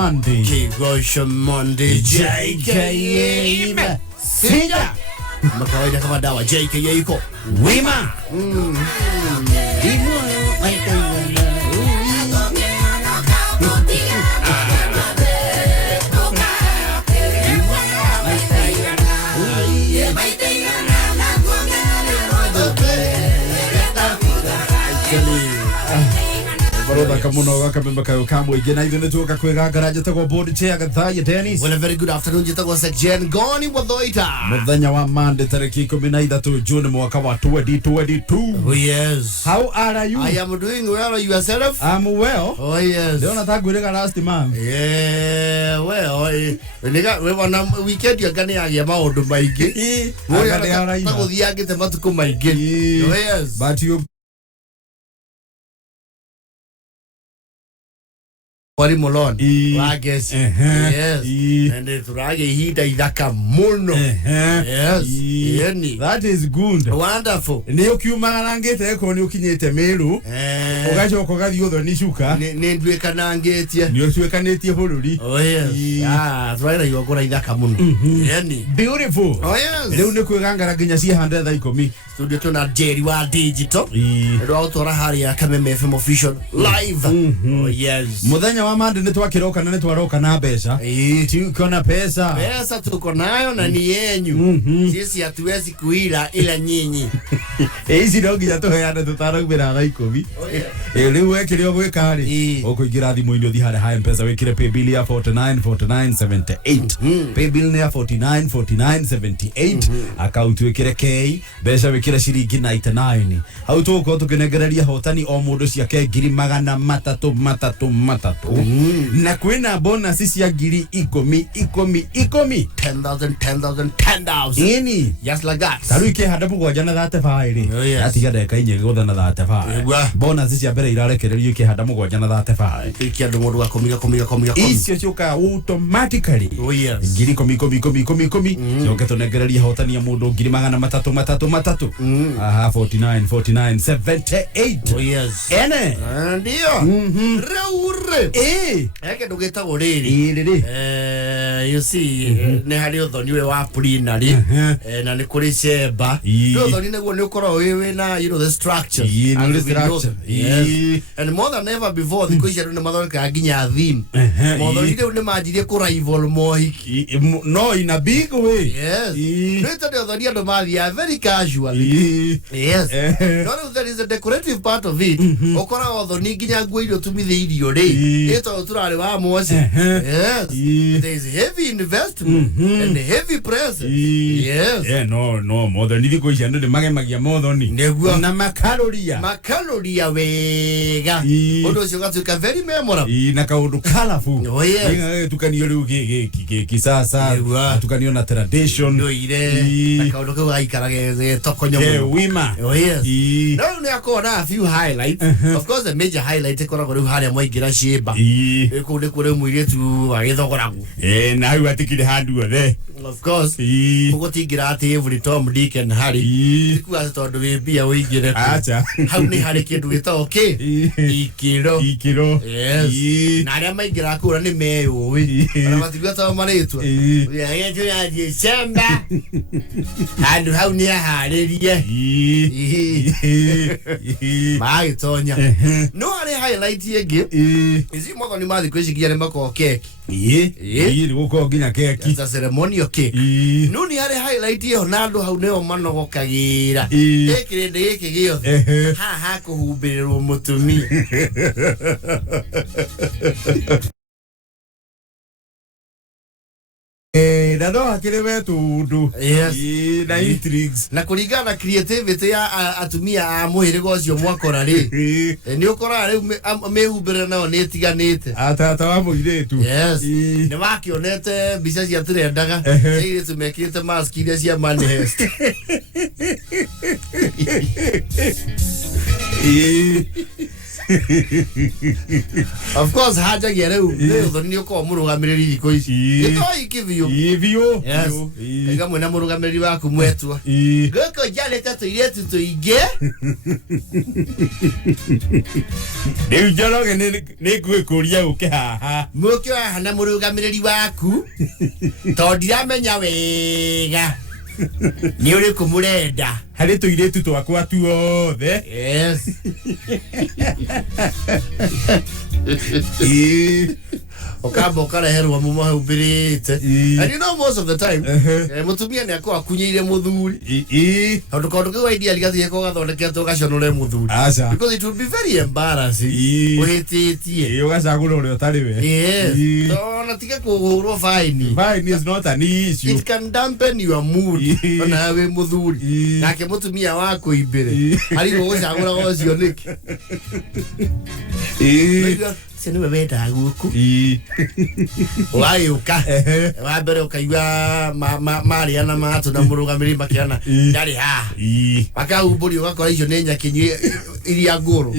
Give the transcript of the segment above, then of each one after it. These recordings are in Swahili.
Monday. KIGOCO-MONDAY. JKA Sija. Makawaida kama dawa JKA iko wima. Baroda kamuno wakamemba kayo kamwe igena idho netuoka Kwigangara jitagwo Board Chair Gathaiya Dennis. Well, a very good afternoon jitagwo Section Ngoni wa Thuita. Muthenya wa Monday tariki 13 June mwaka wa 2022. Oh yes. How are you? I am doing well. Yourself? I'm well. Oh yes. Leo natagwirega last month. Yeah, well, we wana weekend yakani ya maundu maingi. Taguthiangite matuku maingi. Oh yes. But you Wari molon wages yes and turage hida idaka muno yes yani that is good wonderful ni ukiumarangite ko ni ukinyete meru ugacoka gathi utho ni shuka ni ndwekanangetie ni utwekanitie bururi oh yes turaira yogora idaka muno yani beautiful oh yes leo ni Kwigangara nginya ci hande tha 10 studio tuna Jerry wa digital ndo autora hari ya KMM FM official live oh yes muthenya wa Monday ni twakiroka na ni twaroka na mbeca tuko na pesa tuko nayo na ni yenyu sisi hatuwezi kuila ila nyinyi hizi ndio nginya tuheane tutaragwira tha 10 riu wekire ogwika ri ukuingira thimu-ini uthi hare ha mpesa wekire pay bill ya 494978 pay bill ni ya 494978 account wekire K mbeca wekire ciringi 99 hau tuko tukinegereria hotani o mundu ciake 300 na kwena bonus cia ngiri 10,000 ini just like that taru ikihanda mugwanja na 35 atiga ndeka inye gutha na 35 bonus cia mbere irarekererio ikihanda mugwanja na 35 ikiandu mundu akomiga icio cioka automatically oh yes ngiri 10 cioke tunegereria hotania mundu ngiri 300 aha 4978 oh yes ene ndio reure eke ndugeta goriri you see ne hari uthoni we wa prinari na ni kuri sheba ndo uthoni neguo ni ukoro wewe na you know the structure and more than ever before the question ni mathoreka nginya theme mothoni ndio ni manjirie ku rival mohiki no in a big way yes no ito uthoni ndo mathia very casually yes no there is a decorative part of it ukora uthoni nginya nguo irio tumithiirio ri ito turari wa moci yes there is heavy investment and heavy presence yes no mothoni thiko icio ndio magemagia mothoni na makaloria wega undu ucio gatuika very memorable na kaundu colorful oh yes tukanio riu kisasa tukanio na tradition ndio ile na kaundu kau aikarage tokonyo wima oh yes no ni akona a few highlights of course the major highlight ikora riu haria mwaingira sheba ikundi kure muiretu agithogoragu na hau atikire handu othe of course ugotingira ati every Tom Dick and Harry ikuwa tondu we bia uingire acha hau ni hari kindu gitao ikiro yes na aria maingira kura ni meyuwi na matigwa ta maritwa yetu ya December handu hau ni aharirie magitonya no ari highlight yege izi mwago ni mathi kwicikia ni mako keki ni guko nginya keki ta ceremony okay no ni ari highlight yo nando hau neo manogokagira ekirinde giki giothe ha kuhumbirirwo mutumi na no hakire wetu yes na intrigues na kuringana creativity ya atumia a muhirigo cio mwakora ri ni ukora ri mehumbire nao ni tiganite atata wa muiretu yes ni wakionete mbica cia turendaga iri tumekirite mask iria cia manifest Of course haja gereu thoni ni uko murugamiriri thiko ici gitoi kivio yes ega mwena murugamiriri waku mwetwa goko jaleta tuiretu tuige Riu njoroge ni gwikuria uke haha mukio hana murugamiriri waku to ndiramenya wega ni uri kumurenda hari tuiretu twakwa tuothe yes okamba okareherwo mu mahumbirite and you know most of the time mutumia ni akwa kunyeire muthuri tondu kiwa idea ligathie ko gathondeketwo gaconore muthuri because it would be very embarrassing uhititie ugacagura uri utari we no tige kuhurwo fine is not an issue it can dampen your mood na we muthuri nake mutumia wako ibere ari gucagura gocio niki sene weta guku waiuka wa mbere ukaigua maria na matu na murugamiri makiana ndari ha akahumburi ugakora icio nenya kinyi iria nguru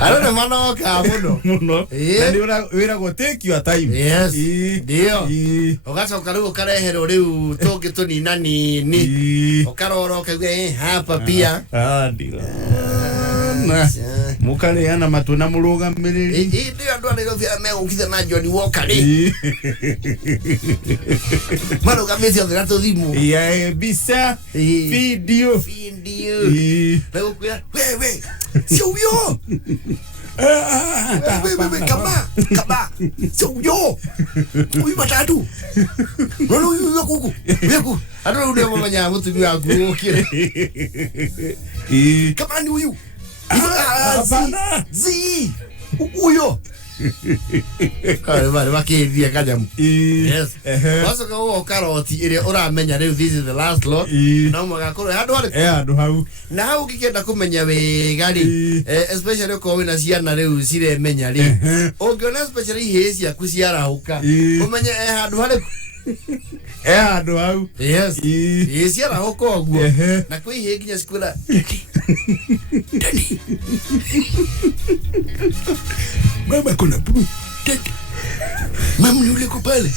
arona manoka muno ndi wira go take your time yes ndio ugacoka riu ukarehero riu tungi tunina nini ukarora ukaigua hapa pia ndio mukareana matuna murugamiriri ndio andu anirofia megukitha na John Walker ri marugamite othe tu thimu ya bisa video megukira wewe sio huyo wewe kama sio huyo huyu matatu no huyu kuku wewe ando ndio mama mutumi wangu ukire kama ni huyu zi uyo vale vakiria kanyamu yes wacoka ugo karoti iria uramenya riu this is the last lot no magakorwo handu hau na hau ngikenda kumenya wega ri especially uko wina ciana riu ciremenya ri ungiona especially hii ciaku ciarahuka umenye handu hari handu hau yes ciarahuka uguo na kwi hii nginya cikwira Daddy. Mama kuna pupu. Daddy. Mama ni ule kupale.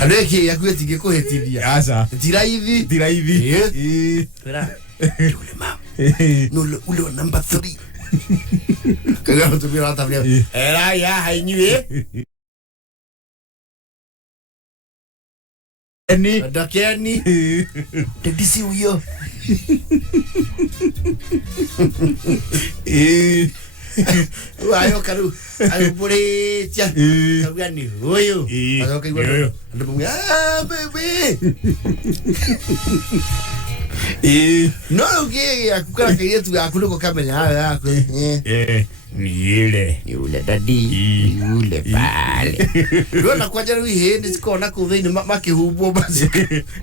Adeki ya kueti ngikuhetiria. Acha. Tiraithi. Yes. Wera. Ule mama. Ule number 3. Kaga tumira tabia. Era ya hainyiwe. Dakeni. Daddy si huyo. Ayo karu alupurecha kagani huyo azoka igwa ndo mungu baby no uge akukara kiretu akuliko kamenya yako ni ule dadi ule pale rona kwa jana wihe ni sikona kuthini makihubwo basi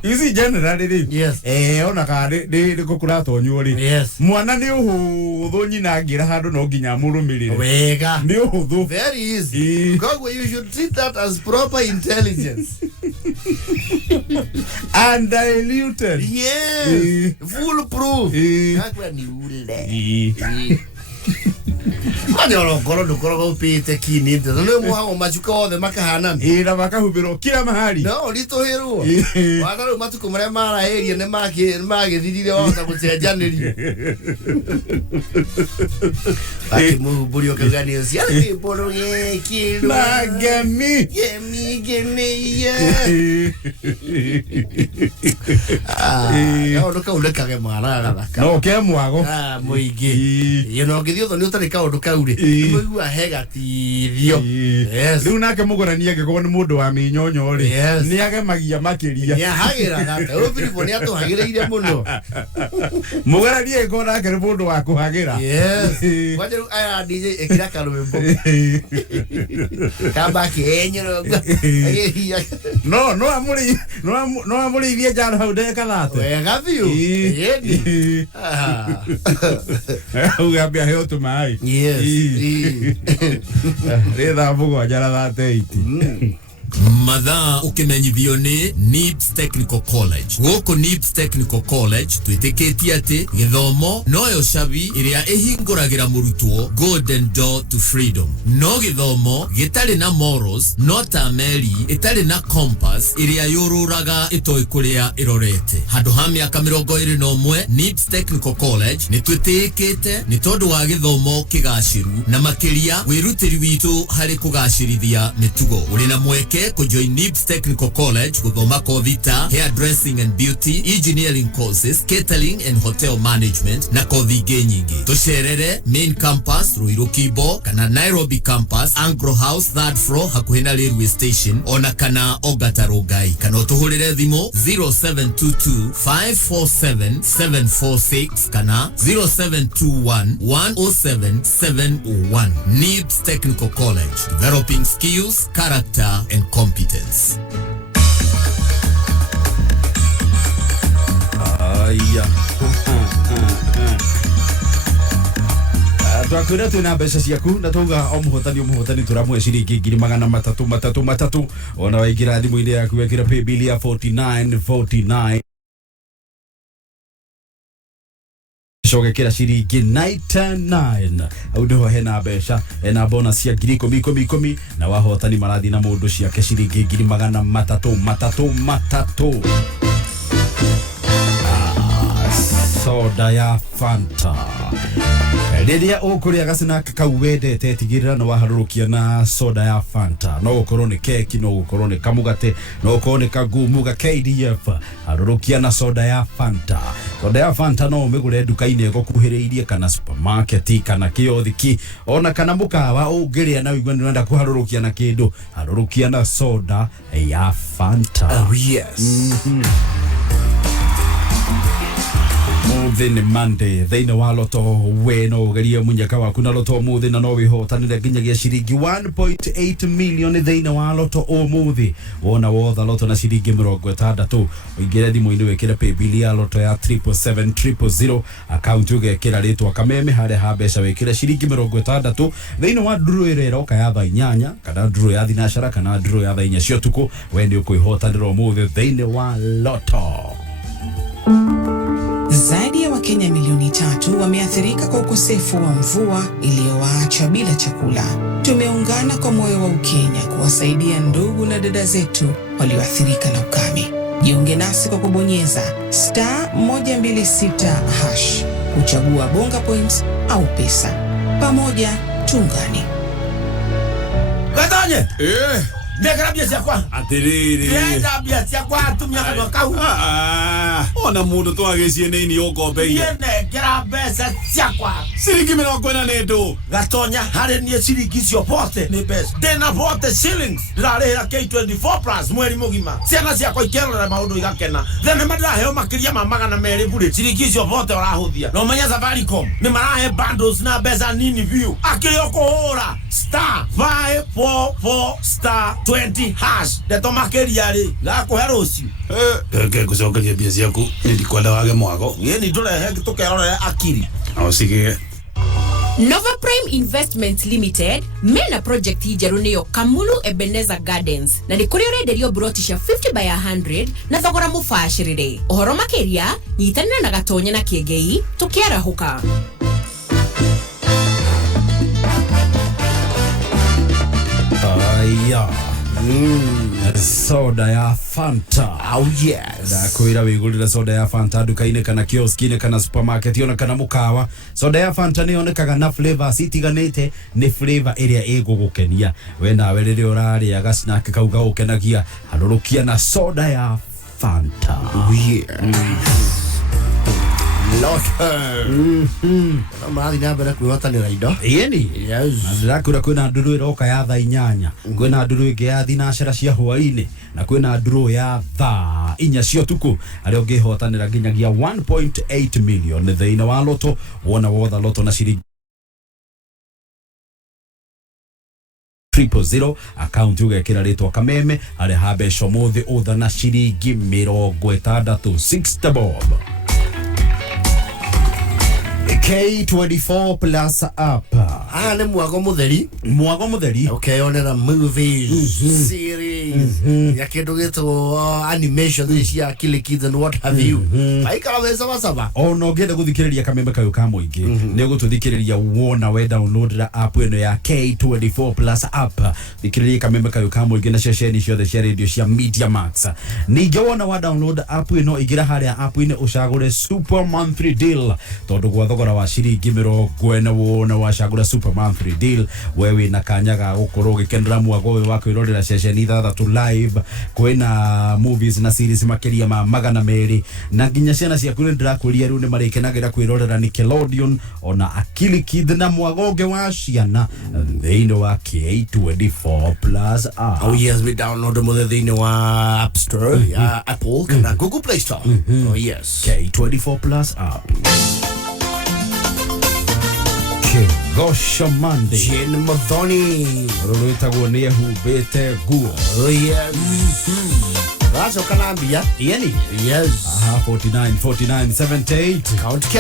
isi generally yes ona ka de kokura tonyu ri mwana ni uhuthu nyina ngira handu no nginya murumirire wega ni uhuthu very easy because you should treat that as proper intelligence undiluted yes full proof kakwa ni ule Manyoro koro upite kini ndo muhango machuka othe makahana ira makahubiro kila mahali no litoherwo wakaru matuko mare mara area ne magithirire wota gucenjaniri ati muhuburi okagani ocia ni boroge kiru magami gemigeneya no ndo kaulekage mara gathaka no ke mwago muingi no ngithio thoni utari kaundu kauri muigua hega tithio yes riu nake mugurania ngego ni mundu wa minyonyo ri ni agemagia makiria ya hagira gata ubiripo ni atuhagireire muno mugurania ngego nake ni mundu wa kuhagira yes wajeru aya DJ ekira karumbo kabaki enyero no amuri ithie jaro hau ndeka thate wega biu yedi ugambia he utumai yes retha mbugo njara thate iti Mathaa ukimenyithio ni NIBS Technical College. Goko NIBS Technical College twitikitie ati githomo noyo shabi iria ihinguragira murutwo golden door to freedom. No githomo gitari na morals, no ta meri itari na compass iria yoruraga itoi kuria irorete. Handu ha miaka 21 NIBS Technical College ni twitikite ni tondu wa githomo kigashiru na makiria wirutiri witu hari kugashirithia mitugo. Uri na mweke kujoin NIBS Technical College guthoma Thuita, hairdressing and beauty, engineering courses, catering and hotel management na kothi nyingi. Tusherere main campus Ruiru Kibo kana Nairobi campus Angro House 3rd floor hakuhi na railway station ona kana Ogata Rogai. Kana utuhurire thimo 0722 547 746 kana 0721 107 701. NIBS Technical College, developing skills, character and competence. Twakwira twina mbeca ciaku na tuga o muhotani turamwe ciringi 333 ona waingira thimu-ini yaku wekira pay bill ya 4949 shogekera ciringi 99 au ndio hena mbeca ena bonus ya 10,000 na wahotani marathi na mundu ciake ciringi 333 soda ya Fanta. Riria ukuria gasnack kau wendete tigirira no waharurukia na soda ya Fanta. No ukorwo ni keki, no ukorwo ni kamugate, no ukorwo ni kagumu ga KDF. Harurukia na soda ya Fanta. Soda ya Fanta no umigure duka-ini egokuhiriirie kana supermarket kana kiothiki ona kana mukawa ungiria na wigwa nenda kuharurukia na kindu. Harurukia na soda ya Fanta. Oh yes. Muthi ni Monday, theine wa loto we no ugeria munyaka waku na loto muthi na no wihotanire nginyagia ciringi 1.8 million theine wa loto o muthi. Wona wotha loto na ciringi 60 uingire thimu-ini wekira pay bill ya loto ya 77700 account ugekira ritwa kameme hare ha mbeca wekira ciringi 60 theine wa draw ire roka ya thaa 8 kana draw ya thinashara kana draw ya thaa 4 cia tuku wende ukuihotanira o muthi theine wa loto. Zaidi ya Wakenya milioni 3 wameathirika kwa ukosefu wa mvua iliyowaacha bila chakula. Tumeungana kwa moyo wa Ukenya kuwasaidia ndugu na dada zetu walioathirika na ukame. Jiunge nasi kwa kubonyeza *126# kuchagua bonga points au pesa. Pamoja tuungane. Gathaiya! Ndekera bia ciakwa atiriri ndenda bia ciakwa atumia kana kau ona mundu twagiciye nini ukombeire ndekera mbeca ciakwa ciringi 40 gatonya hari nie ciringi cio pote ni mbeca ndina pote shillings ndarihira K24 plus mweri mugima ciana ciakwa ikerorera maundu igakena thene madiraheo makiria ma 200 bure ciringi cio pote urahuthia no menya Safaricom ni marahe bundles na mbeca nini view akirio kuhura *544*20# ndeto makiria ri gakuhe rucio ke kucokeria bia ciaku ndikwenda wage mwago ni ndurehe tukerorere akiri au sige. Nova Prime Investments Limited mena project hijaru niyo Kamulu Ebenezer Gardens na ni kuri renderio brotisha 50/100 na thogora mufashirire uhoro makiria nyitanira na gatonya na kiegei tukiarahuka. Soda ya Fanta. Oh yes. Da kuira wigurira soda ya Fanta duka-ini kana kioski-ini kana supermarket ona kana mukawa. Soda ya Fanta ni onekaga na flavor citiganite ni flavor iria igugukenia. We nawe riria uraria gasnack kau gaukenagia harurukia na soda ya Fanta. Oh yeah. Marathi na mbere kwihotanira indo yeni yes ndakura kwina nduru iroka ya thaa 8 kwina nduru ingi ya thinashara cia hwaini na kwina nduru ya thaa 4 cia tuku aria ungihotanira nginyagia 1.8 million theine wa loto wona wotha loto na ciringi 000 account ugekira ritwa kameme aria ha mbeca muthi utha na ciringi 60 bob. K24 plus up. Ni mwago mutheri. Mwago mutheri. Okay, onera movies, series, series ya kindu gitwo animation cia Kili Kids and what have you aikara wesa wasaba ono ngenda guthikiriria kamembe kayo ka muingi ni gututhikiriria wona we download la app eno ya K24 Plus app thikiriria kamembe kayo ka muingi na ceceni ciothe cia radio cia Media Max ninge wona wa download app eno igira haria app ine ucagure super monthly deal tondu gwa thogora wa ciringi 40 wona wacagura super monthly deal wewe na kanyaga gukorwo gikenera mwago we wako irorera ceceni thathatu live kwina movies na series makiria ma magana meri na nginya ciana ciaku ndirakuria riu ni marikenagira kwirorera Nickelodeon ona Akili Kid na mwagoge wa ciana thiini wa K24 Plus app. Oh yes, we download them thiini wa App Store ya Apple na Google Play Store. Oh yes, K24 Plus app. KIGOCO-MONDAY Jane Muthoni rurwitagwo ni ehubite guo. Oh yes. Raso kanambia Yani yes 49 78 count K.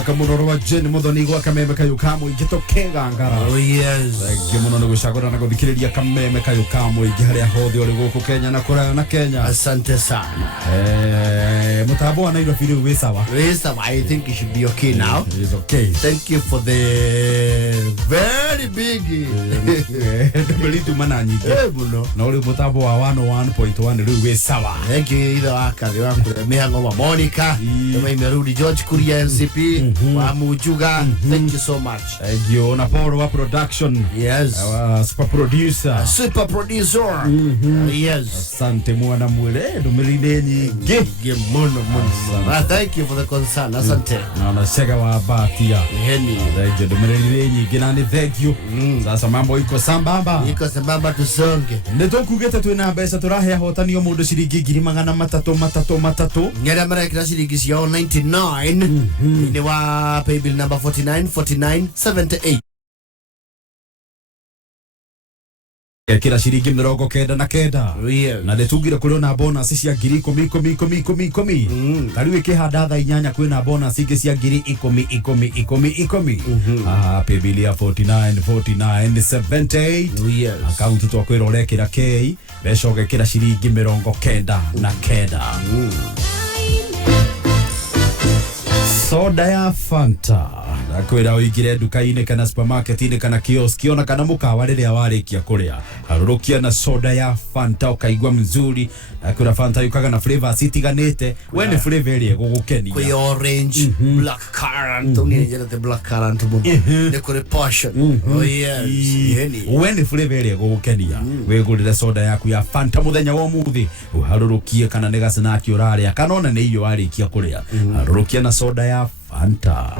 muthaka muno rwa Jane muthoni gwa kameme kayukamwe ingito Kwigangara. Oh yes. Muno no gucagura na guthikiriria kameme kayukamwe ingiharia hothe uri guku Kenya na kura na Kenya. Asante sana. Mutambo wa Nairobi riu wi sawa. I think it should be okay now. It's okay. Thank you for the very big Belitu mana nyingi. muno. Na uri mutambo wa 101.1 riu wi sawa. Thank you either akathi wa kule mihango wa Monica. Kama imerudi George Kuria NCP wa Mujuga. Thank you so much. Thank you na Paul wa production. Yes. Super producer. Super producer. Yes. Asante mwana mwele dumirinde nyingi. Muno. Thank you for the concern. Asante. Na shega wa batia. Heni. Thank you dumirinde nyingi na ni thank you. Sasa mambo iko sambamba. Iko sambamba tusonge. Ndetokugete twina mbeca turahe ahotani o mundu ciringi 300 Nyara mara kila ciringi cia 99 ni wa paybill number 494978. kira ciringi 99 Yes. na ndetugire kuri na bonus cia 10 kariwe kihanda tha inyanya kwina bonus ingi cia 10 paybill ya 494978 Yes. account to kwira urekira K beshoge kira ciringi 99 soda ya Fanta akwira uigire duka-ini kana supermarket-ini kana kiosk ona kana mukawa riria warikia kuria harurukia na soda ya Fanta ukaigwa mzuri akwira Fanta yukaga na flavors itiganite we ni flavor iri gugukenia Kwe orange, black currant, unyenjera the black currant mu. Ne kore passion. Oh yes. Yeni. we ni flavor iri gugukenia we gurire soda yaku ya Fanta muthenya wa muthi uharurukie kana nega snack uraria kana ona ni iyo warikia kuria harurukia na soda ya Fanta.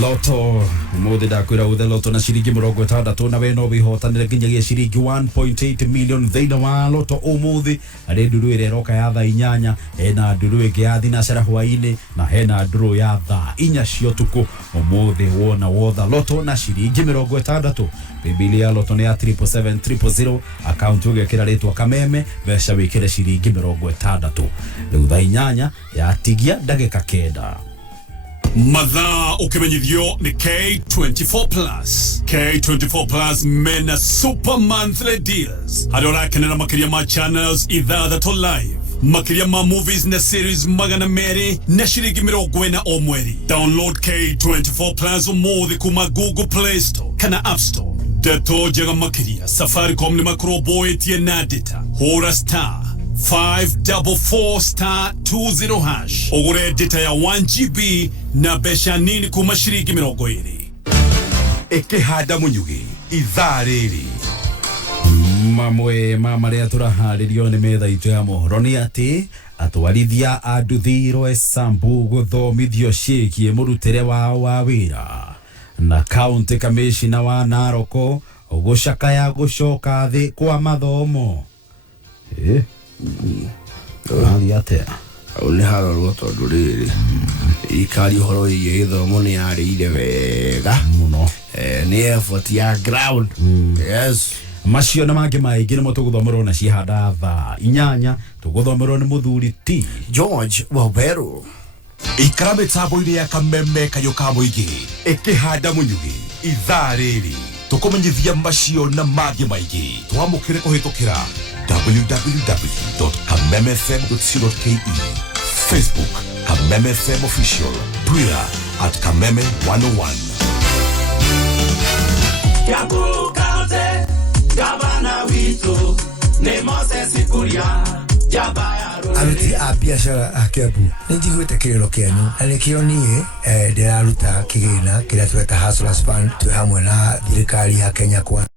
Loto muthi dakwira uthe loto na ciringi 60 na we no wihotanire nginyagia ciringi 1.8 million thiina wa loto umuthi ari nduru ire roka ya tha inyanya ena nduru ingi ya thinacara hwaini na hena nduru ya tha inya cio tuku umuthi wona wotha loto na ciringi 60 Bibilia loto ni ya 77700 account ugekira ritwa kameme besha wikire ciringi 60 riu tha inyanya yatigia ndagika kenda Mathaa ukimenyithio ni K24+. K24+ mena super monthly deals. Hadi urakenera makiria ma channels ithathatũ live. Makiria ma movies na series magana meri na ciringi 40 o mweri. Download K24+ umuthi kuma Google Play Store kana App Store. Deto jega makiria Safaricom ni makroboetie na data. Hora star 544*20#. Ogure data ya 1GB na besha nini kuma ciringi 20. Ikihanda munyugi ithaa riri mamwe maria turaharirio ni metha itu ya mohoro ni ati atwarithia a nduthi Roysambu guthomithio ciikie murutire wao wa wira na county commissioner wa Naroko gucakaya gucoka thi kwa mathomo atia Ule harorwo tondu riri ikari horo iye ithomo ni yarire wega muno ni effort ya ground. Yes. macio na mangi maingi nimo tuguthomerwo na cihanda tha inyanya tuguthomerwo ni muthuri ti George Wabero. ikara mitambo-ini ya kameme kayukamwe-ingi ikihanda munyugi ithaa riri tukumenyithia macio na mangi maingi twamukire kuhitukira www.kamemefm.co.ke, Facebook Kameme FM Official, Twitter @Kameme101. Kiambu County, Gavana witu ni Moses Kuria, Jabaya Ruri. Aruti a biacara a Kiambu nĩ njiguĩte kĩrĩro kĩanyu na nĩkĩo niĩ ndĩraruta kĩgĩna kĩrĩa tweta Hustlers Fund twĩ hamwe na thirikari ya Kenya Kwanza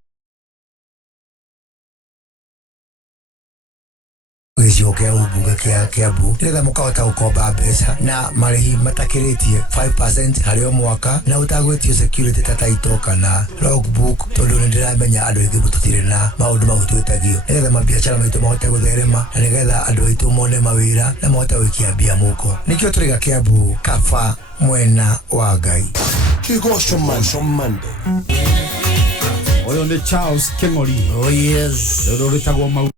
gĩcigo kĩa ũmbunge kĩa Kiambu nĩgetha mũkahota gũkomba mbeca na marĩhi matakĩrĩtie 5% harĩ o mwaka na ũtagwĩtio security ta title kana logbook tondũ nĩndĩramenya andũ aingĩ tũtirĩ na maũndũ mau twĩtagio nĩgetha mabiacara maitũ mahote gũtherema na nĩgetha andũ aitũ mone mawĩra na mahote gũikia mbia mũko nĩkĩo tũrĩ Kiambu kaba mwena wa Ngai. KIGOCO-MONDAY. oyo ni Charles Keng'ori Oh yes. rũrĩtagwo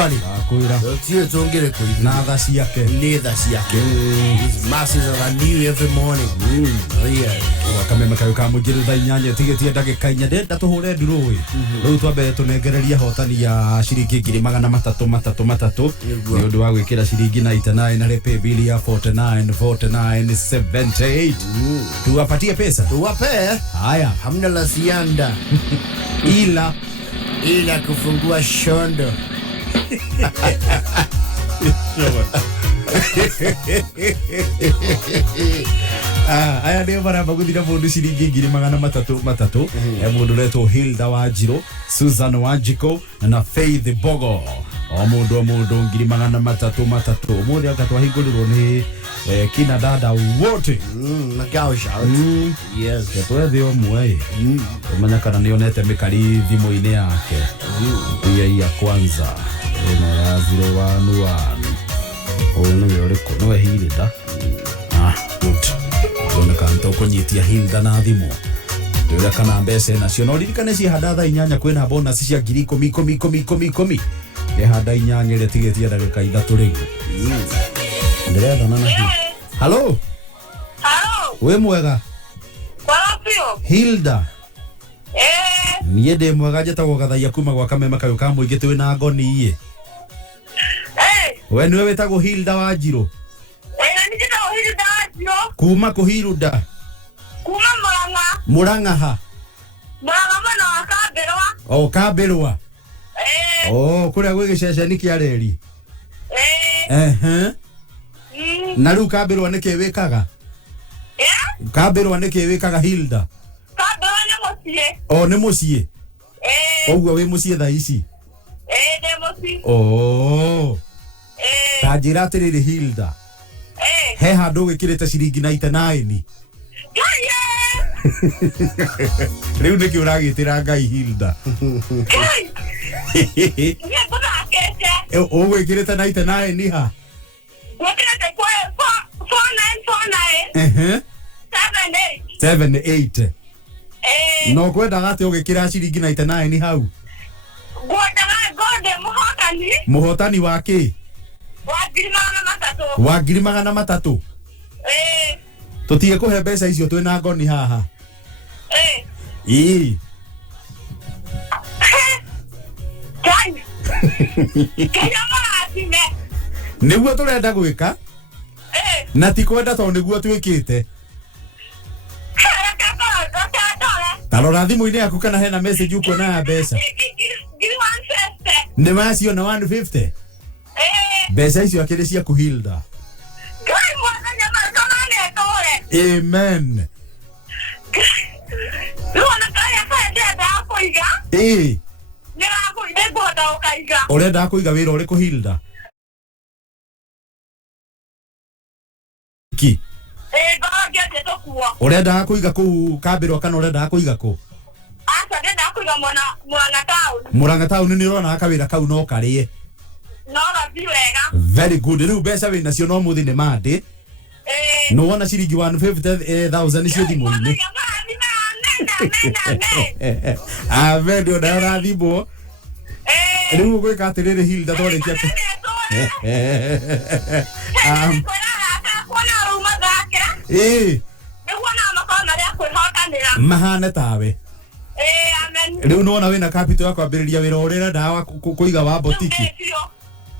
Nobody. Akwira. Tie tongere ko Na tha ciake. ni tha ciake. Masses are new every morning. Oh yeah. Wakameme kayo ka mujiri tha inyanya tigetie ndagika inya ndenda tuhure ndirui. Riu twambe tunengereria hotani ya ciringi 333 ni undu wa gwikira ciringi 99 na repe bili ya 49 tuwapatie pesa. Tuwape. Haya. Hamna la ziada. ila kufungua shondo. Aya ndio maramba guthira mundu ciringi 333 mundu leto Hilda Wajiro, Susan Wanjiko na Faith Bogo. Mundu 333 muthi akatwahingũrirwo ni kina dada wote na gao shout. Yes, twethe omwe umenya kana nionete mikari thimu-ini yake ya kwanza ino ya 011 onu yoriko no Hilda good ona kanto kunyitia Hilda na thimu ndira kana mbeca nacio no ririkane ci hadatha inyanya kwina bonus cia 10,000 hada inyanya ile tigetia ndagika 3 riu ndira thana na Hello. We mwega. Kwapio. Hilda. Niye de mwega jetagwo Gathaiya kuma gwa Kameme kayo ka muingi twi na Ngoni iye. We niwe wetagwo Hilda Wajiro. Ni jetagwo Hilda Wajiro. Kuma ku Hilda. Kuma Murang'a. Murang'a ha. Murang'a mwana wa Kabelwa. Oh, Kabelwa. Kuria gwi giceceni kia reri. Na riu Kabelwa niki wikaga? Kabelwa niki wikaga Hilda? Kabelwa ni mucie. Ni mucie? Oguo wi mucie tha ici? Ni mucie. Tanjira atiriri Hilda. He handu wikirite ciringi 99. Riu niki uragitira Ngai Hilda? Wikirite 99 ha? 78. No kwenda gati ugikira ciringi 99 hau. Gode muhotani. Muhotani wa ki? Wa 300. Tutige kuhe mbeca icio twi na Ngoni haha. Niguo turenda gwika? Na ti kwenda to niguo twikite. Tarora thimu-ini yaku kana hena message uko na mbeca. Nĩ macio na 150. Mbeca icio akĩrĩ cia ku Hilda. Amen. Urenda kuiga wira uriku Hilda? Ki? Urenda kuiga ku Kabelwa kana urenda kuiga ku? Ndenda kuiga Murang'a town. Murang'a town ni urona akawira kau no karie. No rabi wega. Very good. Riu mbeca wina cio no muthi ni mande. No wona ciringi 150,000 cio thimu-ini. Amen. Ndio rathimwo. Riu gwika atiriri Hilda twarikia tu. Mahane tawe. Riu nona wina capital ya kwambiriria wira urira ndawa kuiga wa botiki.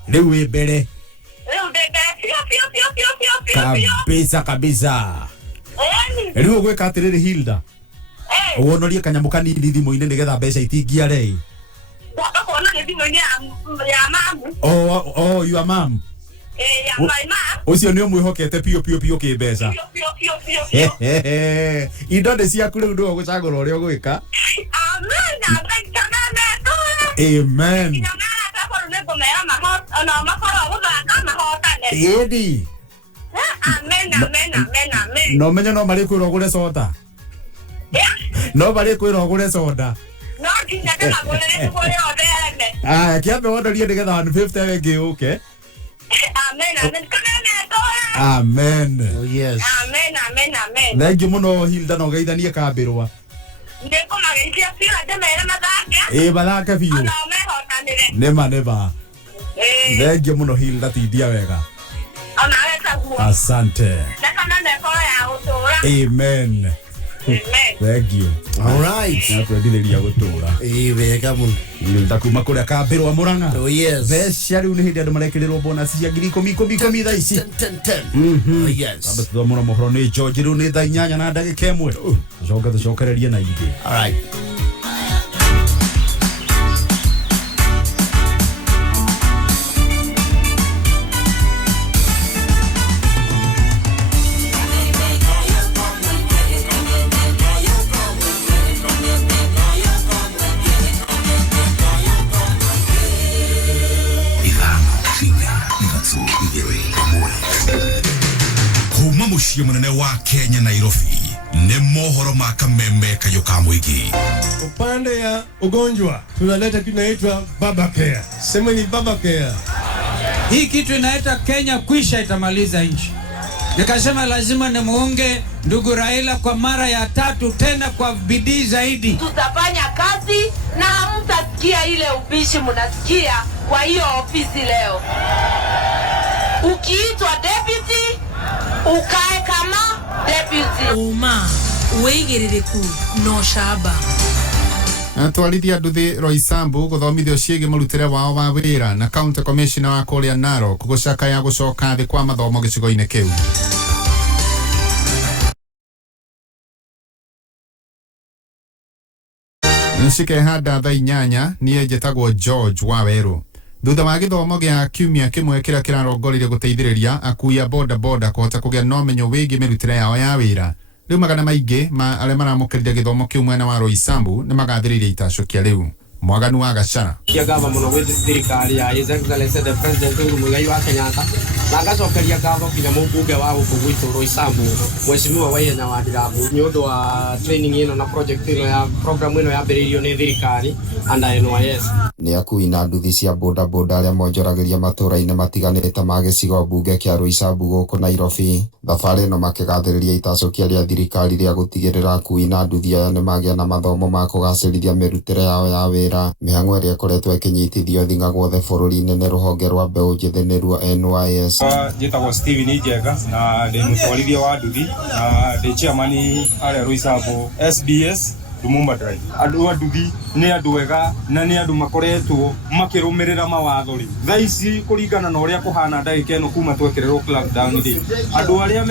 Riu wi mbere. Kabisa. Riu gwika atiriri Hilda. Wonorie kanyamu kanini thimu-ini nigetha mbeca itingia rei. Your mom. My mom. Ucio ni umwihokete pio kimbeca. Indo nĩ ciaku riu ndio gucagura uria gwika. Amen. Edi. Amen. No menye no mari kwira ugure soda. No mari kwira ugure soda. No nginya kana gure othe. Kiambe wondorie nigetha 150 wengi uke. Amen. Amen. Oh yes. Amen. Thank you muno Hilda no geithanie Kabelwa. Ndiko mageithia pia ndemere mathake. Bathake biu. No mehotanire. Nema. Thengio muno Hilda tidia wega. Onaweza kuwa. Asante. Na kana nekora ya utura. Amen. Thank you. All right. Na twendithĩria gũtũra. Wega muno. Hilda kuma kũrĩa kambĩrwa Mũrang'a. Oh yes. Mbeca rĩu nĩ hĩndĩ andũ marekĩrĩrwo bonus cia 10,000 thaa ici. 10. Oh yes. Ambe tuthomora mohoro nĩ George rĩu nĩ thaa 8 na ndagĩka 1. Tucokererie na ingĩ. All right. Kuma muciĩ munene wa Kenya Nairobi nĩ mohoro ma kameme KIGOCO-MONDAY. Upande ya ugonjwa tunaleta kinaitwa baba care. Sema ni baba care. Hii kitu inaita Kenya kwisha itamaliza nchi. Nikasema lazima nimuunge ndugu Raila kwa mara ya 3 tena kwa bidii zaidi. Tutafanya kazi na hamtasikia ile ubishi mnasikia kwa hiyo ofisi leo. Ukiitwa deputy, ukae kama deputy. Uigiririku no shaba. Atwarithia nduthi Roysambu guthomithio ciĩgiĩ mũrutĩre wao wa wĩra na county commissioner wa kũrĩa Narok gũcakaya gũcoka thĩ kwa mathomo gĩcigo-inĩ kĩu. Nshikehanda thaa 8 niĩ njĩtagwo George Waweru. Thutha wa gĩthomo gĩa kiumia kĩmwe kĩrĩa kĩrarongoreirie gũteithĩrĩria akui a boda kũhota kũgĩa na ũmenyo wĩgiĩ mĩrutĩre yao ya wĩra. Rĩu magana maingĩ ma arĩa maramũkĩrire gĩthomo kĩu mwena wa Roysambu nĩ magathĩrĩirie itacokia rĩu. Mwaganu wa Gachara. Kiama muno gwĩ thirikari ya His Excellency the President Muigai wa Kenyatta na ngacokeria ngatho kinya mũmbunge wa gũkũ gwitũ Roysambu Mheshimiwa Waihenya wa Ndirambu nĩ ũndũ wa training ĩno na project ĩno ya program ĩno yambĩrĩirio nĩ thirikari anda NYS. Nĩ akui na nduthi cia boda arĩa monjoragĩria matũũra-inĩ matiganĩte ma gĩcigo mbunge kĩa Roysambu gũkũ Nairobi. Thabarĩ ĩno makĩgathĩrĩria itacokia rĩa thirikari rĩa gũtigĩrĩra akui na nduthi aya nĩ magĩa na mathomo ma kũgacĩrithia mĩrutĩre yao ya wĩra. Mĩhang'o ĩrĩa ĩkoretwo ĩkĩnyitithio thing'a guothe bũrũri-inĩ nĩ rũhonge rwa mbeũ njĩthĩ nĩruo NYS. Njĩtagwo Steven Njega na ndĩ mũtwarithia wa nduthi na ndĩ chairman arĩa Roysambu SBS Lumumba Drive. Andũ a nduthi nĩ andũ ega na nĩ andũ makoretwo makĩrũmĩrĩra mawatho rĩ. Thaa ici kũringana na ũrĩa kũhana ndagĩka ĩno kuma twekĩrĩrwo lockdown rĩ. Andũ arĩa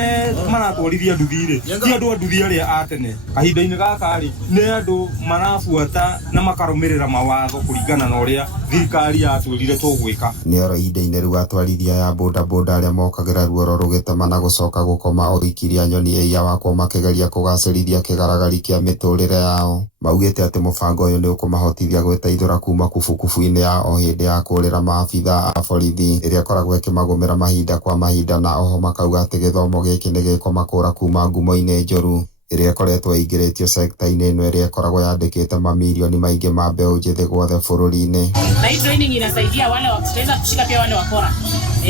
maratwarithia nduthi rĩ, ti andũ a nduthi arĩa a tene. Kahinda-inĩ gaka rĩ, nĩ andũ marabuata na makarũmĩrĩra mawatho kũringana na ũrĩa thirikari yatwĩrire tũgwĩka. Nĩ oro ihinda-inĩ rĩu atwarithia ya boda arĩa mokagĩra ruoro rũgĩtema na gũcoka gũkoma o ikiria nyoni ĩya wakwo makĩgeria kũgacĩrithia kĩgaragari kĩa mĩtũrĩre yao. Maugĩte atĩ mũbango ũyũ nĩ ũkũmahotithia gwĩteithũra kuma kubukubu-inĩ ya o hĩndĩ ya kũrĩra maabitha a borithi ĩrĩa ĩkoragwo ĩkĩmagũmĩra mahinda kwa mahinda, na oho makauga atĩ gĩthomo gĩkĩ nĩ gĩkũmakũra kuma ngumo-inĩ njũru ĩrĩa ĩkoretwo ĩingĩrĩtio sekta-inĩ ĩno ĩrĩa ĩkoragwo yandĩkĩte mamirioni maingĩ ma mbeũ njĩthĩ guothe bũrũri-inĩ. Na hii training inasaidia wale wakitaweza kushika pia wale wakora.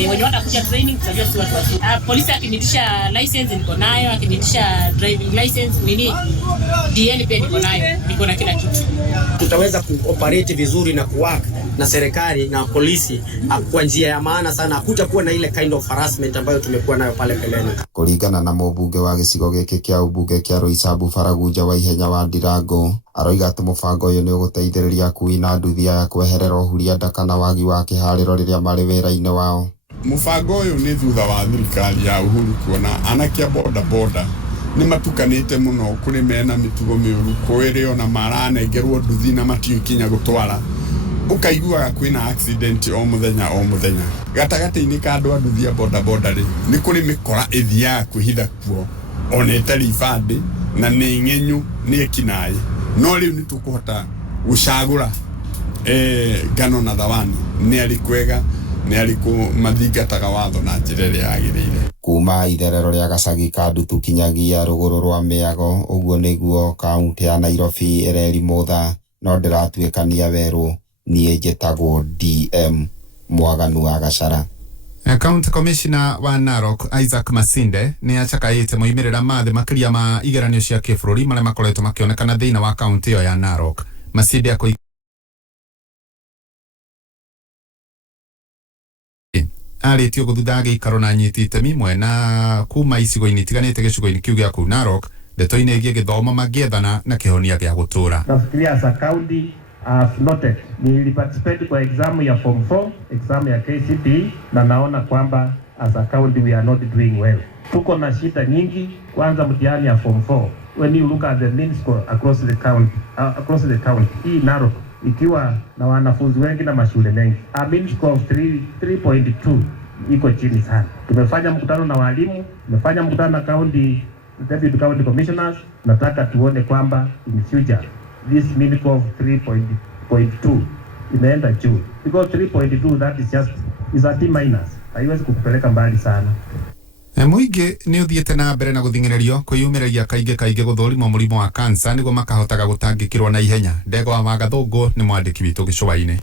Wenye watakuja training tutajua si watu wazuri. Polisi akinitisha license niko nayo, akinitisha driving license DL pia niko nayo, niko na kila kitu. Tutaweza kuoperate vizuri na kuwork na serikali na polisi kwa njia ya maana sana. Hakutakuwa na ile kind of harassment ambayo tumekuwa nayo pale mbeleni. Kũringana na mũmbunge wa gĩcigo gĩkĩ kĩa ũmbunge kĩa Roysambu Faraguja Waihenya wa Ndirango, aroiga atĩ mũbango ũyũ nĩ ũgũteithĩrĩria akui na nduthi aya kweherera ũhuria ndaka na wagi wa kĩharĩro rĩrĩa marĩ wĩra-inĩ wao. Mũbango ũyũ nĩ thutha wa thirikari ya Uhuru kuona anake a boda nĩ matukanĩte mũno kũrĩ mena mĩtugo mĩũru, kwĩrĩ ona maranengerwo nduthi na matiũkinya gũtwara. Ũkaiguaga kwĩna accident o mũthenya. Gatagatĩ-inĩ ka andũ a nduthi a boda rĩ, nĩ kũrĩ mĩkora ĩthiaga kwĩhitha kuo ona ĩtarĩ ibandĩ na nĩ ng'enyu nĩ ekinaĩ. No rĩu nĩ tũkũhota gũcagũra ngano na thawani nĩ arĩkwega nĩ arĩkũ mathingataga watho na njĩra ĩrĩa yagĩrĩire. Kuma itherero rĩa gacagi ka Ndutu kinyagia rũgũrũ rwa Mĩago, ũguo nĩguo kaunti ya Nairobi ĩreri mũtha, no ndĩratuĩkania werũ. Niĩ njĩtagwo DM Mwaganu wa Gachara. County Commissioner wa Narok Isaac Masinde nĩ acakaĩte moimĩrĩra ma thĩ makĩria ma igeranio cia kĩbũrũri marĩa makoretwo makĩonekana thĩinĩ wa kaunti ĩyo ya Narok. Masinde aritio guthutha ikaro na nyiti itemi mwena kuma icigo-ini itiganite gicigo-ini kiu gia kuu Narok ndeto-ini igie githomo magiethana na kihonia gia gutura. Nafikiria as a county I've noted niliparticipate kwa exam ya form 4, exam ya KCPE na naona kwamba as a county we are not doing well. Tuko na shida nyingi, kwanza mtihani ya form 4. When you look at the mean score across the county, hii Narok ikiwa na wanafunzi wengi na mashule mengi, a mean score of 3.2 iko chini sana. Tumefanya mkutano na walimu, tumefanya mkutano na county deputy county commissioners. Nataka tuone kwamba in future this mean score of 3.2 imeenda juu, because 3.2 that is a T-, haiwezi kupeleka mbali sana. Muingi ni uthiete na mbere na guthing'iririo kwiyumiriria kaingi guthurima murimo wa cancer niguo makahotaga gutangikirwo na ihenya. Ndego wa Magathungu ni mwandiki witu gicuwa-ini.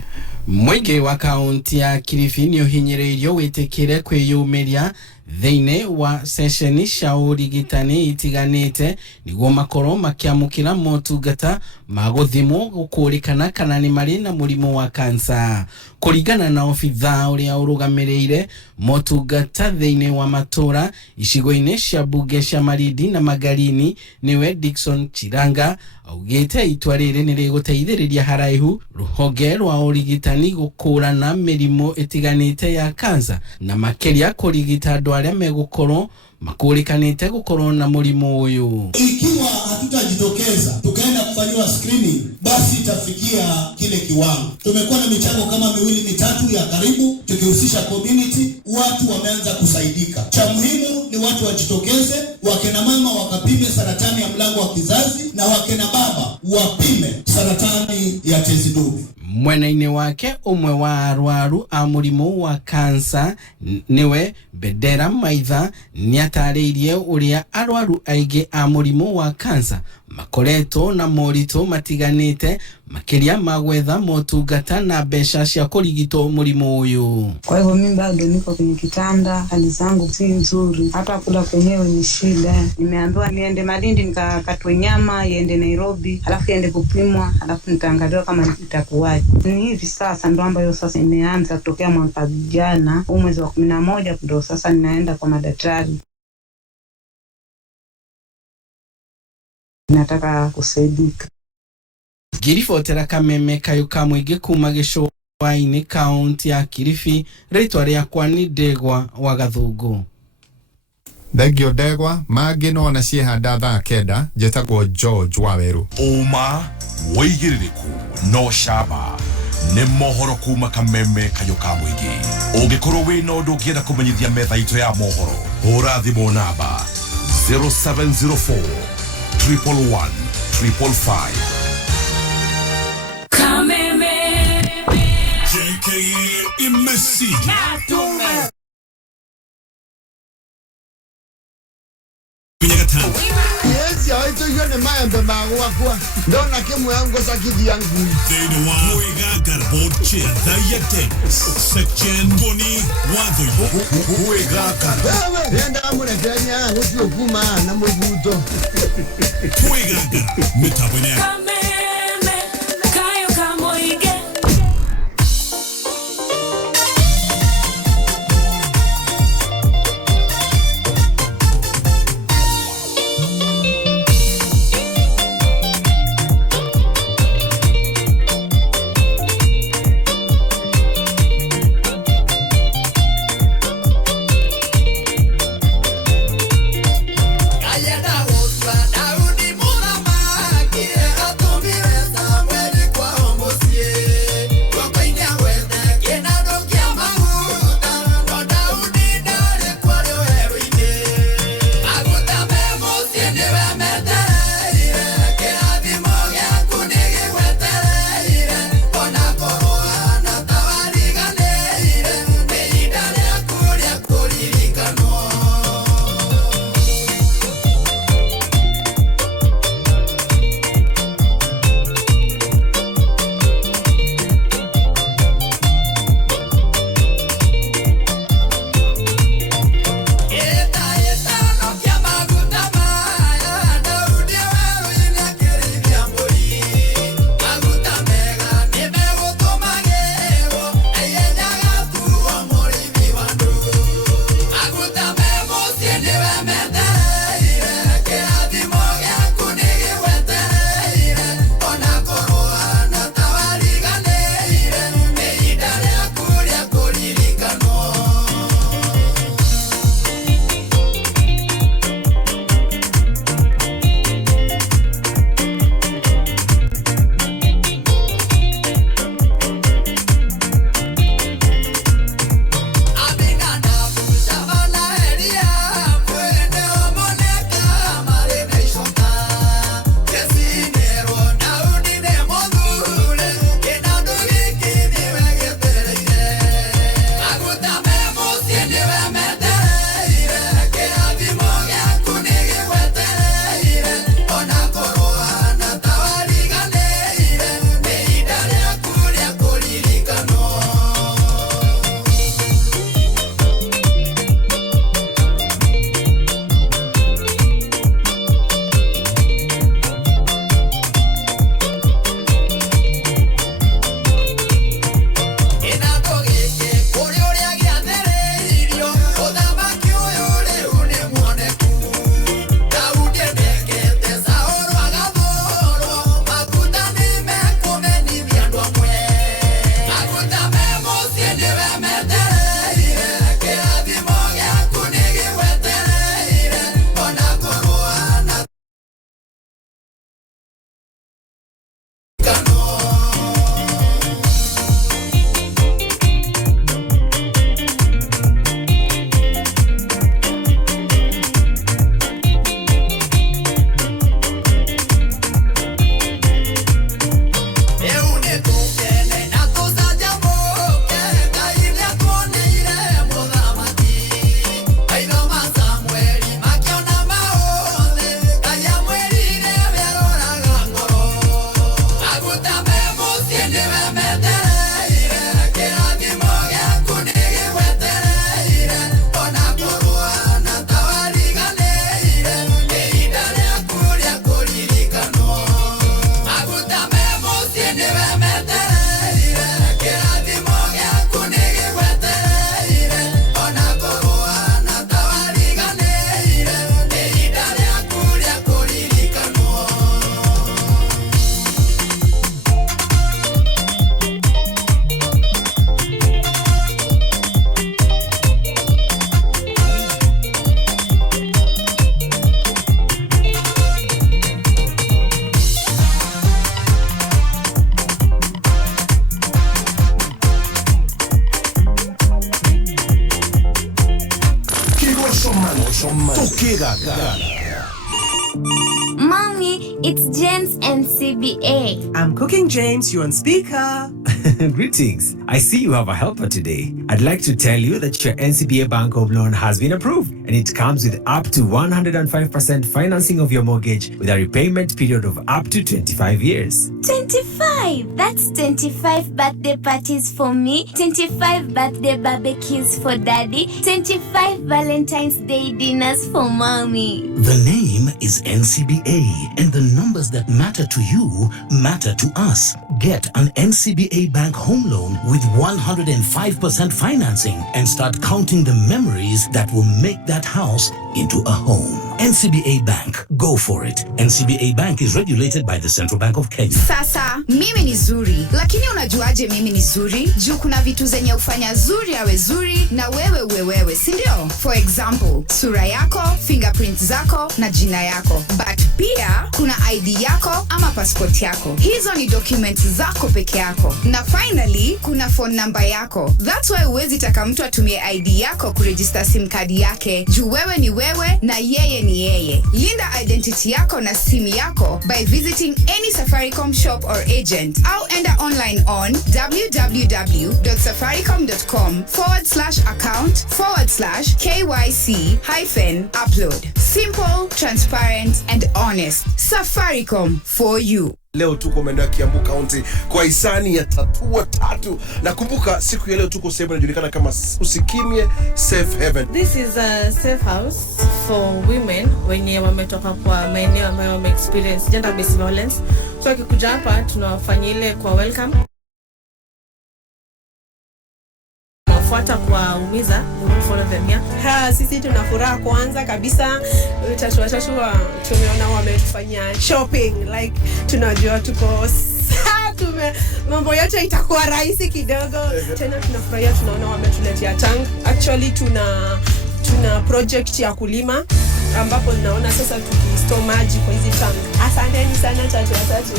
Muingi wa kaunti ya Kilifi ni uhinyiriirio witikire kwiyumiria thiini wa sesheni cia urigitani itiganite niguo makorwo makiamukira motungata ma guthimwo gukurikana kana ni mari na murimo wa cancer. Kuringana na ofitha uria urugamiriire motungata thiini wa matura icigo-ini cia mbunge cia Marindi na Magarini niwe Dickson Chiranga augite itua riri ni riguteithiriria haraihu ruhonge rwa urigitani gukurana mirimo itiganite ya cancer na makiria kurigita andu aria megukorwo makurikanite gukorwo na murimu uyu. Ikiwa hatutajitokeza tukaenda kufanywa screening, basi itafikia kile kiwango. Tumekuwa na michango kama 2-3 ya karibu tukihusisha community, watu wameanza kusaidika. Cha muhimu ni watu wajitokeze, wakina mama wakapime saratani ya mlango wa kizazi na wakina baba wapime saratani ya tezi dume. Mwena-ini wake umwe wa arwaru a murimu wa cancer niwe Bedera Maitha ni atariirie uria arwaru aige a murimu wa cancer makoretwo na morito matiganite makiria magwetha motungata na mbeca cia kurigitwo murimu uyu. Kwa hivyo mimi bado niko kwenye kitanda, hali zangu si nzuri, hata kula kwenyewe ni shida. Nimeambiwa niende Malindi nikakatwe nyama, iende Nairobi, alafu iende kupimwa, alafu nitaangaliwa kama itakuwaje. Ni hivi sasa ndo ambayo sasa imeanza kutokea mwaka jana, mwezi wa 11 ndo sasa ninaenda kwa madaktari. Nataka kusaidika. Giribotera Kameme Kayuka Mwingi kuma gicuwa-ini kaunti ya Kilifi, ritwa riakwa ni Ndegwa wa Gathungu. Thengio Ndegwa, mangi no na ciehanda thaa 9 njĩtagwo George Waweru. Uma woigĩrĩrĩku no camba nĩ mohoro kuma Kameme Kayuka Mwingi. Ũngĩkorwo wĩna ũndũ ũngĩenda kũmenyithia metha itũ ya mohoro, hũra thimũ namba 0704 111 555. Kameme JKA imesi Natume Yes, ya ito yone mayambe magwakwa. Ndona kimu yangu sakidi yangu. Thĩinĩ wa Kwigangara Board Chair Gathaiya Dennis Section Ngoni Watho Kwigangara. Wewe yenda amurekenya usio kuma na mubuto. Kwigangara mitabone. Kameme Kayuka Mwingi. Daudi Murama, Kire Ato Kwigangara. Mommy, it's James and CBA. I'm cooking, James. You're on speaker. Greetings. I see you have a helper today. I'd like to tell you that your NCBA Bank Home Loan has been approved, and it comes with up to 105% financing of your mortgage with a repayment period of up to 25 years. 25? That's 25 birthday parties for me, 25 birthday barbecues for daddy, 25 Valentine's Day dinners for mommy. The name is NCBA, and the numbers that matter to you matter to us. Get an NCBA Bank Home Loan with 105% financing and start counting the memories that will make that house into a home. NCBA Bank, go for it. NCBA Bank is regulated by the Central Bank of Kenya. Sasa, mimi ni zuri, lakini unajuaje mimi ni zuri? Juu kuna vitu zenye ufanya zuri awe zuri na wewe, si ndio? For example, sura yako, fingerprints zako na jina yako. But pia kuna ID yako ama passport yako. Hizo ni documents zako peke yako. Na finally, kuna phone number yako. That's why huwezi taka mtu atumie ID yako kuregister SIM card yake. Juu wewe ni wewe na yeye ni yeye. Linda identity yako na simu yako by visiting any Safaricom shop or agent. Au enda online on www.safaricom.com/account/KYC-upload. Simple, transparent and honest. Safaricom for you. Leo tuko maeneo ya Kiambu County kwa hisani ya Tatua Tatu. Na kumbuka siku ya leo tuko sehemu inajulikana kama Usikimye Safe Haven. This is a safe house for women wenye wametoka kwa maeneo ambayo wame experience gender based violence. So akikuja hapa tunawafanyia ile kwa welcome. Fuata kwa umiza, you will follow them here. Sisi tunafuraha kwanza kabisa. Tatua tumeona wametufanyia shopping, like tunajua tuko mambo yote itakuwa rahisi kidogo. Tena tunafurahia tunaona wametuletea tank. Actually tuna project ya kulima ambapo naona sasa tukistore maji kwa hizi tank. Asanteni sana Tatua Tatu.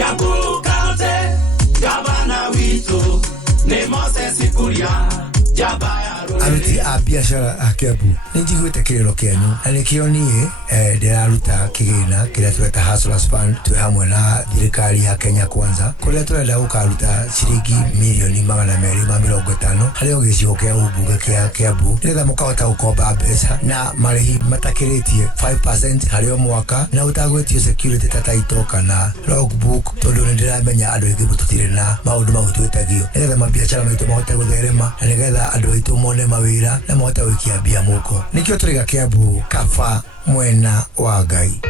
Yabukaute gavana wito ne Moses Kuria jabaya aruti a biashara a Kiambu nĩnjiguĩte kĩrĩro kĩanyu na nĩkĩo niĩ ndĩraruta kĩgĩna kĩrĩa tweta Hustlers Fund twĩ hamwe na thirikari ya Kenya Kwanza kũrĩa tũrenda gũkaruta ciringi mirioni 250 harĩ gĩcigo kĩa ũmbunge kĩa Kiambu nĩgetha mũkahota gũkomba mbeca na marĩhi matakĩrĩtie 5% harĩ o mwaka na ũtagwĩtio security ta title kana logbook tondũ nĩndĩramenya andũ aingĩ tũtirĩ na maũndũ mau twĩtagio nĩgetha mabiacara maitũ mahote gũtherema na nĩgetha andũ aitũ mone mawĩra na mahote gũikia mbia mũko nĩkĩo tũrĩ Kiambu kaba mwena wa Ngai.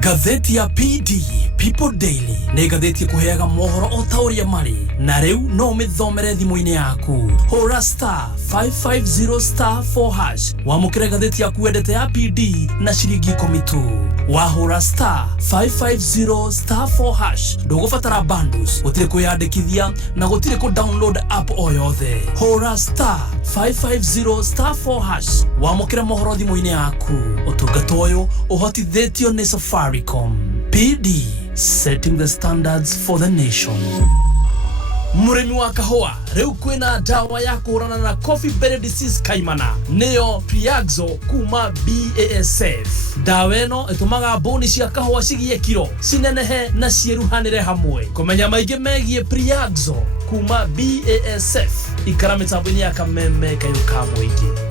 Gatheti ya PD People Daily nĩ gatheti kuheaga mohoro o ta ũrĩa marĩ na rĩu no mĩthomere thimũ-inĩ yaku. Hũra *550*4# wamũkĩre gatheti yaku wendete ya PD na ciringi 10 tu. Wahũra *550*4# ndũgũbatara bundles, gũtirĩ kwĩyandĩkithia na gũtirĩ kũ-download app o yothe. Hũra *550*4# wamũkĩre mohoro thimũ-inĩ yaku. Ũtungata ũyũ ũhotithĩtio nĩ Safaricom. PD, setting the standards for the nation. Murimi wa kahua, reu kwina dawa ya kũhũrana na coffee berry disease kaimana. Neo Priaxo kuma BASF. Dawa ĩno ĩtũmaga mbũni cia kahua cigie kiro, cinenehe na cieruhanĩre hamwe. Kũmenya maingĩ megie Priaxo kuma BASF. Ikara mĩtambo-inĩ ya kameme KIGOCO-MONDAY.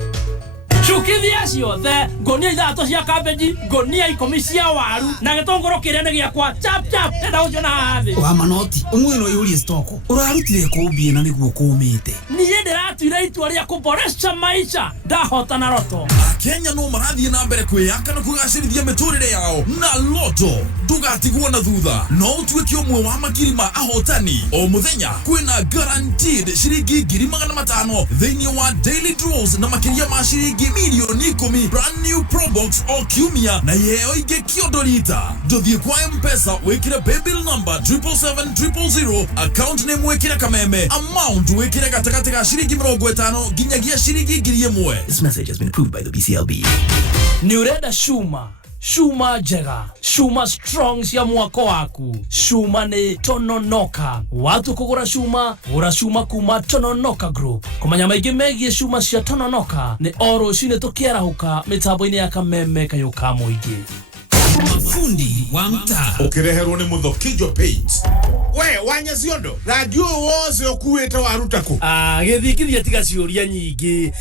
Chukithia ciothe, ngonia ithatũ cia cabbage, ngonia 10 cia waru, na gĩtũngũrũ kĩrĩa nĩ gĩakwa. Chap chap, enda gũciona haha thĩ. Wa manoti, ũmwe no yũrie stock. Ũrarutire kũmbie na nĩguo kũmĩte. Niĩ ndĩratuire itua rĩa kũboresha maisha. Ndahotana Loto. Kenya no marathiĩ na mbere kwĩyaka na kũgacĩrithia mĩtũrĩre yao na Loto. Ndũgatigwo na thutha. No ũtuĩke ũmwe wa makiri ma ahotani. O mũthenya kwĩna guaranteed ciringi 500,000 thĩinĩ wa daily draws na makĩria ma ciringi milioni 10 brand new Pro Box o kiumia na yeo ingĩ kĩondorita. Ndũthiĩ kwa M-Pesa wĩkĩre paybill number 77700 account name wĩkĩre kameme amount wĩkĩre gatagatĩ ga ciringi 50 nginyagia ciringi 1,000. This message has been approved by the BCLB. Ni urenda Shuma Shuma njega, shuma strong cia mwako waku. Shuma ni Tononoka. Watu kugura shuma, gura shuma kuma Tononoka Group. Kumanya maingĩ megie shuma cia Tononoka ni oro cine tukiarahuka mitambo-ini ya kameme kayuka muingi. Fundi wa mtaa ukireherwo ni Muthokijo Paint. We wanya ciondo radio wose okuite warutako githikithia tiga ciuria nyingi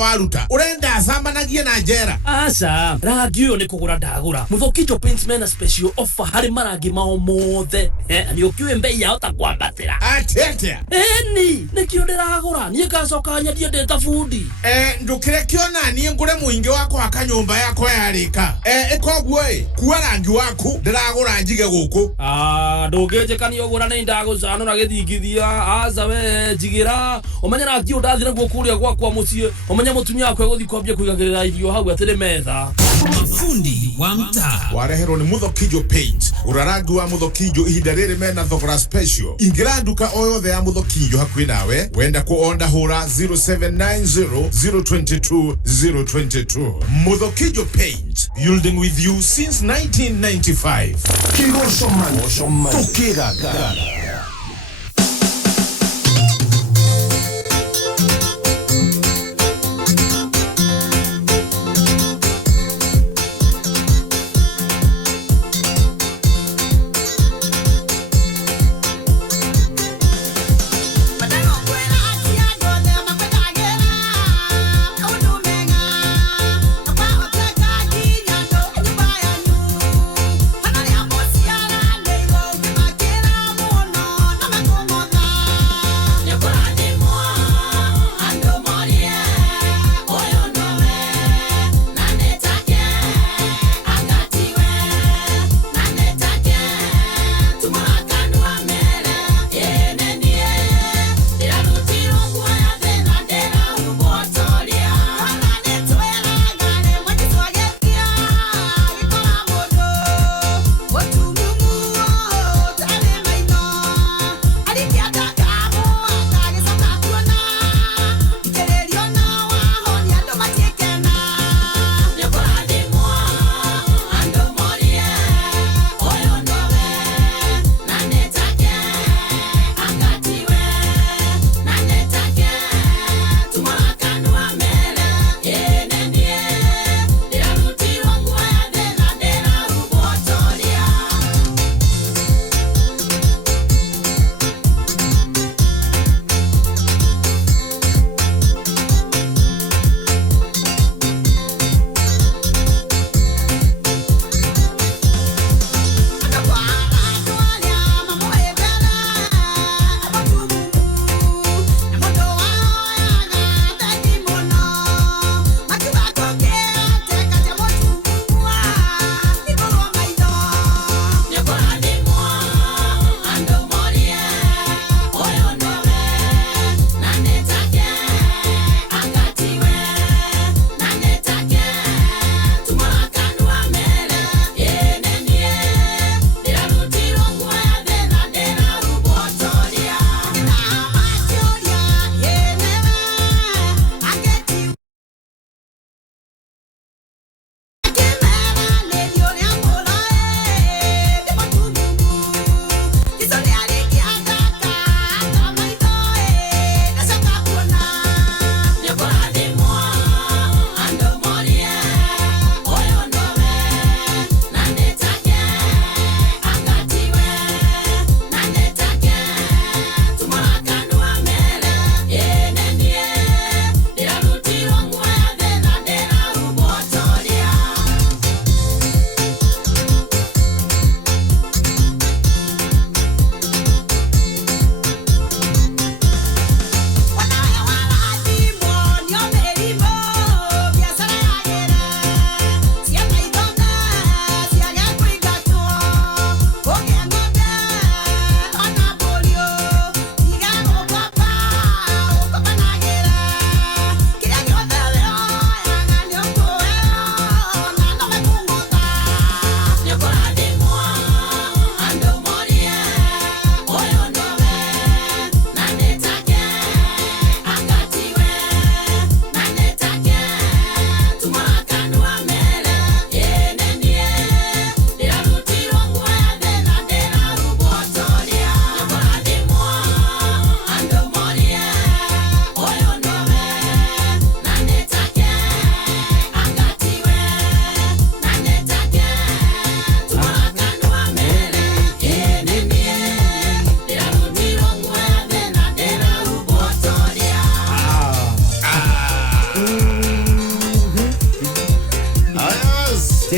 waruta urenda sambanagie na njera aca rangi uyu ni kugura ndagura Muthokijo Paint mena special offer hari marangi mao mothe ni ukiwe mbei yao ta kwambatira atete ni kio ndiragura nie ngacoka nyendie ndeta fundi ndukire kiona nie ngure muingi wakwa akanyumba yakwa yarika ekoguo kuwa rangi waku ndiragura njige guku ndungijikania ugura ni ndagucano na githingithia aca we jigira umenya rangi undathire guo kuria gwakwa mucie umenya mutumia wakwa guthi kwambia kuigagirira irio hau atire metha. Fundi wa mtaa wareherwo ni Muthokijo Paint. Urarangi wa Muthokijo ihinda riri mena thogora special. Ingira nduka o yothe ya Muthokijo hakuhi nawe wenda kuonda hura 0790 022 022. Muthokijo Paint, building with you since 1995. KIGOCO-MONDAY Kwigangara.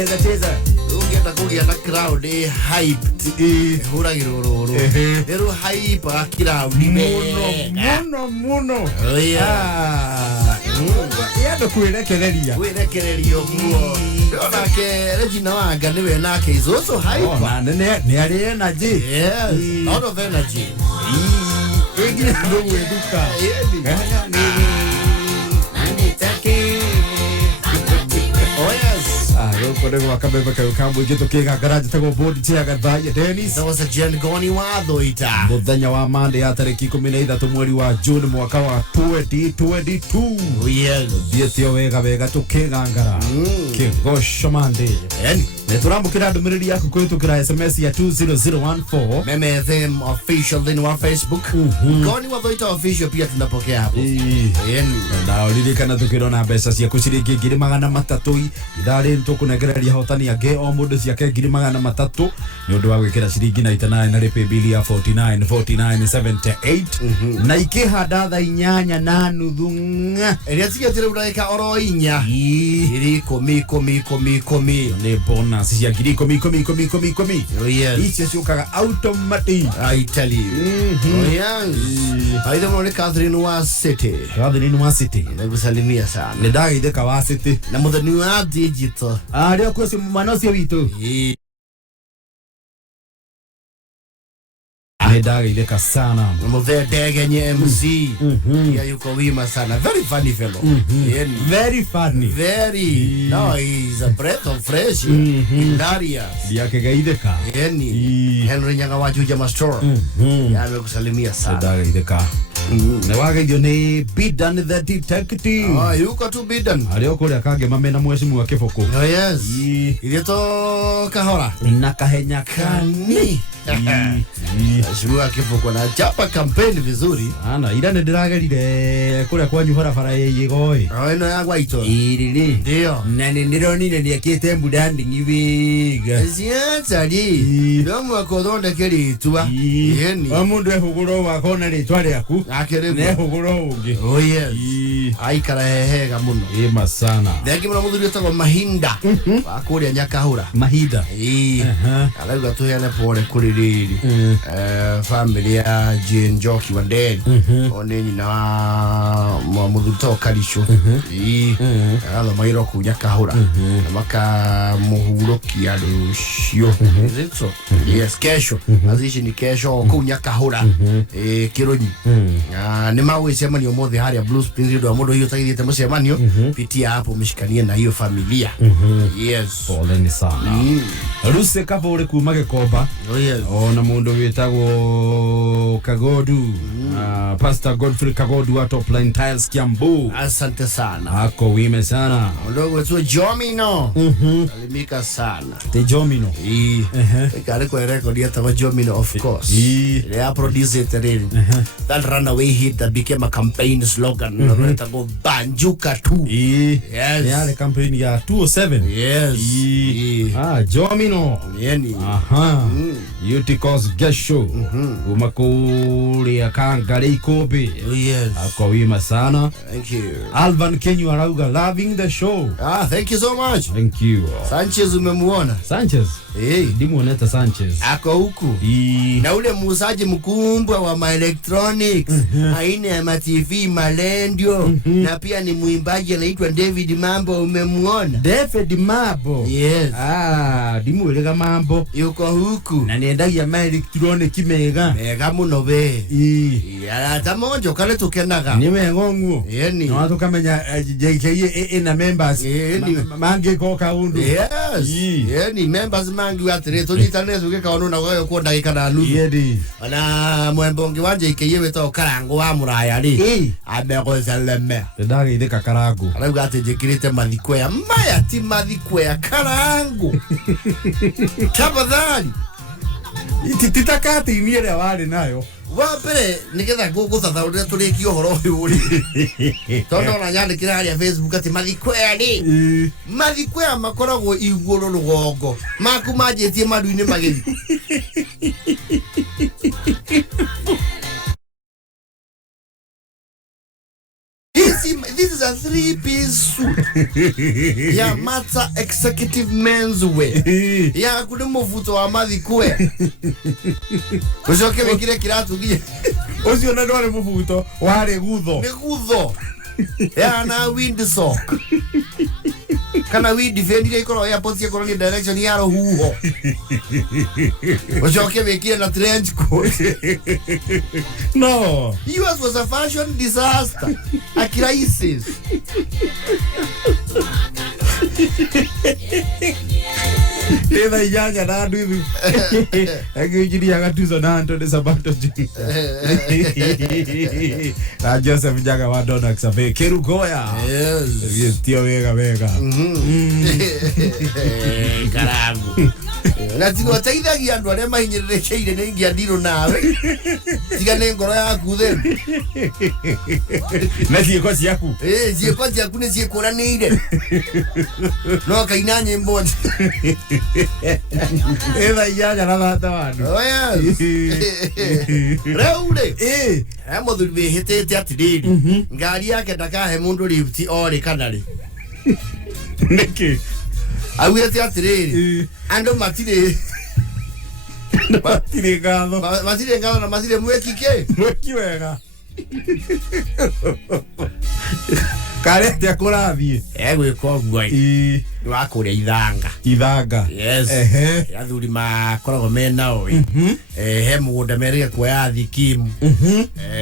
cheza ungienda kugia na crowd hyped huragiro roro rero hype a crowd muno oh yeah yendo kwirekereria muo ndona ke Regina Wanga niwe nake is also hype ne ari energy yes out of energy Egi ndo weduka oh yes kode wakabeba kambo gito Kwigangara jitagwo Board Chair Gathaiya Dennis. That was a Ngoni wa Thuita. Muthenya wa Monday ya tariki 13 mweri wa June mwaka wa 2022. Oh yes. Thietio wega tu Kwigangara. KIGOCO-MONDAY. Neturambukira ndumiriri yaku kwitukira SMS ya 20014. Meme FM official then wa Facebook. Ngoni wa Thuita official pia tunapokea hapo. Na ulirikana tukirona mbeca cia kuciringi 300 idari tukunegereria hotani age o mundu ciake 300 ni undu wa gwikira ciringi 99 na ripe bili ya 49.78 na ikihanda tha 8 na nuthu eria tigitire ureka oro inya iri 10 ni bonus cia 10 oh yes icio ciukaga automatic I tell you oh yes aidha mwone Catherine wa City nakusalimia sana ni ndageitheka wa City na muthoni wa digital leo kwa si mwana cio witu Ndageitheka sana Muthedege nye MC ya yuko wima sana very funny fellow very funny no he's a breath of fresh Daria yake gaitheka Henry Nyaga wa Juja Mastor amekusalimia sana ndageitheka na wageithio ni Bidan the detective yuko tu Bidan alio kule kage mamena mwesimu wa Kiboko oh yes ile to kahora na kahenya kani Shua Kiboko na chapa campaign vizuri ana ila ndiragerire kule kwa nyuhara fara yegoi ino ya gwaito iriri ndio na ndironi ni akite mbudandi ngibiga ziatari ndomo kodonde kiri tuba yeni amundu ehuguro wakona ritwa riaku ne huguro ungi oh yes aikara hehega muno ima sana thegi muno muthuri utagwo Mahinda akuria Nyakahura Mahinda alauga tuheane pole kuri riri family ya Njoki wa Ndani one nyina wa muthuri to Karisho ala mairo ku Nyakahura maka muhurokia rucio zitso yes kesho azishi ni kesho ku Nyakahura Kirunyi ni mawicemanio mothe haria Blues Prince ndo mundu hiyo taithite mucemanio pitia hapo mshikanie na hiyo familia yes pole ni sana ruse kabore kuma Gikomba oh yes ona mundu witagwo Kagodu Pastor Godfrey Kagodu wa Top Line Tiles Kiambu asante sana ako wime sana ndogo wetu Jomino alimika sana te Jomino kale kwa record ya tawa Jomino of course they are produced really that runaway hit that became a campaign slogan ndio go banjuka tu yes yale campaign ya 207 yes Jomino yani Uticos Gesho umakuri akangare ikobe yes ako wima sana thank you Alvan Kenyu arauga loving the show thank you so much thank you Sanchez umemuona Sanchez dimuoneta Sanchez ako huku na ule muuzaji mkumbwa wa ma electronics aina ya ma TV malendio na pia ni muimbaji anaitwa David Mambo umemuona David Mambo yes dimuelega Mambo yuko huku na niendagia ma electronic mega muno be hata monjo kale tukenaga niwe ngongu yani na watu kamenya JKE na members mange ko kaundu yes yani members mangi watire to internet ugeka ono na goyo ko ndagika na nuthu na mwembongi wanje JKE weto karango wa muraya ri abego zaleme ndageithika karango arauga ati jikirite mathikwe maya ti mathikwe karango tafadhali titakati niere wale nayo wapere nigetha guthathaurira turiki uhoro uyu ri tondo na nyandikira haria Facebook ati mathikwea ni mathikwea makoragwo iguru rugongo maku manjitie maru-ini magiri This is a 3-piece suit. Ya Matza executive menswear. Ya kuna mvuto wa mathi kwe. Ucoke wikire kiratu giye. Ucio na ndwari muvuto wari gutho. Ni gutho. Ya na windsock. Kana we defend ile ikoro ya post ikoro ni direction ya rohuho. Ucoke wikire na trench coat. No. US was a fashion disaster. A crisis. Eda yanya na andu hivi. Akijiria gatuzo na Anto de Sabato. Na Joseph Jaga wa Dona Xavier Kerugoya. Yes. Tio wega. Karamu. Na tigo taithagia andu aria mahinyirerekeire ni ngia ndiro nawe. Tiga ne ngoro yaku the. Na ciiko ciaku. Ciiko ciaku ni ciikuranire. No kaina nyimbo. Eda yanya na thata wandu. Oh yes. Raule. Muthuri wihitite atiriri. Ngari yake ndakahe mundu lift ori kana ri. Niki. Awiyete atiriri. Ando matire. Matire ngatho. Matire ngatho na matire mwekike. Mweki wega. Karete akurathie. Gwiko gwai. Wakuria ithanga. Yes. Athuri makoragwo mena oi. He mugunda merige kuoya thikimu.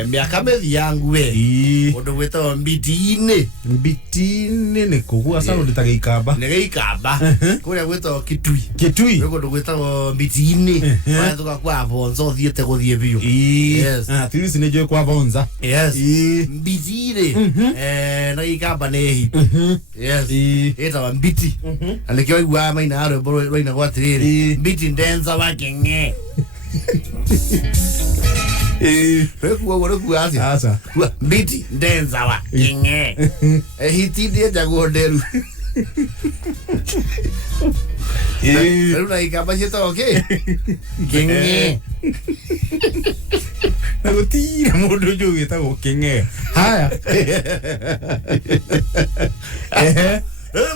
Miaka methiangu we. Undu gwitagwo mbiti-ini. Mbiti-ini ni kugua sana ndita giikamba. Ni giikamba. Kuria gwitagwo kitui. Kitui. Ni kundu gwitagwo mbiti-ini. Wathuka kwa bonzo thiete guthie biu. Yes. Tirisi ni jwe kwa bonza. Yes. Mbiti-ini. Na giikamba ni hi. Yes. Eta wa mbiti. Alekio igwa maina aro bro ina gwatiriri. Mbiti ndenza wakenge. Reku asia. Asa. Mbiti ndenza wakenge. Hiti dia jagoderu. Una ikaba jeta okay. Kenge. Nagutira mundu ju gitagwo kenge. Haya.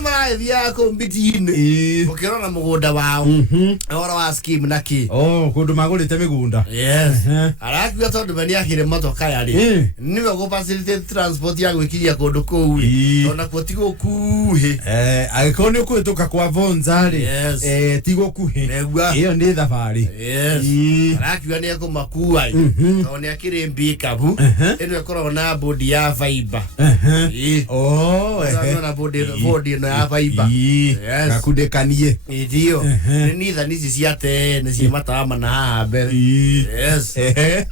Mara yako mbiti-ini. Ukirona mugunda wao. Ora wa scheme naki. Kundu magurite migunda. Yes. Arakiwa tondu bani akire motoka yari. Niwe go facilitate transport ya gwikiria kundu kou. Ona kutigo kuhi. Agikoni ukuituka kwa vonza ri. Tigo kuhi. Iyo ndi thabari. Yes. Arakiwa ni akumakua. Tone akire mbika bu. Eno ekoro na body ya fiber. Na body no ya fiber. Yes. Nakudekanie. Ndio. Ni thanisi ciate ni cimatama na habe. Yes.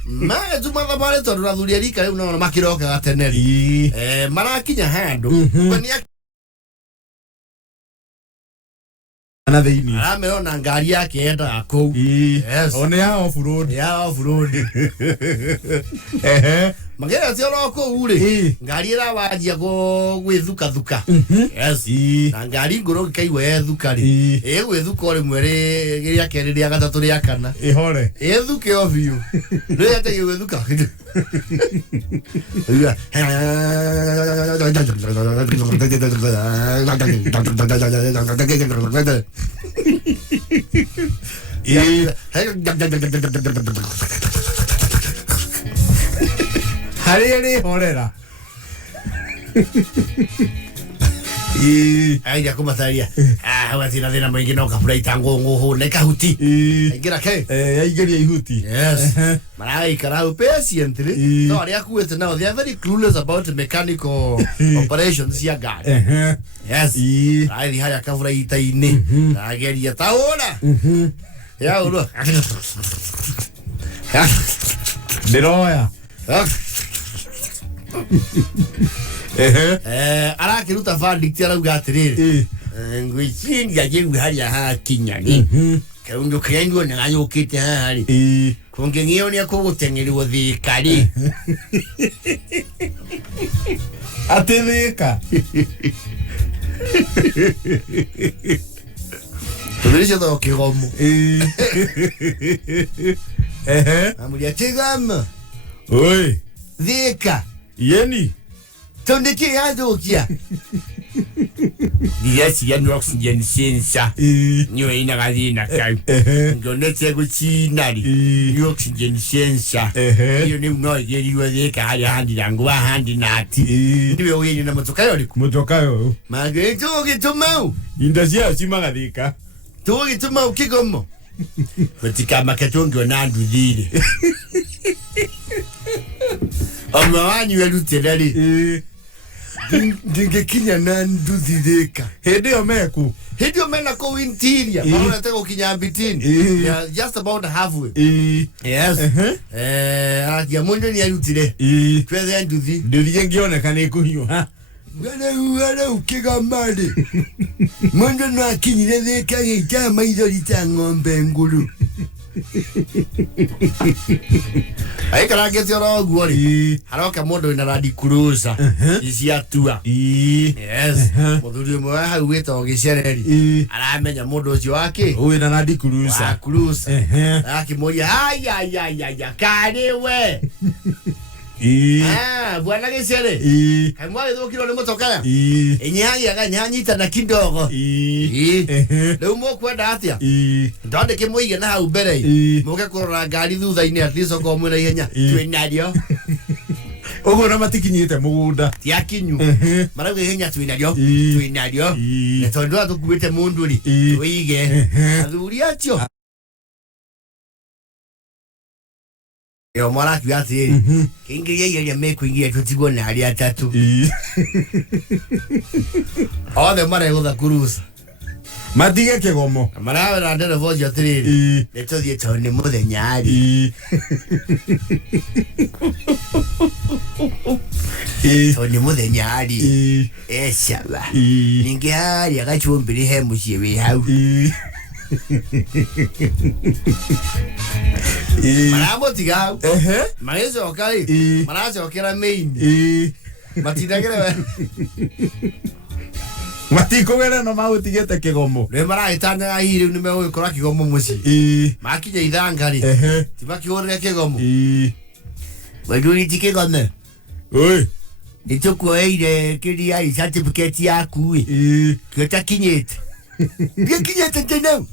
Ma tuma bare to rathuria rika riu no makiroka gateneri. Marakinya handu. Kwani ana theini. Arameona ngari yake enda akou. Yes. One ya off road. Ya off road. Magera tioro ko uri. Ngari ira wajia go gwithuka. Yes. Na ngari ngoro kaigwe thuka ri. Gwithuka ri mwere giria keri ria gatatu ria kana. Ihore. Thuke ovio. Ri ate gwithuka. Hariri horera. Ai ya kumataria. Hawa tina thina mwingi no kapura itango nguhu ne kahuti. Ingira ke. Aigeria ihuti. Yes. Marai karau patiently. No ari akuete now they are very clueless about mechanical operations ya gari. Yes. Ai di haya kavura itaini. Ageria taona. Ya ulo. Deroya. Arakiruta verdict arauga atiriri. Ngwichinga jewe haria hakinyani. Kaundu kyengo na yokite hari. Kungengio ni akugutengeriwo thikari. Atithika. Tulirisha to kigomo. Amulia Kiama. Oi. Thika. Yeni. Tonde ke yadokia. Yes, ya no oxygen sensa. Nyo ina gadina kai. Ngone tsego chinari. Nyo oxygen sensa. Yo ni no yeri wede ka hali handi yangu wa handi nati. Ndiwe uyenye na motoka yoli. Motoka yo. Mageto getomau. Indazia chimagadika. To getomau kigomo. Batika makatongo na ndudire. Omawani welutelali. Dinge kinya nandudireka. Hedio meku. Hedio mena ko interior. Bana nataka ukinyambitini. Yeah, just about halfway. Yes. Ya mundo ni alutile. Tweze nduzi. Nduzi ngione kana kunywa. Bwana ukigambale. Mundo na kinyile zeka ngitama hizo litangombe ngulu. Ai kana geti ora guori. Haroka modo ina radi cruiser. Isiatua. Yes. Moduli mo ha weta ogicereri. Aramenya modo ucio wake. Uwe na radi cruiser. Cruiser. Akimoria ya kare we. Bwana gicere. Kamwa ndo kilo lemo tokaya. Enyanyi aganyanyita na kidogo. Leo mo kwenda atia. Ndonde kimoige na hau mbere. Muge kurora ngari thutha-ini at least ko mwira ihenya. Twinario. Ogo na matikinyite mugunda. Tia kinyu. Marauga ihenya twinario. Twinario. Ne tondu atukuite munduri. Tuige. Athuri acio. Yo mara kiasi. Kingiye yeye mekuiya tutigwo na ali atatu. Ode mara go da cruise. Matige kigomo. Mara na ndere vojo 3. Leto die tone muthenyari. Tone muthenyari. Esaba. Ninge hari agachumbiri he mushiwe hau. Maramo tigau. Maezo okari. Marazo okera main. Matidagere. Matiko gere no mautigete kigomo. Le mara itanga ahiri ni mewe kora kigomo musi. Makije idangari. Tibaki ore kigomo. Wajuri tikigomo. Oi. Nitoko eire kiri ai certificate yaku. Keta kinyete. Bien kinyete tena.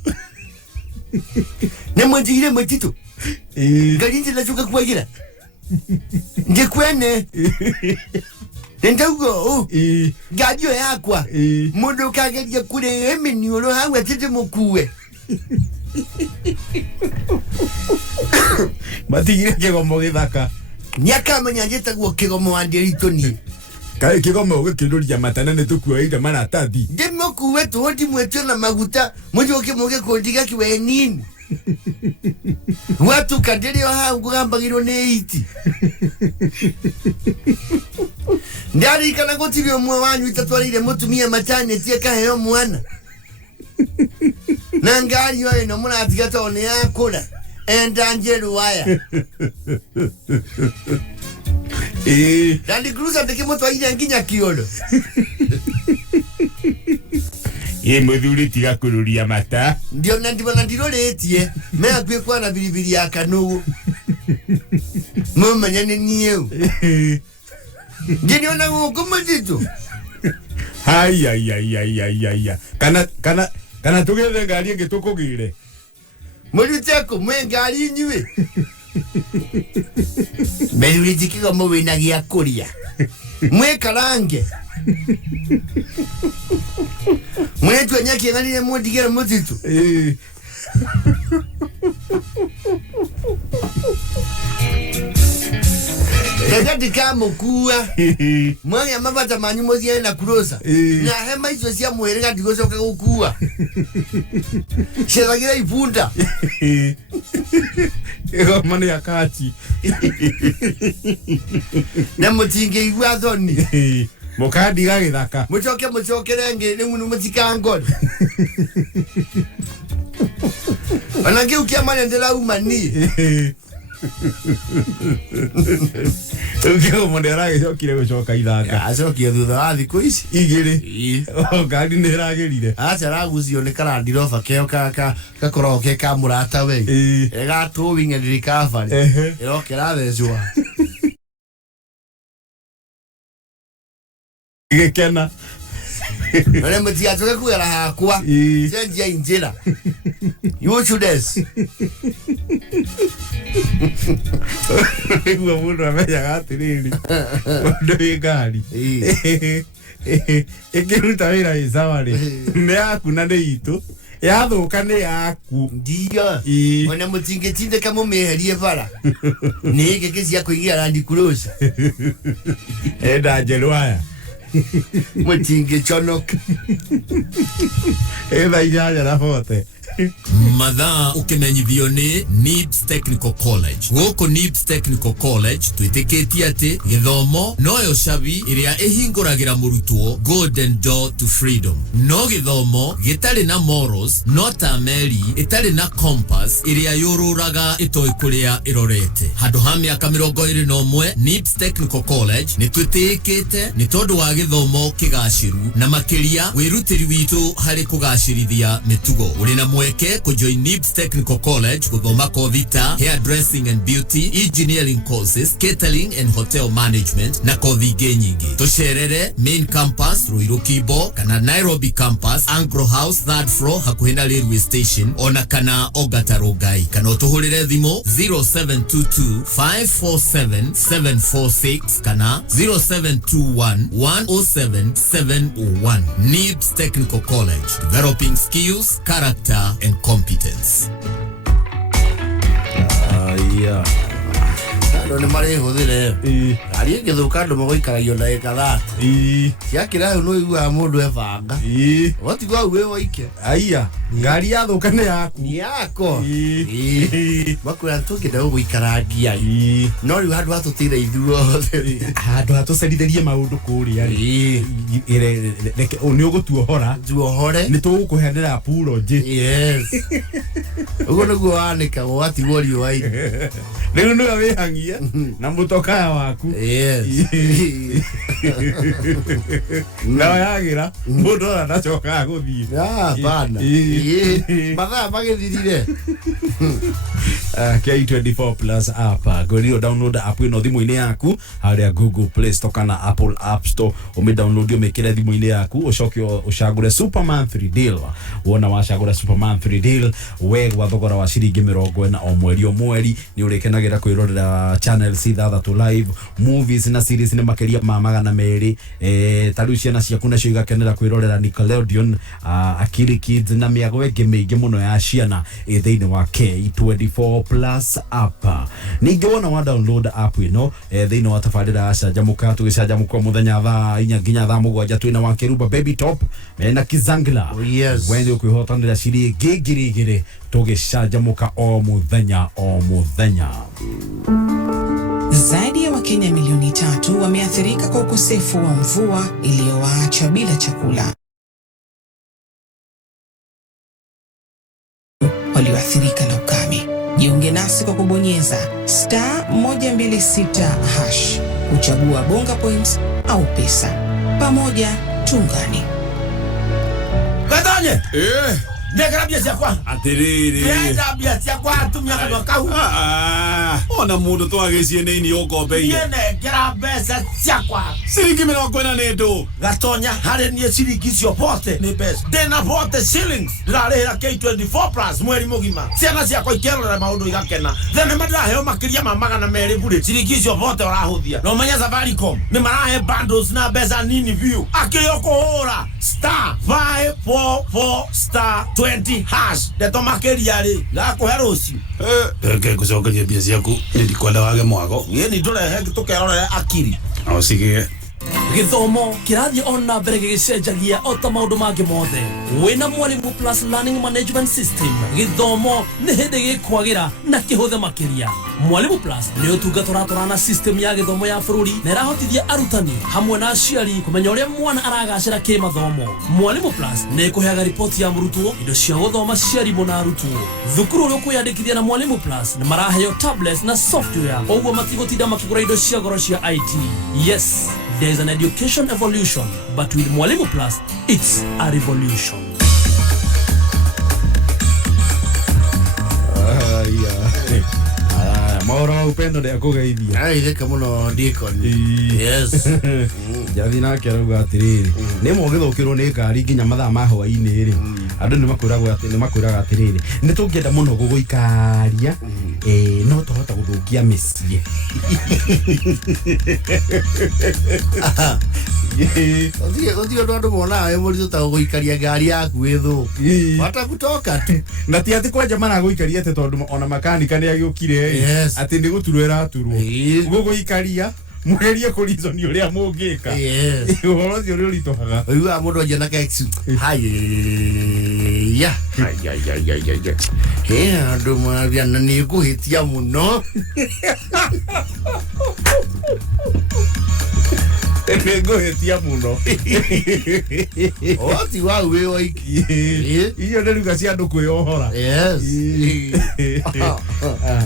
Nemwajire matito. Garinzi la chuka kwagira. Ndekwene. Ndaugo. Gadio yakwa. Mundu kageje kure emini olo hawe tete mukuwe. Matigire kigomo githaka. Nyaka manyajeta gwo kigomo andirito ni. Kai kigomo ugikiruria matana ne tukuaire maratathi. Demo kuwe tuoti mwetu na maguta. Mwenye ukimoge kondiga kiwe nini? Watu kandelio hao kugambagiro ne iti. Ndari kana gotirio mwe wanyu itatwarire mutumia matane tie kaheo mwana. Nangari yoe no muna atigata one yakula. Endanjeru waya. Dandi cruiser ndike moto aire nginya kiolo. Muthuri tiga kururia mata. Ndio nandibona ndiroretie. Me akwe kwa na bilibili ya kanugu. Mama nyane niyo. Ndiyo na ngukumatitu. Hai. Kana tugethe ngari ingi tukugire. Muliteko mwe ngari nyiwe. Meluri tikigo mwe na gia kuria. Mwe karange. Mwe tu nyaki ngani mwe digera mutitu. Ndadi kama kuwa. Mwe amabata manyumo zie na kurosa. Na hema hizo sia muherega digoso ka kuwa. Sheragira ipunda. Ego mane yakati. Na mutinge igwa thoni. Mukadi ga githaka. Mucoke renge ni munu mutikangoni. Anange ukiama ndela umani. Ukigo mondera gicokire gucoka ithaka. Acokire thutha wa thiku ici igiri. Ngari ni ragerire. Acha ragucio ni karandiroba keo kakoroke ka murata we. Ega towing and recovery. Erokera thecwa. Gikena. None mutiatoke kuera hakwa. Senjia injira. You should this. Iguo mundu amenyaga atiriri. Mundu wi ngari. Ikiruta wira wi sawa ri. Ni yaku na ni itu. Yathuka ni yaku. Ndio. Ona mutingetinde kama meherie bara. Ni gike cia kuigira Land Cruiser. Enda njerwaya. Mutingechonoka. Enda inyanya na bote. Mathaa ukimenyithio ni NIBS Technical College. Gũkũ NIBS Technical College twĩtĩkĩtie atĩ gĩthomo noyo cabi ĩrĩa ĩhingũragĩra mũrutwo golden door to freedom. No gĩthomo gĩtarĩ na morals, no ta meri ĩtarĩ na compass ĩrĩa yũrũraga ĩtoĩ kũrĩa ĩrorete. Handũ ha mĩaka 21 NIBS Technical College nĩ twĩtĩkĩte nĩ tondũ wa gĩthomo kĩgacĩru na makĩria wĩrutĩri witũ harĩ kũgacĩrithia mĩtugo. Ũrĩ na mweke kujoin NIBS Technical College kuthoma kothi ta hairdressing and beauty, engineering courses, catering and hotel management na kothi ingĩ nyingĩ. Tucerere main campus Ruiru Kibo kana Nairobi campus Angro House 3rd floor hakuhĩ na railway station, ona kana Ogata Rongai. Kana ũtũhũrĩre thimũ 0722547746 kana 0721107701. NIBS Technical College, developing skills, character and competence. Yeah. None mare huthire. Ari ngithuka ndu mugoikaragio ndagika 30. Ciakira no igua mundu ebanga. Watigwa we waike. Aiya, ngari yathuka ni yaku. Ni yako. Makura tukida guikaragia. No ri handu hatutire ithuo. Handu hatucerithirie maundu kuria ri. Reke ni ugutuohora. Tuohore. Ni tugukuhendera apology. Yes. Ugo niguo wanika watigwo ri waini. Riu ni wihangia na mutokaya waku. Yes. Na yagira mundu ora ndacoka guthii. Ah, bana. Mathaa magithirire. K24 Plus app. Go download app ino thimu-ini yaku haria Google Play Store kana Apple App Store. Ume download umekire thimu-ini yaku ucoke ucagure Superman 3 deal. Wona wacagura Superman 3 deal we gwa thogora wa ciringi 40 o mweri ni urekenagira kwirorera channels ithathatu live, movies na series ni makeria ma magana meri. Tariu ciana ciaku nacio igakenera kwirorera Nickelodeon, Akili Kids na miago ĩngĩ mĩingĩ muno ya ciana thĩinĩ wa K24 Plus app. Ningĩ wona wa download app ino thĩinĩ wa tabarĩra canjamũka tũgĩcanjamũka mũthenya thaa 4 nginya thaa 7 twĩna wa Kiruba Baby Top na Kizangla. Yes. Wende ũkwĩhotanĩra ciringi ngiri igĩrĩ tũgĩcanjamũka o mũthenya. Zaidi ya Wakenya milioni 3 wameathirika kwa ukosefu wa mvua iliyowaacha bila chakula. Walioathirika na ukame. Jiunge nasi kwa kubonyeza *126# kuchagua bonga points au pesa. Pamoja tuungane. Gadanye! Ndekera bia ciakwa. Atiriri. Ndekera bia ciakwa atumia kwa kau. Ona mundu twagĩcie nini ũkombeire. Ndekera mbeca ciakwa. Ciringi 40 nĩ ndũ. Gatonya harĩ niĩ ciringi cio bote nĩ mbeca. Ndĩna bote shillings. Ndĩrarĩhĩra K24 Plus mweri mũgima. Ciana ciakwa ikerorera maũndũ igakena. Thenema ndĩraheo makĩria ma 200 bure. Ciringi cio bote ũrahũthia. No menya Safaricom nĩ marahe bundles na mbeca nini view. Akĩyo kũhũra *544*20#. Ndeto makĩria rĩ. Gakuhe rũciũ. Reke kucokeria mbia ciaku ndikwenda wage mwago. Ni ndũrehe tũkerorera akiri. O cigie. Githomo kirathi ona mbere gicenjagia o ta maundu mangi mothe. Wina Mwalimu Plus Learning Management System, githomo ni hindi gikwagira na kihuthe makiria. Mwalimu Plus ni ũtungata ũratwarana system ya githomo ya bũrũri na ĩrahotithia arutani hamwe na aciari kumenya ũrĩa mwana aragacĩra kĩmathomo. Mwalimu Plus ni ĩkũheaga ripoti ya mũrutwo, indo cia gũthoma cia arimũ na arutwo. Thukuru ũrĩa ũkwĩyandĩkithia na Mwalimu Plus ni maraheo tablets na software, koguo matigũtinda makĩgũra indo cia goro cia IT. Yes, there is an education evolution, but with Mwalimu Plus, it's a revolution. Moro wa upendo ndio akugeithia ai theka muno Deacon yes jathi na kĩrauga atĩrĩrĩ nĩ mũgĩthũkĩrwo nĩ ngari nginya mathaa ma hwaĩ-inĩ rĩ andũ nĩ makwĩraga atĩrĩrĩ nĩ tũngĩenda mũno gũgũikaria no tũhota gũthũkia mĩciĩ Othio ndo mona we mũritũ ta gũikaria ngari yaku ĩthũ bata kutoka tu na ti atĩ kwanja maragũikaria atĩ tondũ ona makanika nĩ agĩũkire atĩ nĩ gũturwo ĩraturwo gũgũikaria mugerie kurizoni uria mungika uhoro ucio uri uritohaga uyu mundu anje na kex ya andu mabia na ni guhitia muno Negohetia muno. Oti wa we oiki. Iyo nderuga cia andu kwiohora. Yes.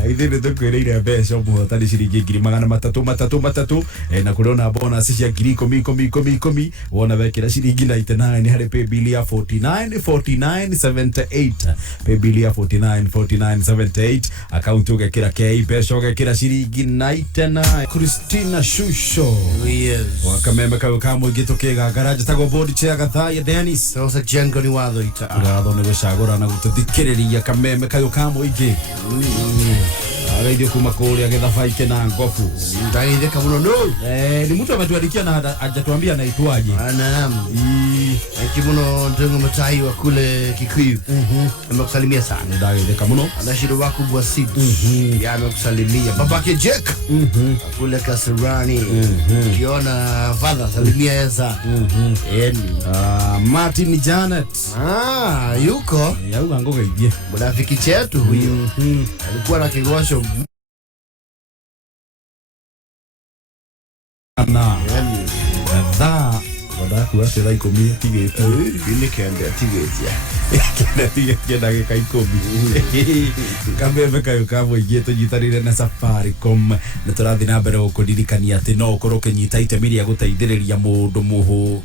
Ithe tukwereire mbeca muhotani ciringi 300 na kurona bonus cia 10,000 wona wekira ciringi 99 hari pay bill ya 49,4978 pay bill ya 49,4978 account ugekira KI mbeca ugekira ciringi 99 Christina Shusho. Yes. Wakameme ka muingi tukigangara njitagwo Board Chair Gathaiya Dennis Sosa Ngoni wa Thuita ngatho ni gucagura na gututhikiriria kameme ka muingi Araithio kuma kuria Githabaike na Ngofu ndaitheka muno no ni mtu ametuandikia na hajatuambia anaitwaje naam kimuno ndengo mtai wa kule Kikuyu nimekusalimia sana ndaitheka muno anashiro wako bwa seed amekusalimia babake Jack kule Kasarani kiona father salimia yesa Martin Janet yuko yauga ngogeithie mrafiki chetu huyo alikuwa na kigosho na dha wada kuwashe dha ikomi tigeti ile kende tigeti ya kende tigeti ya dagika ikomi kameme kayo kamo igeto nyitarire na Safaricom na turathi na mbere gukuririkania ati no ukoroke nyita itemi ria gutaithiriria mundu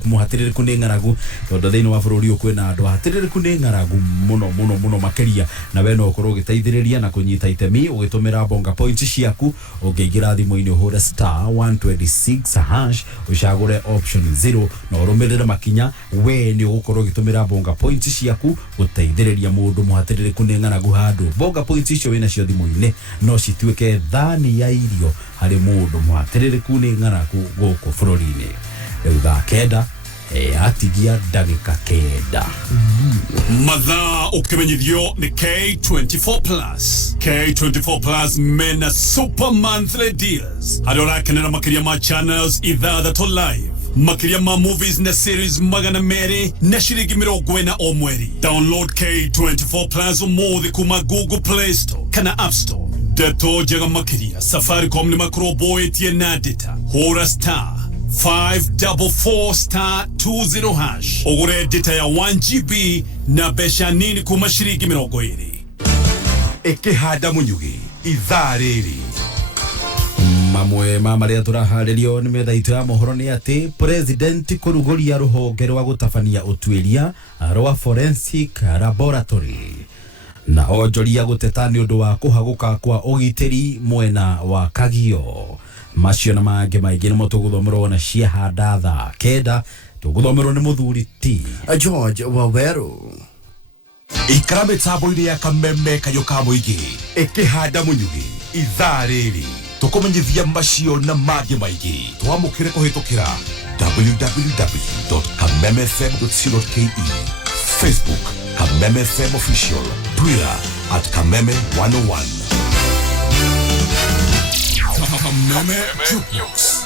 muhatiririku ni ng'aragu tondu thiini wa bururi ukwina andu hatiririku ni ng'aragu muno makiria na we no ukorwo gitaithiriria na kunyita itemi ugitumira bonga points ciaku ungiingira thimu-ini uhure *126# ucagure option 0 na urumirire makinya we ni ugukorwo gitumira bonga points ciaku gutaithiriria mundu muhatiririku ni ng'aragu handu bonga points icio wina cio thimu-ini no cituike thani ya irio hari mundu muhatiririku ni ng'aragu guku bururi-ini riu thaa kenda atigia ndagika kenda mathaa ukimenyithio ni K24 Plus. K24 Plus mena super monthly deals haria urakenera makiria ma channels ithathatũ live makiria ma movies na series magana meri na ciringi 40 o mweri. Download K24 Plus umuthi kuma Google Play Store kana App Store. Deto jega makiria Safaricom ni makroboetie na data hura *544*20# ugure data ya 1GB na besha nini kuma ciringi 20 ikihanda munyugi ithaa riri mamwe maria turaharirio ni methaitũ ya mohoro ni ati president kuruguria ruhonge rwa gũtabania ũtuĩria rwa forensic laboratory na onjoria gũteta nĩ ũndũ wa kũhagũka kwa ũgitĩri mwena wa Kagio macio na mangĩ maingĩ nĩ mo tũgũthomerwo na ciahanda thaa kenda tũgũthomerwo nĩ mũthuri ti George Waweru ikara mĩtambo-inĩ ya kameme kayoka mũingĩ ikihanda munyugi ithaa riri tukumenyithia macio na mangĩ maingĩ twamũkĩre kũhĩtũkĩra www.kamemefm.co.ke Facebook Kameme FM Official Twitter @Kameme101 Kameme Jukebox.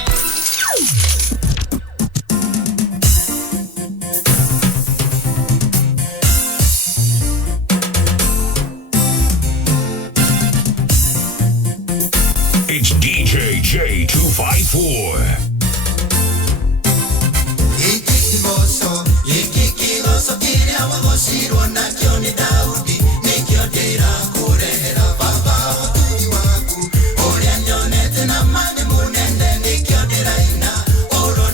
It's DJ J254. Oro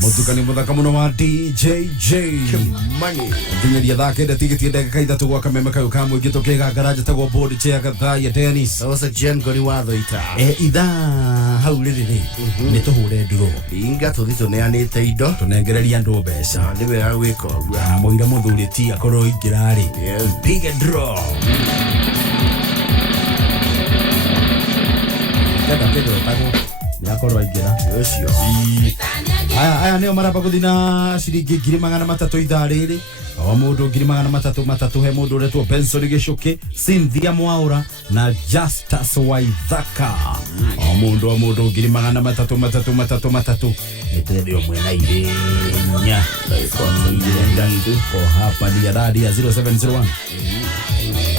Mutukani muthaka muno wa DJ Money nginyaria thake nda tigiti ndagika ithatu gwa kameme kayo ka mwingi tukigangara njatagwo Board Chair Gathaiya Dennis. That was a Ngoni wa Thuita. Itha hau riri ni tuhure nduro inga tuthito neanite indo tunengereria andu mbeca ni wega gwika uguo muira muthuri ti akorwo ingirari big draw kada kido tago ni akorwo ingira ucio aya nio maramba guthina ciringi 300 ithaa riri o mundu 300 he mundu uretwo Benson Gicuki, Cynthia Mwaura na Justus Waithaka. O mundu 300 eterio mwena irenya ko hapa ni radi ya 0701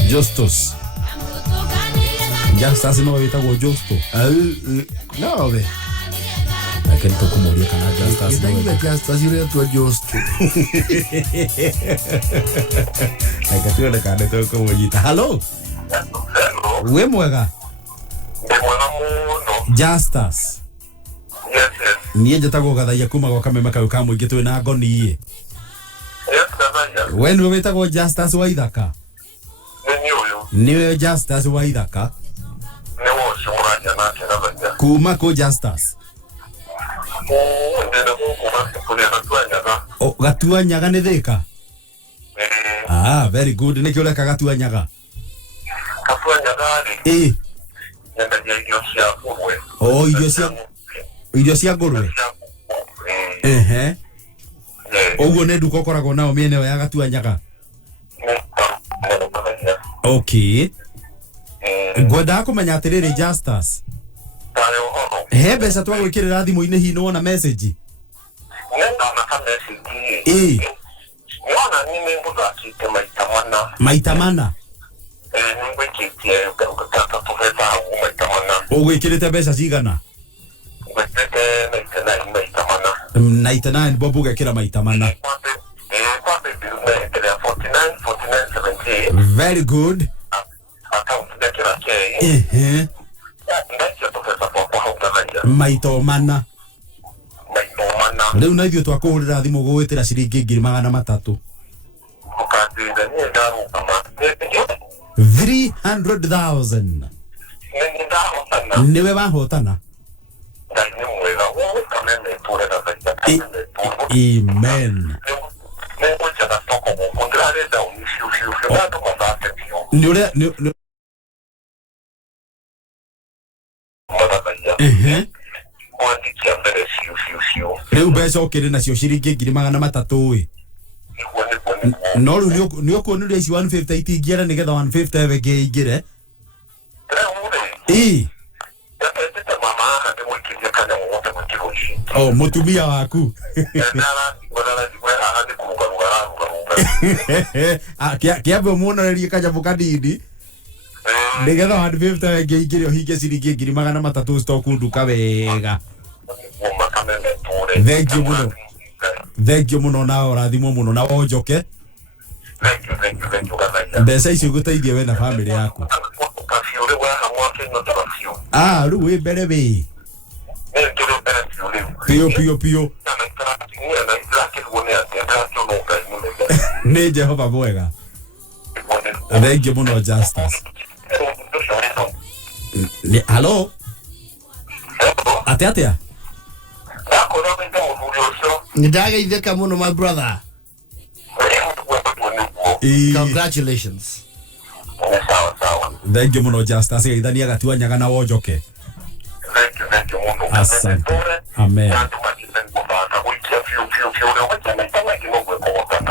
Justus no witagwo Justo no we lakini tukumulia kana Justus no Justus yule tu Justo akationa kana tukumujita hello we mwega Justus niye njatagwo Gathaiya kuma gwa kameme kayo ka mwingi twi na Ngoni we niwe witagwo Justus Waithaka niwe Justus Waithaka kuma ko Justus gatua nyaga ni Thika very good ni kioleka gatua nyaga irio cia ngurwe oguo ne nduka ukoragwo nao miene ya gatua nyaga okay ngwenda kumenya atiriri Justus he mbeca twagwikirira thimu-ini hi no na message maita mana ugwikirite mbeca cigana 99 bobu ugekira maita mana very good maito mana riu na ithuĩ twakuhurira thimu gugwitira ciringi 300 300,000 niwe wahotana amen ni uria riu mbeca ukiri nacio ciringi 300 no riu ni ukuoniria ici 150 itingiera nigetha 150 eve ingire mutumia waku kiambe muonererie kanyamu kanini nigetha 150 eve ingire uhinge ciringi 300 stock nduka wega thank you muno Thank you muno na orathimo muno na wonjoke. Thank you Gathaiya. Mbeca icio guteithia we na family yaku. Riu we mbere we. Pio. Ni Jehova mwega. Thank you muno Justice. Hello? Atia? Nidageitheka muno my brother. Congratulations. Thank you muno Justice. Geithania gatua nyaga na wonjoke. Thank you muno. Asante. Amen.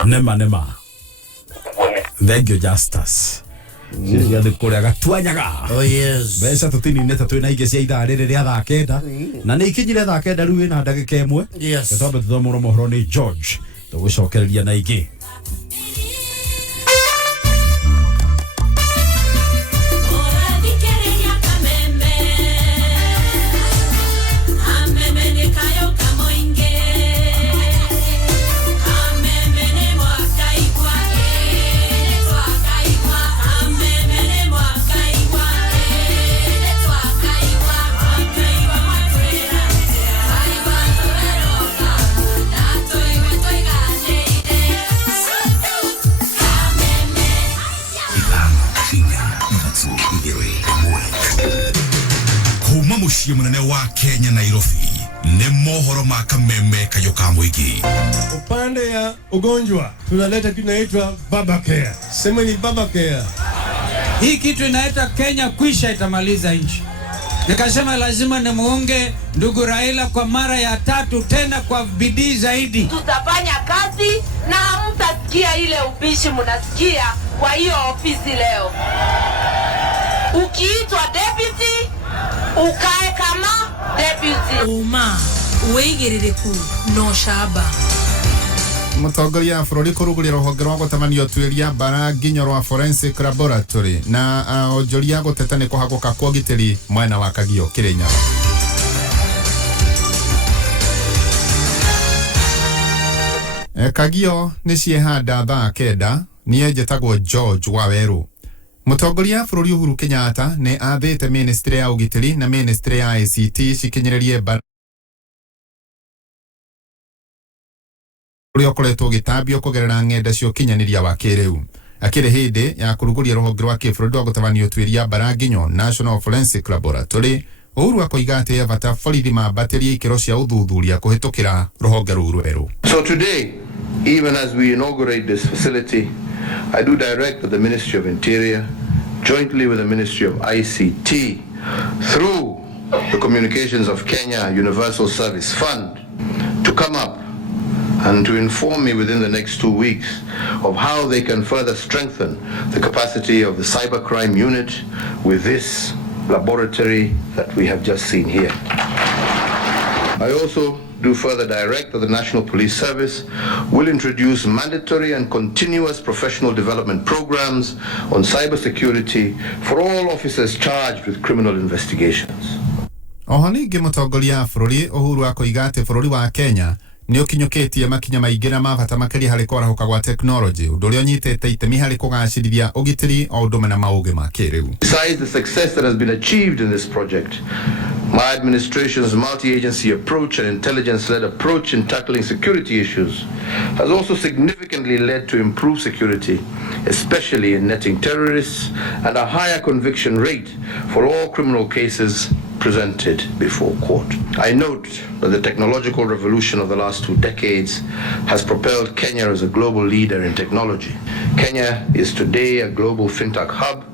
Nema. Thank you Justice. Cia de kuria gatua nyaga. Oh yes. Mbeca tutini neta twina ingi cia ithaa riri ria thaa kenda na ni ikinyire thaa kenda riu ina ndagika imwe. Yes. Tutambe tuthomora mohoro ni George. Tugucokereria na ingi. Kuma mushie munene wa Kenya Nairobi ne mohoro makameme KIGOCO-MONDAY. Upande ya ugonjwa tunaleta kinaitwa Baba Care. Sema ni Baba Care. Hii kitu inaita Kenya kwisha itamaliza nchi. Nikasema lazima nimuunge ndugu Raila kwa mara ya 3 tena kwa bidii zaidi. Tutafanya kazi na hamtasikia ile ubishi mnasikia kwa hiyo ofisi leo. Ukiitwa deputy, ukae kama deputy. Uigiririku no shaba. Mutongoria wa bururi kurugurira ruhonge rwa gutamanio twiria bara nginyo rwa forensic laboratory na onjoria guteta ni kuhaguka kwa gitiri mwena wa Kagio Kirinyaga. Kagio ni ciehanda thaa kenda ni enjetagwo George Waweru. Mutongoria bururi Uhuru Kenyatta ni athite ministry ya ugitiri na ministry ya ICT cikinyererie bara uria koretwo gitambio kugerera ng'enda cio kinyaniria wa kiriu akiri hindi ya kuruguria ruhonge rwa kibũrũri rwa gutabanio twiria bara nginyo National Forensic Laboratory. Uhuru akoiga ati bata borithi mambatĩrie ikĩro cia ũthuthuria kũhĩtũkĩra ruhonge rũu rwerũ. So today, even as we inaugurate this facility, I do direct that the Ministry of Interior, jointly with the Ministry of ICT, through the Communications of Kenya Universal Service Fund, to come up and to inform me within the next 2 weeks of how they can further strengthen the capacity of the cybercrime unit with this laboratory that we have just seen here. I also do further direct that the National Police Service will introduce mandatory and continuous professional development programs on cybersecurity for all officers charged with criminal investigations. Ohaningi mutongoria bururi Uhuru akoiga ati bururi wa Kenya ni ukinyukitie makinya maingi na mabata makiria hari kwarahuka gwa technology undu uria unyitete itemi hari kugacirithia ugitiri o undu na maugi ma kiriu. Besides the success that has been achieved in this project, my administration's multi-agency approach and intelligence-led approach in tackling security issues has also significantly led to improved security, especially in netting terrorists, and a higher conviction rate for all criminal cases presented before court. I note that the technological revolution of the last 2 decades has propelled Kenya as a global leader in technology. Kenya is today a global fintech hub,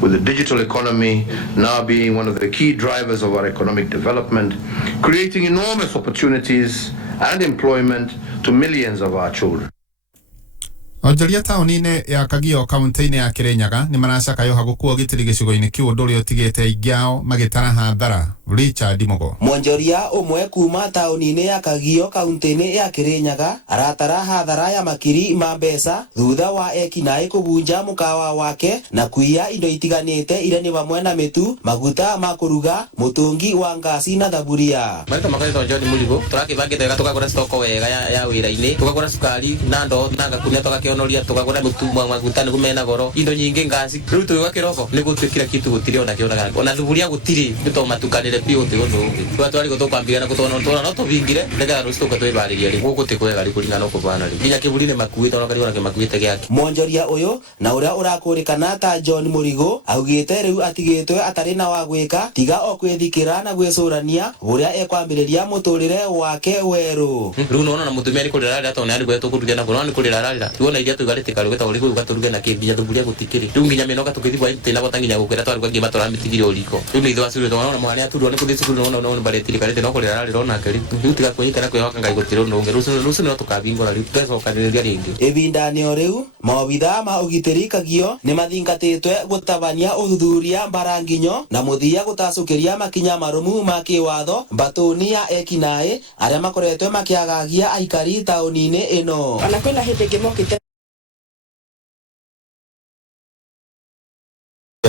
with the digital economy now being one of the key drivers of our economic development, creating enormous opportunities and employment to millions of our children. Onjoria tauni-inĩ ya Kagio kaunti-inĩ ya Kirinyaga nĩ maracakayo gũkuo gĩtiri gĩcigo-inĩ kĩu ũndũ ũrĩa ũtigĩte aingĩ ao magĩtara hathara. Richard Mogo. Mwonjoria ũmwe kuma tauni-inĩ ya Kagio kaunti-inĩ ya Kirinyaga aratara hathara ya makiri ma mbeca thutha wa ekinaĩ kũbunja mũkawa wake na kũiya indo itiganĩte iria nĩ hamwe na mĩtu, maguta ma kũruga, mũtũngi wa ngasi na thaburia. Marika makoretwo njoni mũrigo tũrakĩbangĩte wega tũkagũra stoko wega ya wĩra-inĩ, tũkagũra cukari na ndo na gakunia tũgakĩonoria, tũkagũra mũtu maguta nĩguo mena goro, indo nyingĩ ngasi. Rĩu tũiga kĩroko nĩ gũtuĩkira kitu gũtirĩ ona kĩonaga, ona thuburia gũtirĩ, nĩtũmatukanĩre biũ ũndũ ũngĩ. Twatwari gũtũkwambia na gũtona no tũbingire nĩgetha rũciũ tũgatwĩbarĩria rĩ gũkũ tĩkwega rĩ kũringana no kũbana rĩ nginya kĩburi nĩ makuĩte ona kariona kĩmakuĩte gĩake. Mwonjoria ũyũ na ũrĩa ũrakũrĩkana ta John Mũrigo augĩte rĩu atigĩtwe atarĩ na wa gwĩka tiga o kwĩthikĩra na gwĩcũrania ũrĩa ekwambĩrĩria mũtũrĩre wake werũ. Rĩu nona na mũtumia nĩ kũrĩra arĩa tona nĩ gwetwo kũrugia na kũrona nĩ kũrĩra ararĩra tuona iria tũigarĩtĩka rũgeta ũrĩ gũka tũruge na kĩmbinya thuburia gũtikĩrĩ. Rĩu nginya mĩnoga tũkĩthibwa tena gũtanginya gũkwĩra twaruga ngima tũramĩtigire ũriko. Rĩu nĩ ithuĩ acurĩtwo ona mwana aturwo nĩ kũthi cukuru no baretiri karete no kũrĩra ararĩra ona kĩri. Rĩu tiga kwĩhĩkana kwĩhoka Ngai gũtirĩ ũndũ ũngĩ. Rũciũ no tũkabingũra rĩu tũgecokanĩrĩria rĩngĩ. Ibinda-inĩ rĩu maobitha ma ũgitĩri Kagio nĩ mathingatĩtwe gũtabania ũthuthuria Mbaranginyo na mũthia gũtacũkĩria makinya marũmu ma kĩwatho mbatũni ya ekinaĩ arĩa makoretwe makĩagagia aikari taũni-inĩ ĩno. Ona kwĩna hĩndĩ ĩngĩ mokĩte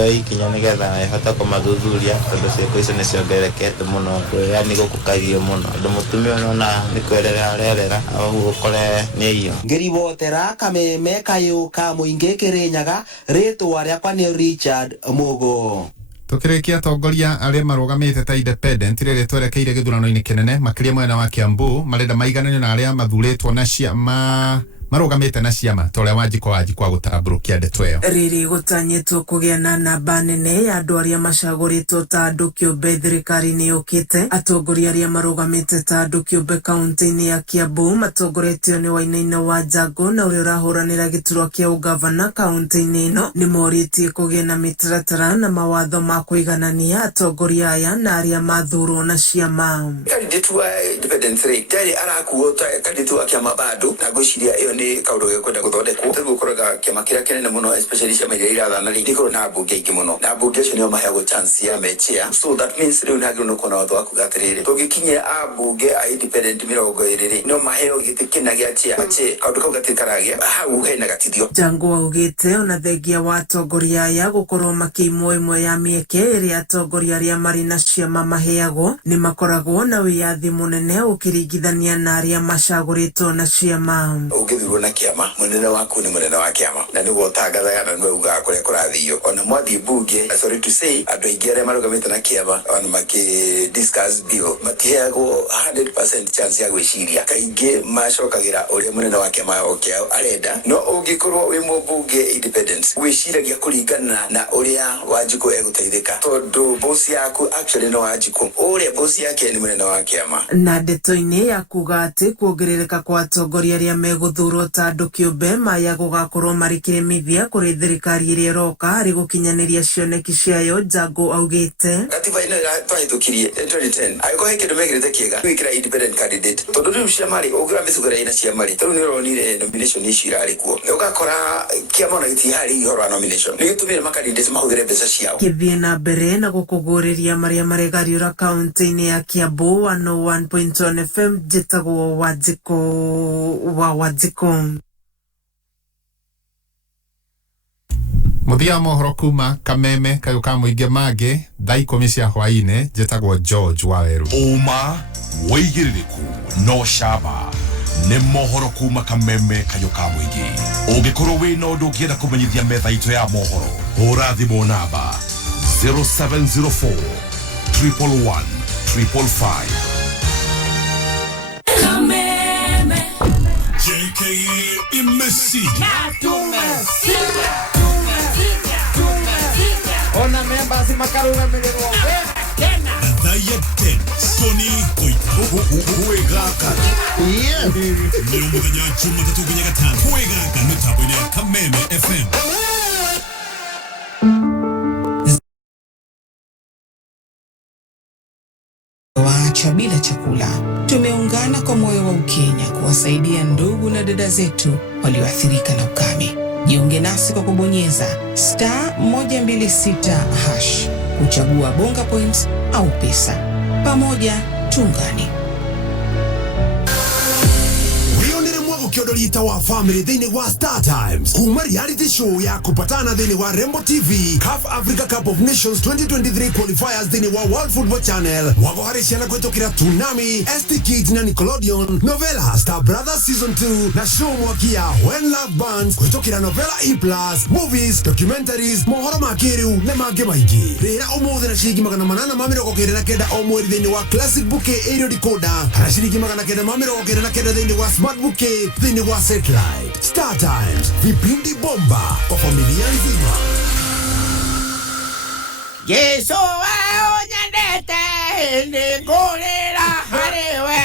ikinya nĩgetha ĩhote kũmathuthuria tondũ ciĩko icio nĩ ciongererekete mũno yani gũkũ Kagio mũno. Andũ mũtumia ona nĩ kwĩrera arerera au gũkore nĩ iyo. Ngĩribotera kameme kayũ ka mũingĩ Kirinyaga, rĩtwa rĩakwa nĩ Richard Mogo. Tukirikia atongoria arĩa marũgamĩte ta independent rĩrĩa twerekeire gĩthurano-inĩ kĩnene makĩria mwena wa Kiambu marenda maigananio na arĩa mathurĩtwo na ciama marugamite na ciama tole wajiko gũtambũrũkia ndeto ĩyo. Rĩrĩ gũtanyĩtwo kũgĩa na namba nene ya andũ arĩa macagũrĩtwo ta andũ kĩũmbe thirikari-inĩ yũkĩte. Atongoria arĩa marũgamĩte ta andũ kĩũmbe kaunti-inĩ ya Kiambu matongoretio nĩ Wainaina wa Njango na ũrĩa ũrahũranĩra gĩturwa kĩa ũgavana kaunti-inĩ ĩno nĩ morĩtie kũgĩa na mĩtaratara na mawatho ma kũiganania atongoria aya na arĩa mathurwo na ciama. Kandidati wa independent rĩ ndarĩ arakuo ta kandidati wa Kiama bado na ngwĩciria ĩyo nĩ kaũndũ gĩkwenda gũthondekwo. Tarĩu ũkoraga kĩama kĩrĩa kĩnene mũno especially ciama iria irathana rĩ nĩkorwo na ambunge aingĩ mũno na ambunge acio nĩo maheagwo chance ya mechia. So that means rĩu nĩagĩrĩirwo nĩ kuona watho wa kuga atĩrĩrĩ tũngĩkinyia ambunge a independent 20 rĩ no maheo gĩtĩ kĩna gĩa chia kaũndũ kau gatikaragia hau hena gatithio. Njango augĩte ona thengia wa atongoria aya gũkorwo makĩimwo ĩmwe ya mĩeke ĩrĩa atongoria arĩa marĩ na ciama maheagwo nĩ makoragwo na wĩyathi mũnene ũkĩringithania na arĩa macagũrĩtwo na ciama. Ũngĩthurwo na Kiama mũnene waku nĩ mũnene wa Kiama na nĩguo ũtangathaga na nĩwe ugaga kũrĩa kũrathio. Ona mwathiĩ mbunge sorry to say andũ aingĩ arĩa marũgamĩte na Kiama ona discuss bill matiheagwo 100% chance ya gwĩciria. Kaingĩ macokagĩra ũrĩa mũnene wa Kiama arenda. No ũngĩkorwo wĩ mũmbunge independent gwĩciragia kũringana na ũrĩa Wanjikũ egũteithĩka tondũ boss yaku actually no Wanjikũ ũrĩa boss yake nĩ mũnene wa Kiama. Na ndeto-inĩ ya kuga atĩ kuongerereka kwa atongoria arĩa megũthurwo ta andũ kĩũmbe maya gũgakorwo marĩ kĩremithia kũrĩ thirikari ĩrĩa ĩroka harĩ gũkinyanĩria cioneki ciayo. Njango augĩte katiba ĩno twahĩtũkirie 2010 agĩkorwo kĩndũ mekĩrĩte kĩega gwĩkĩra independent candidate tondũ rĩu ciama rĩ ũngĩra mĩcugĩra ĩna ciama rĩ tarĩu nĩ ũronire nomination ici irarĩ kuo ũgakora Kiama ona gĩtiharĩ ihoro wa nomination nĩ gĩtũmĩre makandidate mahũthĩre mbeca ciao. Gĩthiĩ na mbere na gũkũgũrĩria marĩa maregariũra kaunti-inĩ ya Kiambu 101.1 FM njĩtagwo Wanjikũ. Muthia mohoro kuma kameme kayo ka mũingĩ mangĩ thaa 10 cia hwaĩ-inĩ njĩtagwo George Waweru. Uma wĩigĩrĩrĩku no camba nĩ mohoro kuma kameme kayo ka mũingĩ. Ũngĩkorwo wĩ na ũndũ ũngĩenda kũmenyithia metha itũ ya mohoro hũra thimũ namba 0704 111 555. Kameme JKA imesija ona members makarugamĩrĩrwo Gathaiya Dennis Ngoni Thuita Kwigangara nĩ mũthenya wa Jumatatu nginya Gatano Kwigangara mĩtambo-inĩ ya Kameme FM. Wacha bila chakula. Tumeungana kwa moyo wa Ukenya kuwasaidia ndugu na dada zetu walioathirika na ukame. Jiunge nasi kwa kubonyeza *126# kuchagua bonga points au pesa. Pamoja tuungane. Ukiodolita wa family dhini wa Star Times kuma reality show ya kupatana dhini wa Rembo TV CAF Africa Cup of Nations 2023 qualifiers dhini wa World Football Channel wagoharishana kwetokera Tsunami, ST Kids na Nickelodeon, Novella Star Brothers Season 2 na show mwakia When Love Bands kwetokera Novella E+, movies, documentaries, mohoro makiru na mage maigi. Rera omothe na shiriki magana manana mamiroko kere na kenda omweri dhini wa Classic Bouquet Aerial Decoder na shiriki magana kenda mamiroko kere na kenda dhini wa Smart Bouquet dhini wa Satellite. Star Times, vipindi bomba kwa familia nzima. Yesu wao nyandete ngorera harewe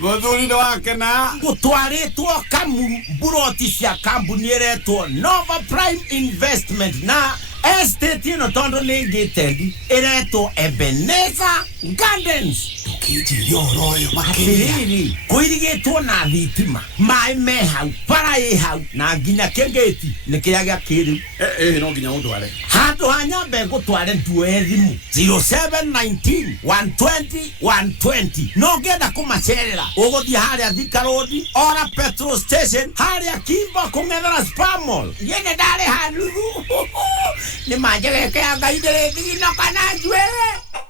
Gothuri ndo wake na gutwaritwo kamburoti cia kambuni iretwo Nova Prime Investment na estate ino tondo ningitendi iretwo Ebenezer Gardens. Yoroyo makiri kuirigitwo na thitima mai mehau para hau na nginya kengeti nikiria gya kiri no nginya undware handu hanyambe gutware nduwe thimu 0719 120 120 no ngenda kumacerera uguthie haria Thika Road ora petrol station haria Kimbo kungethera Spamol yene ndari handu ni manjegeke anga indire thino kana njwere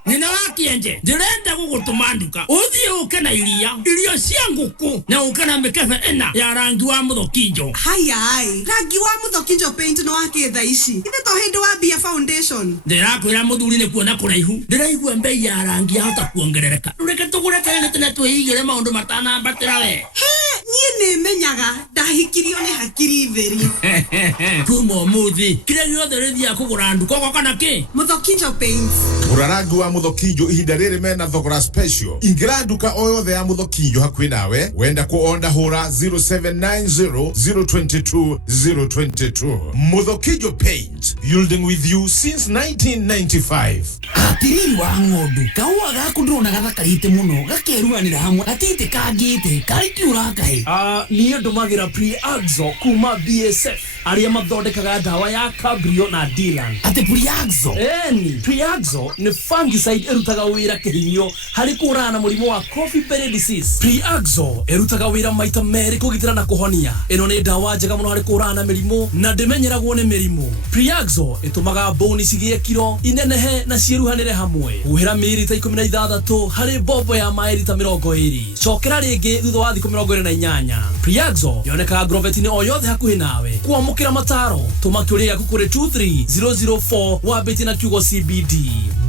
nina wakienje ndirenda gugutuma nduka uthie uke na irio cia nguku na uke na mbeca ena ya rangi wa muthokinjo. Haya rangi wa muthokinjo paint no akitha ici inde to hindu wa Bia Foundation. Ndirakwira muthuri ni kuona kuraihu ndiraigua mbei ya rangi hata kuongerereka reke tugure tene twihigire maundu matanambatira we nie ni menyaga ndahikirio ni hakiri theri kumo muthi kire giothe rithia kugura nduka kwa kana ki muthokinjo paint gura rangi wa muthokinjo ihinda riri mena thogora special ingira nduka o yothe ya muthokinjo hakuhi nawe wenda kuonda hura 0790022022 muthokinjo paint yielding with you since 1995. Atiri wa ngondu kawa gaku ndrona gathakarite muno gakeruanira hamwe atite kangite kari kiura kai niyo ndumagira pre-axo kuma BSF aria mathondekaga dawa ya Cabrio na Dylan. Ate pre-axo ni pre-axo ni fungicide erutaga wira kihinyo hari kurana murimo wa coffee berry disease. Pre-axo erutaga wira maita meri kugitira na kuhonia. Eno ni dawa njega muno hari kurana mirimo na ndimenyeragwo ni mirimo. Pre-axo itumaga bone cigie kiro inenehe na ciruhanire hamwe. Uhira mililita 16 hari bobo ya mailita 20. Chokera ringi thutha wa thikũ 28. Pre-axo yoneka agrovetini o yothe hakuhi nawe. Kuamukira mataro tumakiuria kukure 23004 wabiti na kiugo CBD.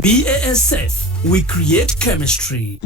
BASF, we create chemistry.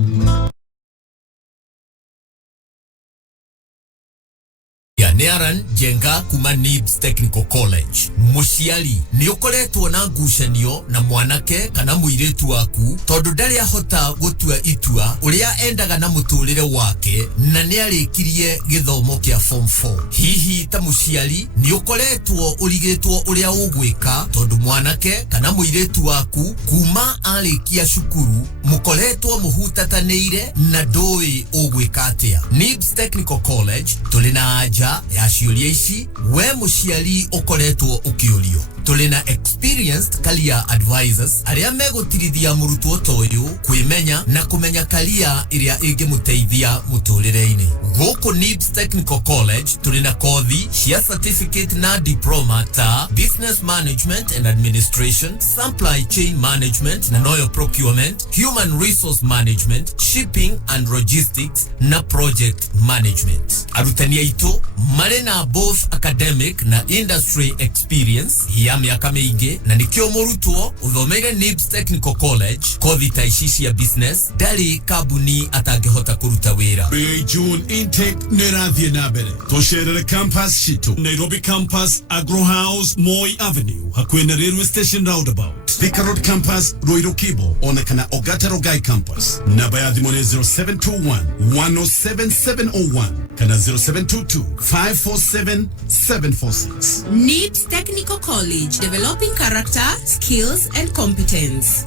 Nearan Jenga kuma NIBS Technical College. Muciari ni ukoretwo na ngucanio na mwanake kana muiretu waku tondu ndari ahota gutua itua uria endaga na muturire wake na ni arikirie githomo kia form 4. Hihi ta muciari ni ukoretwo urigitwo uria ugwika tondu mwanake kana muiretu waku kuma arikia cukuru mukoretwo muhutatanire na ndoi ugwika atia. NIBS Technical College tulina aja ya ciuria ici we muciari ukoretwo ukiurio. Tulina experienced career advisors aria megutirithia murutwo toyu kwimenya na kumenya career iria ingimuteithia muturire-ini. Guku NIBS Technical College tulina kothi cia certificate na diploma ta business management and administration, supply chain management na oil procurement, human resource management, shipping and logistics na project management. Arutani aitu marina both academic na industry experience ya miaka mingi na nikio murutwo uthomeire NIBS Technical College kothi ta ici ya business ndari kabuni atangihota kuruta wira. May June intake nerathie na mbere tosherere campus shitu Nairobi campus Agro House Moi Avenue hakuhi na railway station roundabout Thika Road campus Ruiru Kibo onekana Ogata Rogai campus namba ya thimũ nĩ 0721 107701 kana 0722 547 746. NIBS Technical College, developing character, skills and competence.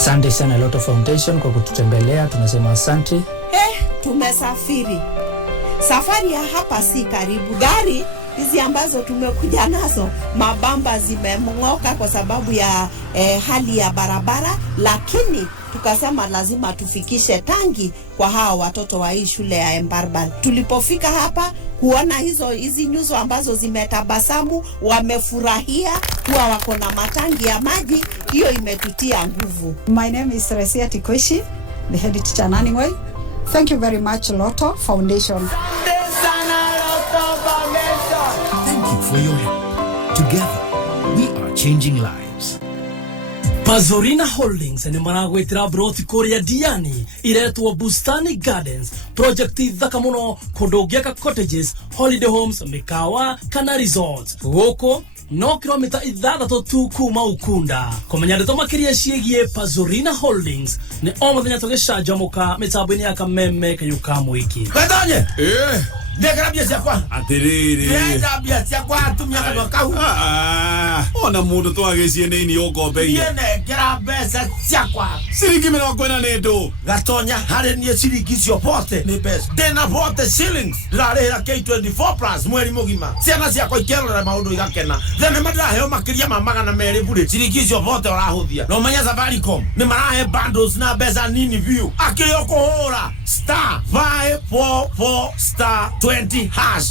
Asante sana Loto Foundation kwa kututembelea, tunasema asante. Tumesafiri. Safari ya hapa si karibu. Gari hizi ambazo tumekuja nazo mabamba zimemng'oka kwa sababu ya hali ya barabara, lakini tukasema lazima tufikishe tangi kwa hao watoto wa hii shule ya Embarbal. Tulipofika hapa kuona hizi nyuso ambazo zimetabasamu, wamefurahia kuwa wako na matangi ya maji, hiyo imetutia nguvu. My name is Resia Tikoshi, the head teacher Anene. Thank you very much Loto Foundation. Thank you for your help. Together, we are changing lives. Pazorina Holdings ni maragwetira broti korea Diani iretwo Bustani Gardens project thaka muno kundogiaka cottages, holiday homes, mikawa kana resorts. Goko no kilomita 6 tu kuma Ukunda. Komenya ndeto makiria ciegie Pazorina Holdings ni o muthenya tugicanjamuka mitambo-ini ya kameme kayukamu iki. Gatonye ndekera bia ciakwa atiriri ndenda bia ciakwa atumia kana kau ona mundu twagecie nini ukombeie ndekera mbeca ciakwa ciringi 40 ndu Gatonya hari nie ciringi cio bote ni mbeca ndina bote shillings ndarihira K24 plus mweri mugima ciana ciakwa ikerora maundu igakena thene madraheo makiria ma 200 bure ciringi cio bote urahuthia no menya Safaricom ni marahe bundles na mbeca nini view akio kuhura *544 *20 hash.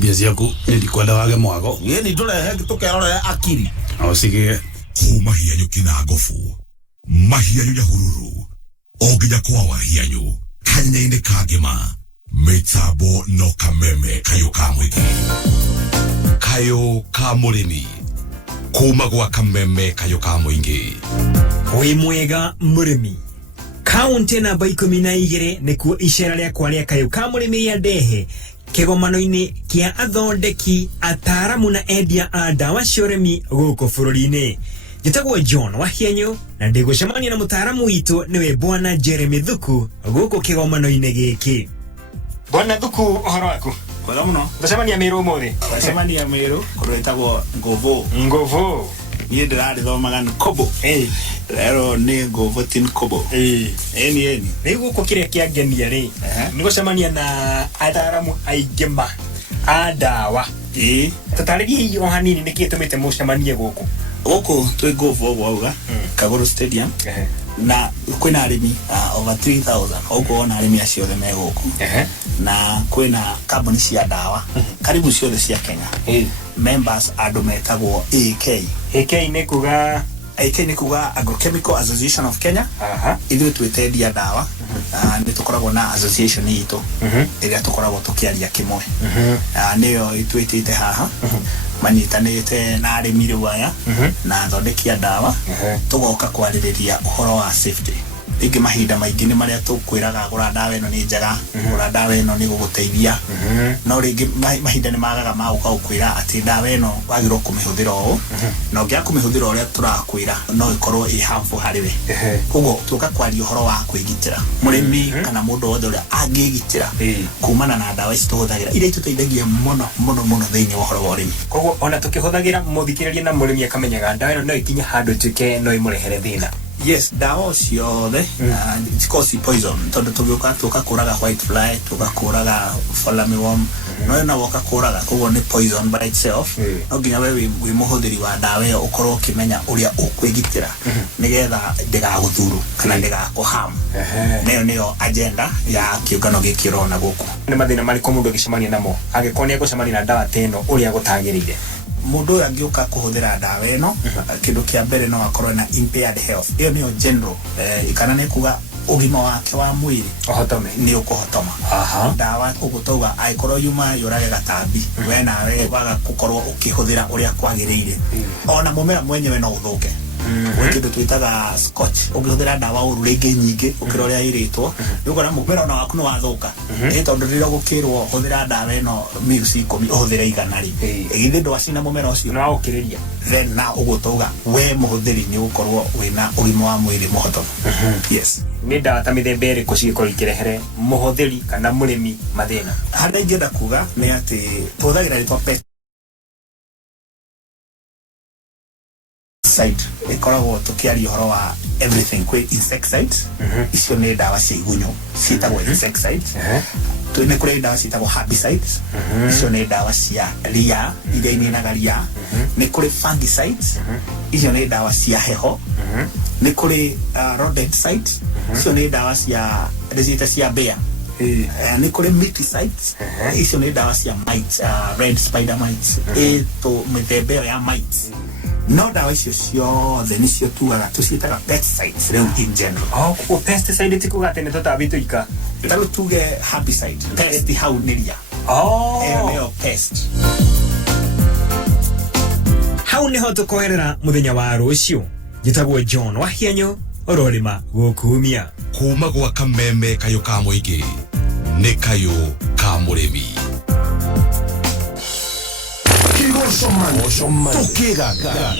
Biazi yako nilikwenda wage mwago. Yeni turehe tukerora akiri. Ausige mahianyu kinagofu. Mahianyu ya hururu. Ogija kwa wahianyu. Kanyaine kagema. Metabo no kameme kayo kamwiki. Kayo kamurimi. Kuma gwa kameme kayo kamwingi. Wi mwega murimi. Kaunti namba 12 nikuo icera rĩakwa rĩa kayo ka mũrĩmi ya ndehe kĩgomano-inĩ kĩa athondeki ataaramu na endia a ndawa cia ũrĩmi gũkũ bũrũri-inĩ. Njĩtagwo John Wahianyo na ndĩgũcemania na mũtaaramu witũ nĩwe Bwana Jeremy Thuku gũkũ kĩgomano-inĩ gĩkĩ. Bwana Thuku, ũhoro waku? Kwega mũno. Ndacemania Meru ũmũthĩ? Ndacemania Meru kũrĩa ĩtagwo Ngovo. Niĩ ndĩrathomaga Kobo. Lero ni Ngovo tin Kobo. Eni. Rĩu gũkũ kĩrĩa kĩangenia rĩ, nĩ gũcemania na ataaramu aingĩ ma a ndawa. Tũtarĩrie o hanini nĩkĩ tũmĩte mũcemanie gũkũ. Gũkũ twĩ Ngovo gwauga Kagoro Stadium. Na kwĩna arĩmi over 3000 gũkũ ona arĩmi acio othe me gũkũ. Na kwĩna kambuni cia ndawa karibu ciothe cia Kenya. Members andũ metagwo AK. AK nĩ kuga ni kuga Agrochemical Association of Kenya. Ithuĩ twĩtendia ndawa. Nĩ tũkoragwo na association itũ ĩrĩa tũkoragwo tũkĩaria kĩmwe. Nĩyo itwĩtĩte haha manyitanĩte na arĩmi rĩu aya na athondeki a ndawa tũgoka kwarĩrĩria ũhoro wa safety. Rĩngĩ mahinda maingĩ nĩ marĩa tũkwĩraga gũra ndawa ĩno nĩ njega, gũra ndawa ĩno nĩ gũgũteithia, no rĩngĩ mahinda nĩ magaga ma gũkwĩra atĩ ndawa ĩno wagĩrĩirwo kũmĩhũthĩra ũũ na ũngĩaga kũmĩhũthĩra ũrĩa tũrakwĩra no ĩkorwo ĩ harmful harĩwe. Koguo tũka kwaria ũhoro wa kwĩgitĩra mũrĩmi kana mũndũ wothe ũrĩa angĩgitĩra kumana na ndawa ici tũhũthagĩra iria itũteithagia mũno thĩinĩ wa ũhoro wa ũrĩmi. Koguo ona tũkĩhũthagĩra mũthikĩrĩria na mũrĩmi akamenyaga ndawa ĩno no ikinye handũ ĩtuĩke no ĩmũrehere thĩna. Yes, dawa ciothe it's poison. Tondu tũgĩũka kũraga white fly, tũgakũraga flammworm, no na woka kũraga koguo nĩ poison by itself. No nginya we wĩ mũhũthĩri wa ndawa ĩyo ũkorwo ũkĩmenya ũrĩa ũkwĩgitĩra nĩgetha ndĩgagũthuru kana ndĩgakũharm. Nĩyo agenda ya kĩũngano gĩkĩ ũrona gũkũ. Nĩ mathĩna marĩkũ mũndũ agĩcemania namo angĩkorwo nĩ egũcemania na ndawa ta ĩno ũrĩa gũtagĩrĩire? Mũndũ ũyũ angĩũka kũhũthĩra ndawa ĩno kĩndũ kĩa mbere no akorwo na impaired health. Iyo nĩyo general kana nĩ kuga ũgima wake wa mwĩrĩ nĩ ũkũhotoma. Ndawa ũgũtauga angĩkorwo yuma yũrage gatambi we nawe waga gũkorwo ũkĩhũthĩra ũrĩa kwagĩrĩire ona mũmera mwenyewe no ũthũke. Kĩndũ twĩtaga scotch ũngĩhũthĩra ndawa ũru rĩngĩ nyingĩ ũkĩra ũrĩa ĩrĩtwo nĩũkora mũmera ona waku nĩ wathũka. Tondũ rĩrĩa gũkĩrwo hũthĩra ndawa ĩno mils 10 ũhũthĩre igana rĩ githĩ ndwacina mũmera ũcio no ũkĩrĩria then na ũgũtauga we mũhũthĩri nĩ ũkorwo wĩna ũgima wa mwĩrĩ mũhotomu. Yes. Nĩ ndawa ta mĩthemba ĩrĩkũ cingĩkorwo ikĩrehere mũhũthĩri kana mũrĩmi mathĩna? Harĩa ingĩenda kuga nĩ atĩ tũhũthagĩra rĩtwa pesticide ikoragwo tukiaria horo wa everything kwi insecticides icio nĩ ndawa cia igunyũ ciitagwo insecticides nĩ kũrĩ ndawa ciitagwo herbicides icio nĩ ndawa cia ria iria ininaga ria nĩ kũrĩ fungicides icio nĩ ndawa cia heho nĩ kũrĩ rodenticides icio nĩ ndawa cia cia mbĩa nĩ kũrĩ miticides icio nĩ ndawa cia mites red spider mites mĩthemba ĩyo ya mites no ndawa icio ciothe nĩcio tuaga tũciĩtaga pesticides rĩu in general pesticide tikuga atĩ nĩ tũtambi tũika tarĩu tuge herbicide pest hau nĩ ria ĩyo nĩyo pest hau nĩho tũkoherera mũthenya wa rũciũ njĩtagwo John Wahianyo ũrorĩma gũkumia kuma gwa kameme kayũ ka mũingĩ nĩ kayũ ka mũrĩmi KIGOCO-MONDAY Kwigangara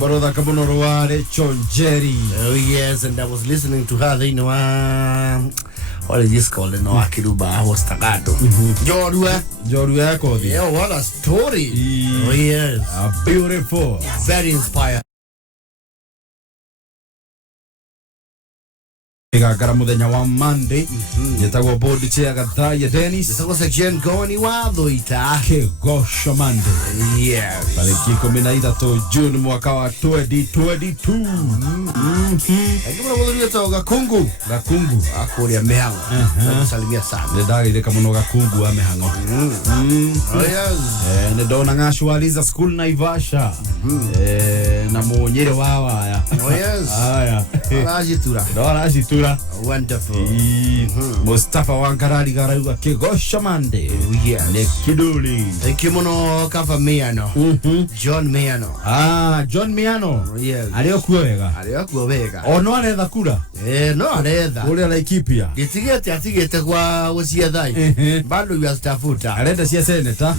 Barodha kabono wale chonjeri. Oh yes, and I was listening to her. They know what is this called? No, Akiruba was Tagado. Jorua Kodi. Yeah, what a story. Oh yes, beautiful, very inspired. Kwigangara muthenya wa Monday yetagwo Board Chair Gathaiya Dennis yetagwo section Ngoni wa Thuita KIGOCO-MONDAY. Yes, tariki 13 June mwaka wa 2022. Akimura muthuri wetagwo Gakungu akuria mihango. Salimia sana ndagire kamuno Gakungu wa mihango. Oh yes, ndona ngashwaliza school Naivasha na muonyere wawa ya. Oh yes, haya arajitura wonderful. Mustafa Wangarari garauga KIGOCO-MONDAY. Yes, nekiduli ekimono kafa miano. John Miano. John Miano. Yes, aliokuwa wega ono aretha kura no aretha uri Laikipia atigete kwa uciathai bado ya stafuta arenda cia senator.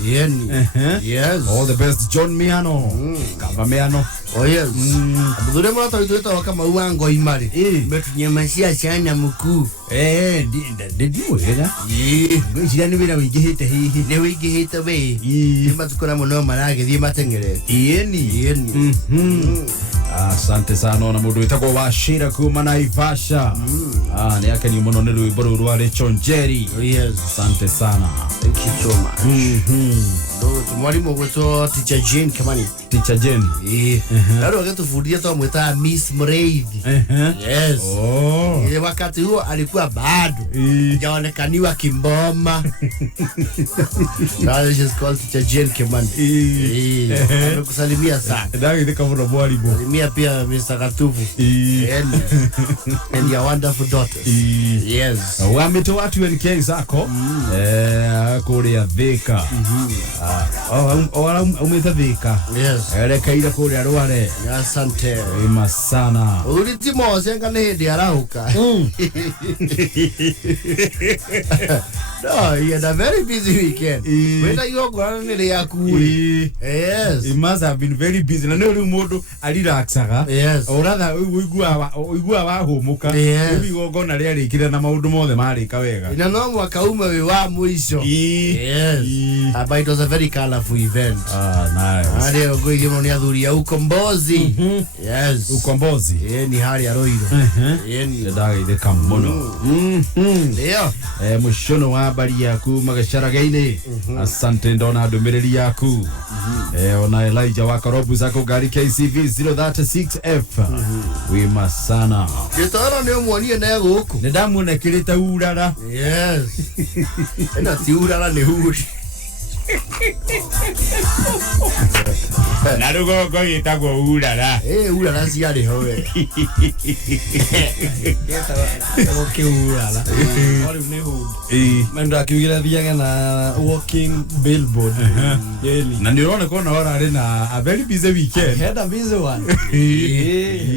Yes, all the best John Miano. Kava Miano. Oh yes, abudure mwana tuita kama uango imari metunyemashia chanya mkuu ndi wega ngwiciria ni wira wingihite hihi ni wingihite we ima tukora muno maragithie matengere yeni. Asante sana na mundu witagwo Washira kuma Naivasha. Ni yake ni muno ni rwimbo ruru wa chonjeri. Yes, asante sana, thank you so much. Mwalimu wetu Teacher Jane Kamani. Teacher Jane. Lalo akatufundia tu mwita Miss Mreithi. Yes. Wakati huo alikuwa bado hajaonekaniwa kimboma. Now she's called Teacher Jane Kamani. Amekusalimia sana. Ndio kama ndo mwalimu. Salimia pia Mr. Katuvu. And your wonderful daughters. Yes. Wamito watu NK zako kuria Thika. Umeta Thika. Yes. Elekaira kuria Rware. Asante. Ima sana. Ulitimo senga ne hedi arauka. No, you had a very busy weekend. Whether you go on the yakuri. Yes. It must have been very busy. Na no mudu aliraxaga. Yes. Or rather uigua wa humuka. Ubi go na ria rikira na maundu mothe marika wega. Ina no mwaka ume we wa mwisho. Yes. But it was a very colorful event. Nice. Ade ogoige moni athuria ukombozi. Yes. Ukombozi. Ni hali ya roiro. Ni ndagire kamono. Ndio. Mushono wa bari yaku magacharagaine. Asante ndona ndumiriri yaku. Ona Elijah wa Karobu zako gari KCV 036F. Wima sana. Gitara ni muonie na guku. Ni ndamuona kirita urara. Yes. Ena ti urara ni huri. Na rugongo yitagwo urara. Urara ciari ho we. Okay, urara. Wali ni hudi. Mendo akiugira thiaga na walking billboard. Na ni unaona kona ora arena a very busy weekend. Had a busy one.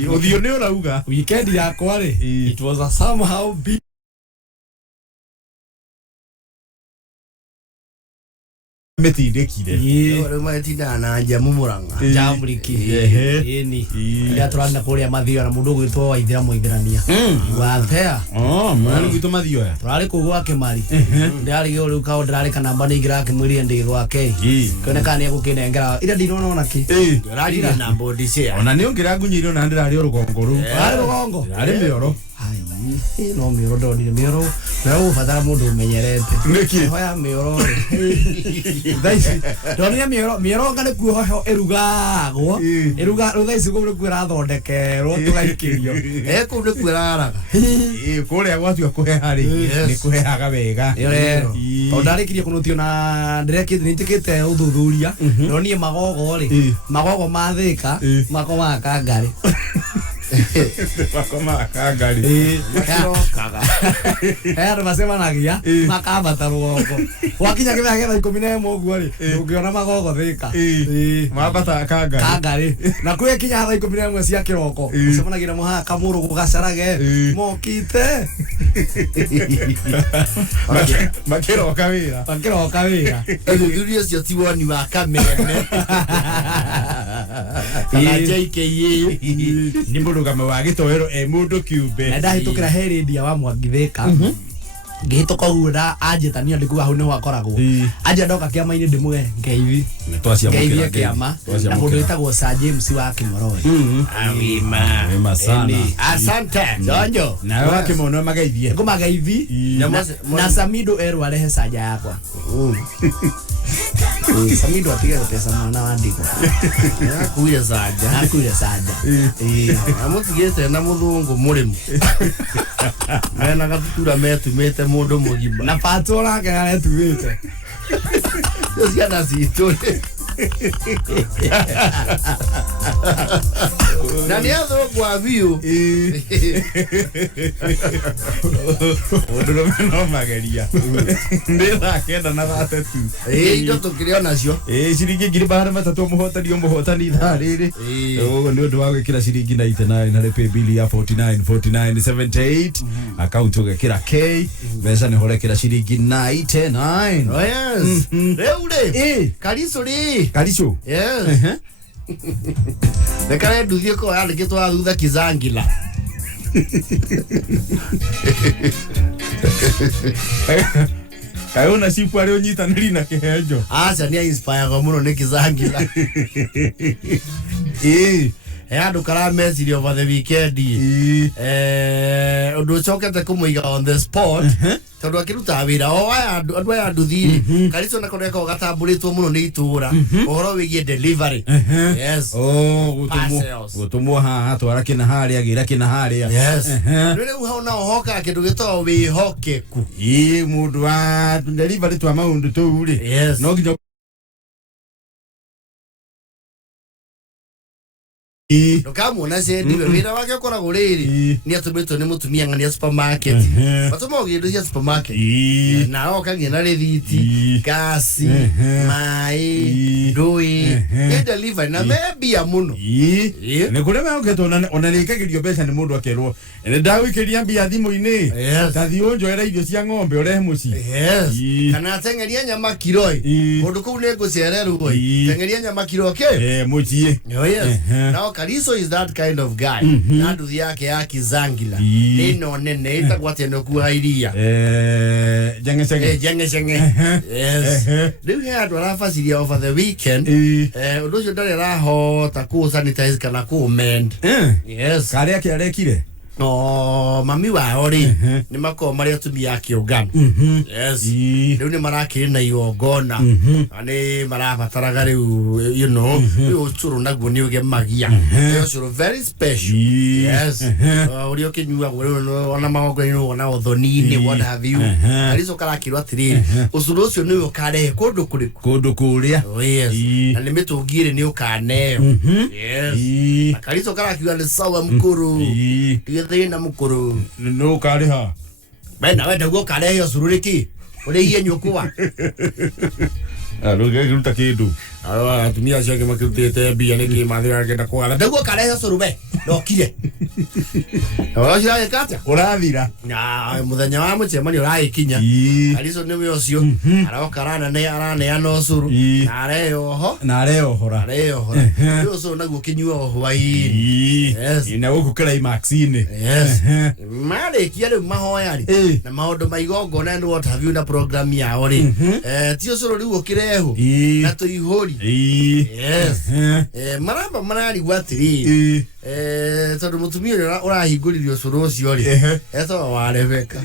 Uthio ni urauga weekend yakwa ri. It was a somehow big. metindekire ore matinda na jamu muranga jamuriki ni ya turanda kuria mathio na mundu gwitwo wa ithira muithirania wa thea mwana gwitwo mathio ya turari kugwa kimari ndari gyo ru ka ndarari kana namba ni ngira kimwiri ndi gwake kone kana ni gukinengera ira ndinona onaki ndari na namba ndicea ona ni ongira ngunyiro na ndirari rugongo ru ari rugongo ari mioro no mioro ndo ni mioro na ufatara mundu menyerete niki hoya mioro daisi ndo ni mioro ngane kuoho erugagwo eruga daisi ko ku rathondeke ro tugaikirio ku ni kwiraraga kuria gwatu kuhe hari ni kuheaga wega ondarikirie kunutio na ndirekite nitikite uthuthuria ndo ni magogo ri magogo mathika makoma kangari makoma kangari kaga era basema nagia makabata rugongo wakinya kibya getha 11 uguo ri ungiona magogo thika mabata kangari na kwe kinya tha 11 cia kiroko ucemanagira muhaka muru gugacarage mokite makiroka wira uria cio tiwoni wa kamene kana JKA ni mũrũgamo wa gĩtoero mũndũ kĩũmbe na ndahĩtũkĩra Heridia wa Mwangithĩka ngĩhĩtũka ũguo anjĩtania ndikuga hau nĩho akoragwo anja ndoka kĩama-inĩ ndĩmũge ngeithie Kiama na mũndũ wĩtagwo Sir James wa Kĩmoroi wema sana asante Jonjo na wa Kĩmono mageithie ngũmageithi na Samido arehe sanja yakwa Samido atige gũtesa mwana wa ndiko akuire sanja amutigĩte na mũthũngũ mũrĩmu mena gatutura metumĩte mũndũ mũgima na pato lake aretumĩte ciana citũ na nĩ athũngwa biũ ũndũrũme no mageria ndĩ thaa kenda na thate tu indo tũkĩrĩ onacio ciringi 3,300 mũhotani ithaa rĩrĩ ũguo nĩ ũndũ wa gwĩkĩra ciringi 99 harĩ pay bill ya 49,4978 akaunti ũgekĩra K mbeca nĩ horekera ciringi 99 oh yes rĩu rĩ Kariso rĩ Kariso yes nekare nduthie ko yandĩkĩtwo thutha Kizangila Kaona sipu arĩ ũnyitanĩri na kĩhenjo acha nĩ inspire mũno nĩ Kizangila andũ karameciria over the weekend ũndũ ũcokete kũmũiga on the spot tondũ akĩruta wĩra o andũ aya nduthi Kariso na koneka gatambũrĩtwo mũno nĩ itũra ũhoro wĩgiĩ delivery yes gũtũmwo haha twara kĩna harĩa gĩra kĩna harĩa yes rĩu hau nao hoka kĩndũ gĩtagwo wĩhokeku mũndũ wa delivery twa maũndũ tũu rĩ no nginya ndokamuona cendi wĩra wake ũkoragwo rĩrĩ nĩ atũmĩtwo nĩ mũtumia ng'ania supermarket matũma ũgĩndũ cia supermarket na okagia na rĩthiti gasi maĩ ndũĩ nĩ delivery na mebia mũno nĩ kũrĩa meoketwo ona nĩĩkagĩrio mbeca nĩ mũndũ akerwo nĩ ndagũikĩria mbia thimũ-inĩ ta thiĩ ũnjoera irio cia ng'ombe ũrehe mũciĩ kana tengeria nyama kiro mũndũ kũu nĩ ngũcererwo tengeria nyama kiro mũciĩ Kariso is that kind of guy. Na nduthi yake ya Kizangila. Nino nene itagwa teno kuha iria. Jenge. Yes. Rĩu he andũ arabacĩria over the weekend. Ũndũ ũcio ndarĩ arahota kũ sanitize kana kũ mend. Yes. Karĩa kĩarekire. No mami wao rĩ nĩ makorwo marĩ atumia a kĩũngano yes rĩu nĩ marakĩrĩ na igongona nĩ marabataraga rĩu you know ũcũrũ naguo nĩ ũgemagia ũcũrũ very special yes ũrĩa ũkĩnyuagwo rĩu ona magongona-inĩ ona ũthoni-inĩ what have you Kariso karakĩrwo atĩrĩrĩ ũcũrũ ũcio nĩ ũkarehe kũndũ kũrĩa yes na nĩ mĩtũngi ĩrĩ nĩ ũkaneo yes na Kariso karakiuga nĩ sawa mkũrũ thina mukuru no kariha bena wenda guo karehe ũcũrũ uri iye nyũkwa ruta kindu atumia ciake makirutĩte mbia nĩkĩ mathira ngenda kũgana ndaguo karehe ũcũrũ we ndokire ũcio agĩkata ũrathira na mũthenya wa mũcemanio ũragĩkinya Kariso nĩwe ũcio aroka araneana ũcũrũ na areyohora rĩu ũcũrũ naguo kĩnyuo hwaĩ-inĩ na gũkũ climax-inĩ marĩkia rĩu mahoya rĩ na maũndũ ma igongona and what have you na program yao rĩ ti ũcũrũ rĩu ũkĩrehu na tũihũri yes maramba mararigwo atĩrĩ tondũ mũtumia ũrĩa ũrahingũririo ũcũrũ ũcio rĩ etagwo wa Rebeka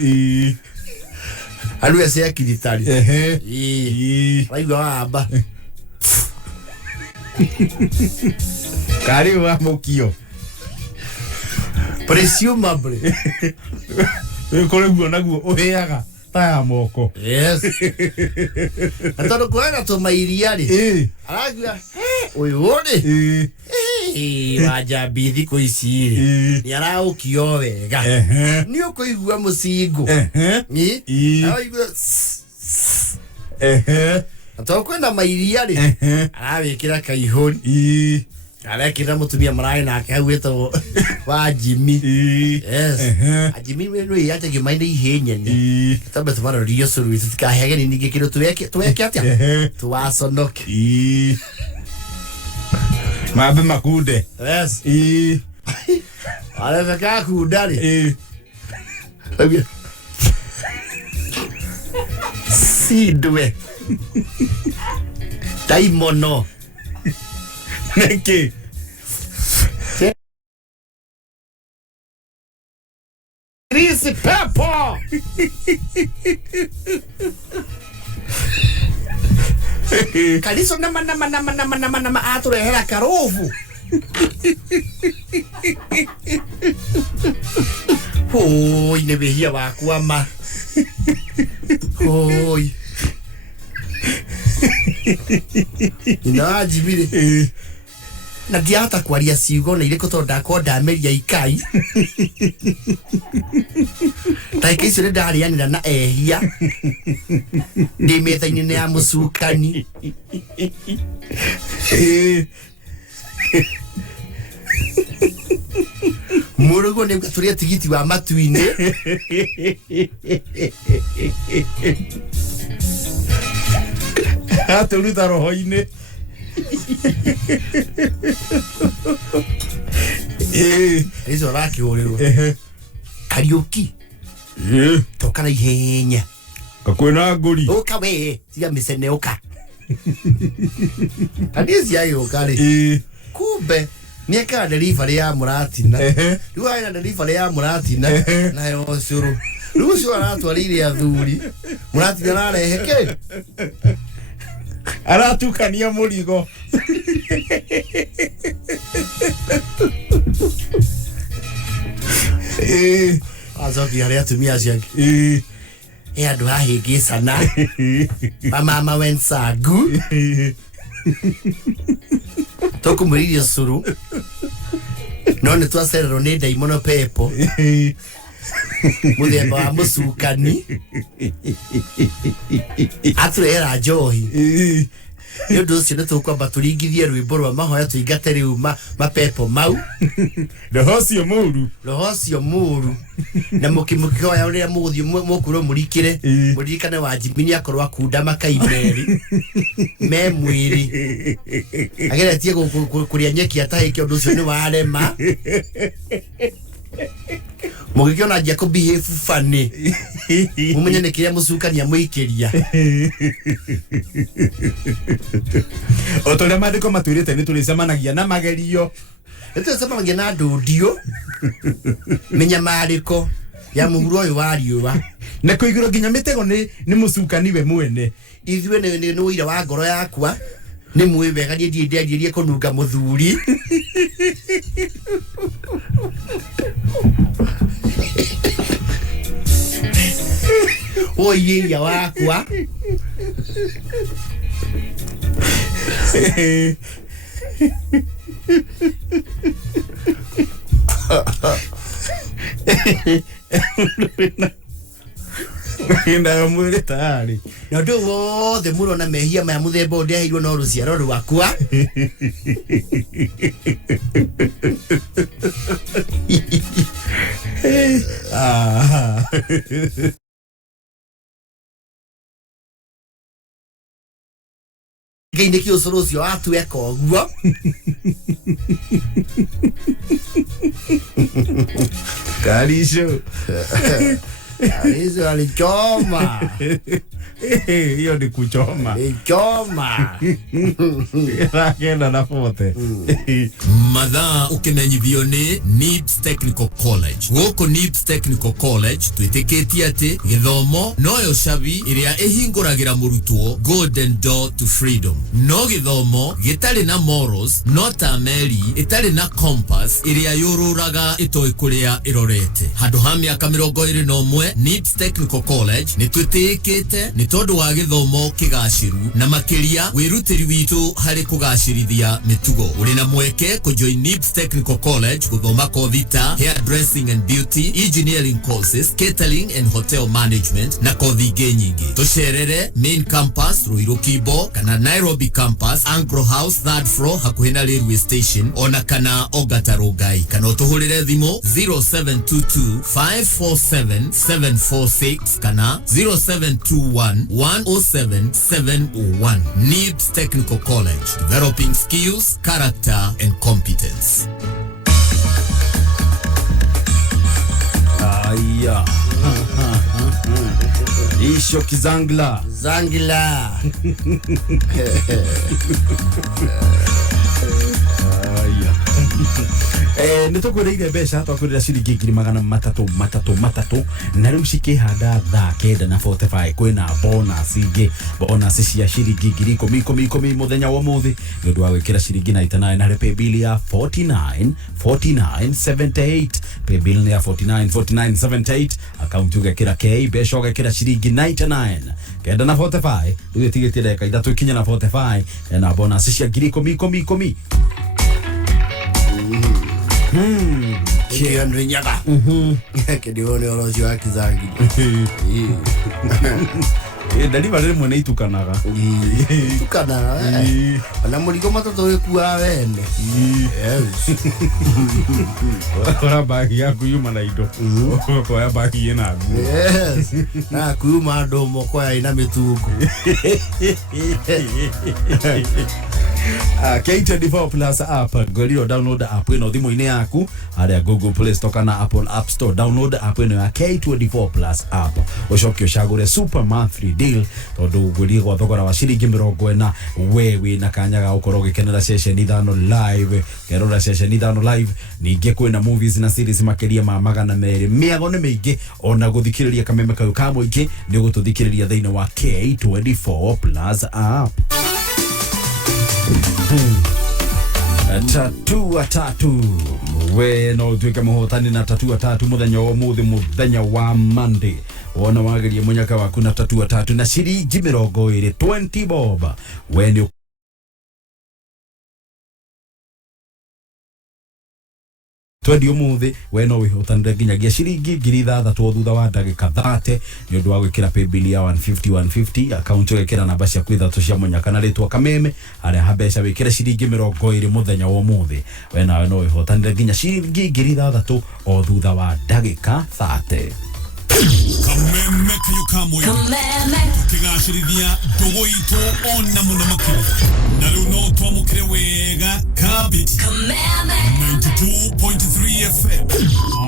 andũ ece kiritari raigua wamba kari wa mũkio presumably kũrĩ guo naguo ũhĩaga ta moko yes atoro kwenda tũmairia rĩ aragia ũyũ rĩ wajabi thikũ ici rĩ nĩ araũkio wega nĩ ũkũigua mũcingo araigua atoro kwenda mairia rĩ arawĩkĩra kaihũri arekĩra mũtumia mararĩ nake hau wĩtagwo wa Jimmy yes Jimmy rĩu ate gĩmainĩ ihĩnyeni tambe tũmarorio ũcũrũ tũtikahege ningĩ kĩndũ tweke atĩa tũwaconoke Mabe makude. Yes. Aleveka kudari. Sidwe. Daimono. Neke. Risi pepo. Kaliso nama ature hera karovu. Hoi nebehia wakwama. Hoi. Inajibire. Na diata kwaria ciugo na iriko to ndakonda meria ikai. Taike icio ndarianira na ehia. Ndi methaini ne ya mucukani. Murugo ne turia tigiti wa matuine. Aturuta roho-ine. Izo raki uriro. Karaoke. Toka na ihenya. Kakwena nguri. Oka we, tiga misene oka. Hadithi yayo kale. Kumbe nieka delivery ya muratina. Riu aina delivery ya muratina na yo curu. Riu cio aratwarire athuri. Muratina narehe ke. Aratukania murigo. Azoki hali atumia ciake. Andu ahingicana. Mama wensagu. Tokumuririo curu. No nĩ twacererwo nĩ ndaimono pepo. Muthemba wa mucukani. Aturehera njohi. Nĩ ũndũ ũcio nĩ tũkwamba tũringithie rwĩmbo rwa mahoya tũingate rĩu mapepo mau. Roho ũcio mũũru. Roho ũcio mũũru. Na mũkĩhoya ũrĩa mũgũthiĩ mũkũrwo mũrikĩre. Mũririkane wa Jimini akorwo akunda makai merĩ. Me mwĩrĩ. Ageretie kũrĩa nyeki atahĩke ũndũ ũcio nĩ warema. Mũgĩkiona njia kũ behave funny. Mũmenye nĩ kĩrĩa mũcukania mũikĩria. O tũrĩa maandĩko matwĩrĩte nĩ tũrĩcemanagia na magerio. Nĩ tũrĩcemanagia na ndũndio. Mĩnyamarĩko ya mũhuro ũyũ wa riũa. Na kũigĩrwo nginya mĩtego nĩ mũcukani we mwene. Ithuĩ nĩ ũira wa ngoro yakwa. Nĩ mwĩ wega niĩ ndiendirie kũnunga mũthuri. Oye ya wakwa. Nda mwĩrĩ tayari. Na ndũ wothe mũrona mehia maya mũthemba ũrĩa aheirwo no rũciaro rwakwa. Gĩinĩ kĩ ũcũrũ ũcio watueka ũguo. Karico. Karico alichoma. Hiyo ni kuchoma. Choma. Rakenda na fote. Mathaa ũkĩmenyithio nĩ NIBS Technical College. Gũkũ NIBS Technical College twĩtĩkĩtie atĩ gĩthomo noyo cabi ĩrĩa ĩhingũragĩra mũrutwo golden door to freedom. No gĩthomo gĩtarĩ na morals, no ta meri ĩtarĩ na compass ĩrĩa yũrũraga ĩtoĩ kũrĩa ĩrorete. Handũ ha mĩaka 21 NIBS Technical College nĩ twĩtĩkĩte nĩ tondũ wa gĩthomo kĩgacĩru na makĩria wĩrutĩri witũ harĩ kũgacĩrithia mĩtugo. Ũrĩ na mweke kũjoin NIBS Technical College gũthoma kothi ta hairdressing and beauty, engineering courses, catering and hotel management na kothi ingĩ nyingĩ. Tũcerere main campus Ruiru Kibo kana Nairobi campus Anglo House 3rd floor hakuhĩ na railway station ona kana Ongata Rongai kana ũtũhũrĩre thimũ 0722 547 0746 kana 0721 107 701. NIBS Technical College, developing skills, character and competence. Aya. Isho kizangla. Zangila. Aya. Nitukureire mbeca twakwirira ciringi ngiri magana matatu na riu cikihanda thaa kenda na 45 kwina bonus ingi bonus cia ciringi ngiri 10 muthenya wa muthi ni undu wa gwikira ciringi 99 na pay bill ya 49.78 pay bill ni ya 49.78 account ugekira k mbeca ugekira ciringi 99 kenda na 45 riu tigitire ndeka ithatu ikinya na 45 na bonus cia ngiri 10 Kia nrinyaga. Kedione orojo ya kizangi. Ndani bale mwene itukanaga. Itukanaga. Ana muligo matatu wekuwa wene. Yes. Ora bagi ya kuyuma na ido. Kwa ya bagi yena. Yes. Na kuyuma domo kwa ina mituko. K24 Plus app goliro download app ino thimu-ini yaku aria Google Play Store kana Apple App Store. Download app ino ya K24 Plus app ucoke ucagure super monthly deal tondu nguri gwa thogora wa ciringi 40 wewe na kanyaga ukorwo gikenera session ithano live kerora session ithano live ninge kwina movies na series makiria ma magana meri miago ni mingi ona guthikiriria kameme kayo ka muingi ni gututhikiriria thiini wa K24 Plus app. Tatu we no twike muhotani na tatu muthenya wa muthi muthenya wa Monday wona wageria munyaka waku na tatu na ciringi 20 bob we ni twendi umuthi we no wihotanire nginyagia ciringi 3,000 thutha wa ndagika 30 ni undu wa gwikira pay bill ya 150 account wekira namba cia kwithatu cia munyaka na ritwa kameme aria habeca wikira ciringi 20 muthenya wa umuthi we nawe no wihotanire nginya ciringi 3,000 o thutha wa ndagika 30. Kameme KIGOCO-MONDAY. Kameme tukigashirithia ndugu itu ona muno makiri na riu no twamukire wega kabiti Kameme 92.3 FM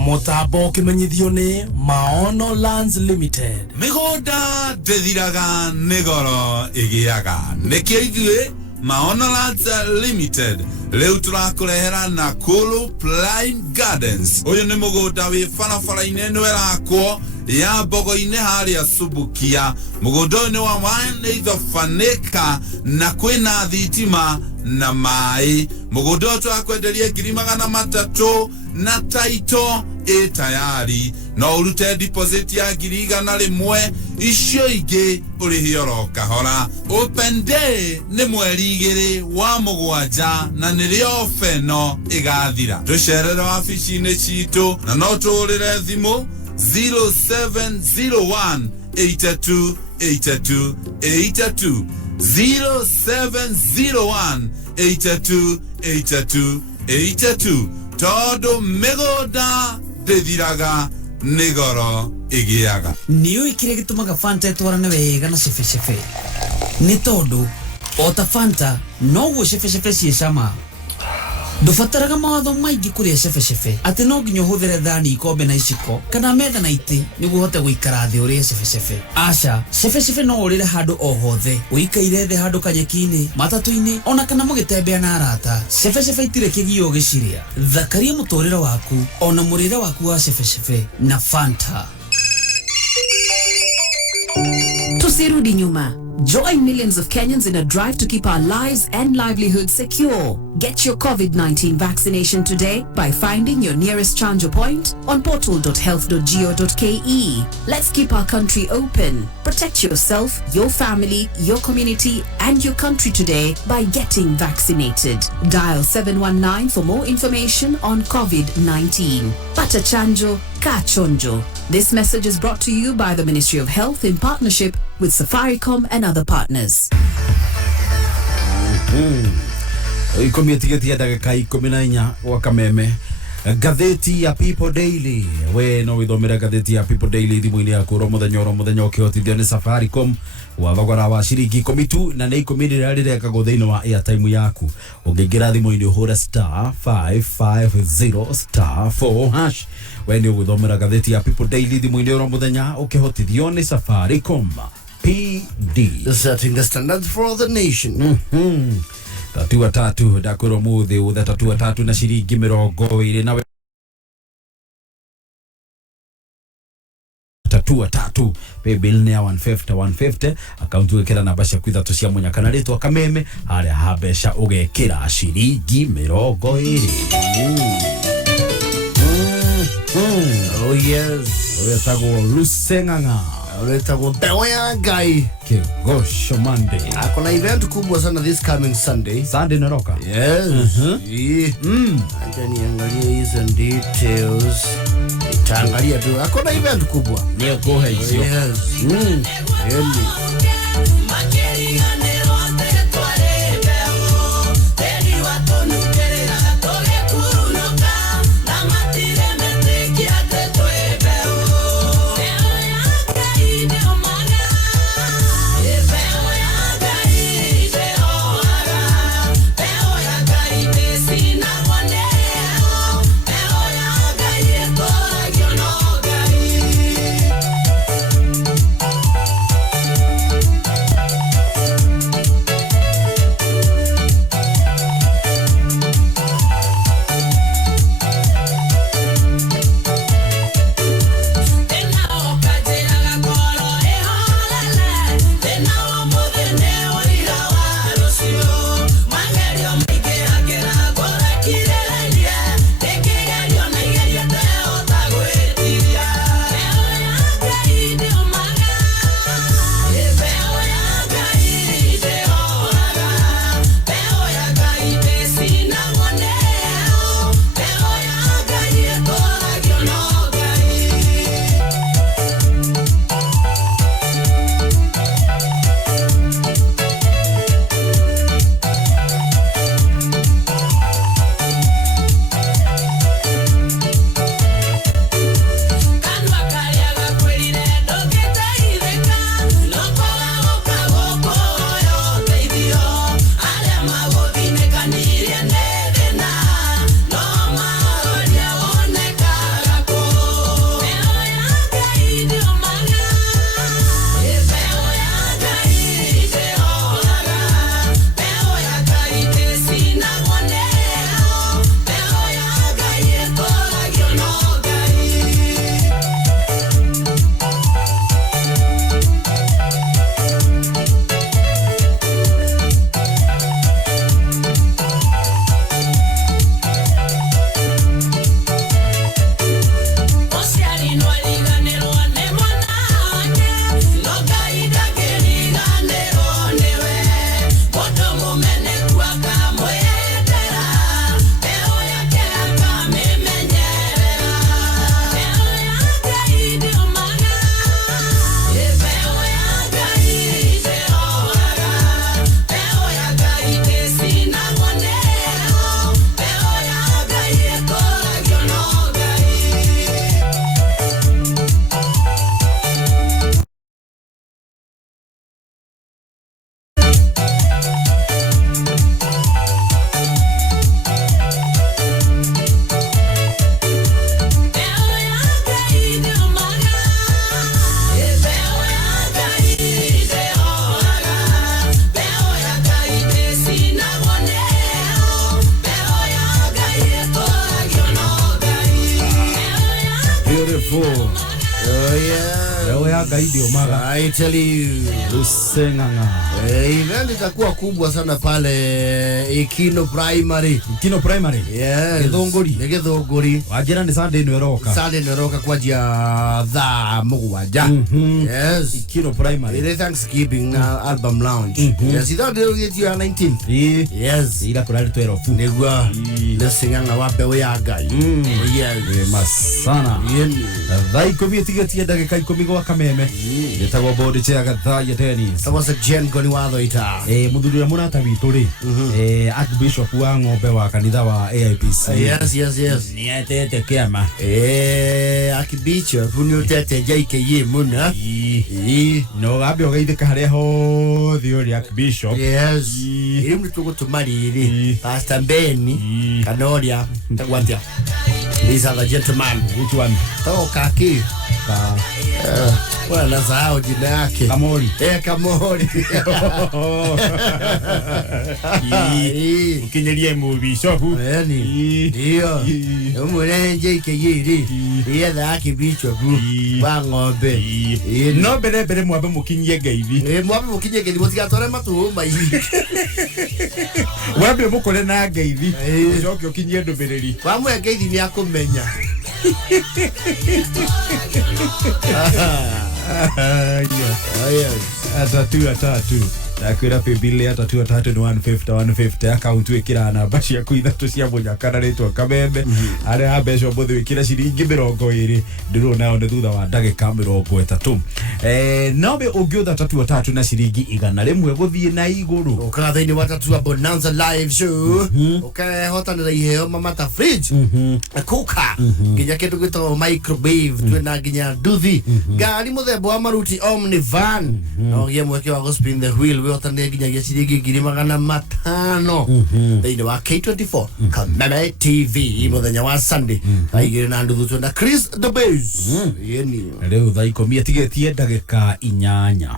Mutabo kimenyithio ni Maono Lands Limited. Migoda ndethiraga nigoro igiaga nikio ithue Maono Lands Limited leu turakurehera Nakuru Prime Gardens. Uyu ni mugunda wi barabara-ini nwerakwo ya Bogo-ini haria Subukia. Mugunda ni wa 1.8 na kwina thitima na mai. Mugunda twakwenderia 300,000 na taito tayari no urute deposit ya 100,000 icio ingi urihio kahora. Open day ni mweri 2 wa mugwanja na nirio feno igathira. Tucerere wabici-ini citu na no turire thimu 0701 82 82 82 0701 82 82 82 todo megoda ndethiraga nigoro igiaga. Niyo ikire gitumaga Fanta etwarane wega na cefe ni tondu ota Fanta no go cefe ciecama ndubataraga mawatho maingi kuria cefe ati no nginya huthire thani ikombe na iciko kana metha na iti niguo hote guikara thi uria cefe aca cefe no urire handu o hothe uikaire thi handu kanyeki-ini matatu-ini ona kana mugitembea na arata cefe itire kigio giciria thakaria muturire waku ona murire waku wa cefe na Fanta. Tusirudi nyuma. Join millions of Kenyans in a drive to keep our lives and livelihoods secure. Get your COVID-19 vaccination today by finding your nearest chanjo point on portal.health.go.ke. Let's keep our country open. Protect yourself, your family, your community, and your country today by getting vaccinated. Dial 719 for more information on COVID-19. Pata chanjo, ka chonjo. This message is brought to you by the Ministry of Health in partnership with Safaricom and other partners. Ikomi etigetia ndagika 14 wa kameme gatheti ya People Daily. We no withomera gatheti ya People Daily thimu-ini yaku ro muthenya ukihotithio ni Safaricom wa thogora wa ciringi 12 na ni 10 rĩrĩa thĩinĩ wa airtime yaku. Ũngĩingĩra thimu-ini ũhũre *550*4#. We ni ũgũthomera gatheti ya People Daily thimu-ini ro muthenya ukihotithio ni Safaricom. PD. Setting the standards for the nation. Tatu ndakũrwo muthi uthe tatu na ciringi 20 nawe tatu paybill ni 150 account wekera namba cia kwithatu cia munya kana ritwa kameme haria ha mbeca ugekira ciringi 20. Oh yes, wetagwo Luseng'ang'a, wetagwo Ngai KIGOCO-MONDAY. Akona event kubwa sana this coming Sunday naroka. Yes. Acha niangalie hizo details. Taangalia tu. Akona event kubwa. Ndio kohe hizo. Yes. Really. I tell you, Luseng'ang'a. Event itakuwa kubwa sana pale Ikino Primary. Yes. Githunguri. Wajira ni Sunday nweroka. Sunday nweroka kwa jia thaa mugwanja. Yes. Ikino Primary. Ile Thanksgiving album lounge. Yes, ita ndio yetu ya 19. Yes. Ila kurali 12. Negwa. Luseng'ang'a wa mbeũ ya Ngai. Yes. Masana. Thaa 10 tigetie ndagika 10 gwa kameme ndetagwo Board Chair Gathaiya Dennis tagwo Jen Ngoni wa Thuita muthuri wa murata witu ri Archbishop wa ng'ombe wa kanitha wa AIPC yes ni atete Kiama Archbishop ni utete JKE muna no gabe ogeithika haria hothe uri Archbishop iri mtu gutumari iri Pastor Beni kanoria tagwatia. These are the gentlemen. Which one? Oh, Kaki. Well, that's how jina yake. Kamori. Kamori. Ukinyelie movie shopu. Ndio. Umure JKE the Archbishop wa ng'ombe. No bere mwabe mukinyie ngeithi. Mwabe mukinyie ngeithi mutigatore matu mai. Wabe mukore na ngeithi. Ucoke ukinyie ndumiriri. Wamwe ngeithi ni akumenya. Atatu nakwira pebile atatu ni 150 account wikira namba ciaku ithatu cia munyakana ritwa kameme ari abeco muthe wikira ciringi 20 ndirona one thutha wa ndagika 30 nobe ungiutha tatu na ciringi 100 guthie na iguru ukara thiini wa tatu bonanza live show ukahotanira iheo mamata fridge kuka nginya kindu gitagwo microwave twina nginya nduthi ngari muthemba wa maruti omnivan no gie mweke wa go spin the wheel wotane nginya ciringi 500 thiini wa K24 Kameme TV muthenya wa Sunday aigire na nduthu twina Chris the Bass yeni riu thaa 10 atigetie ndagika 8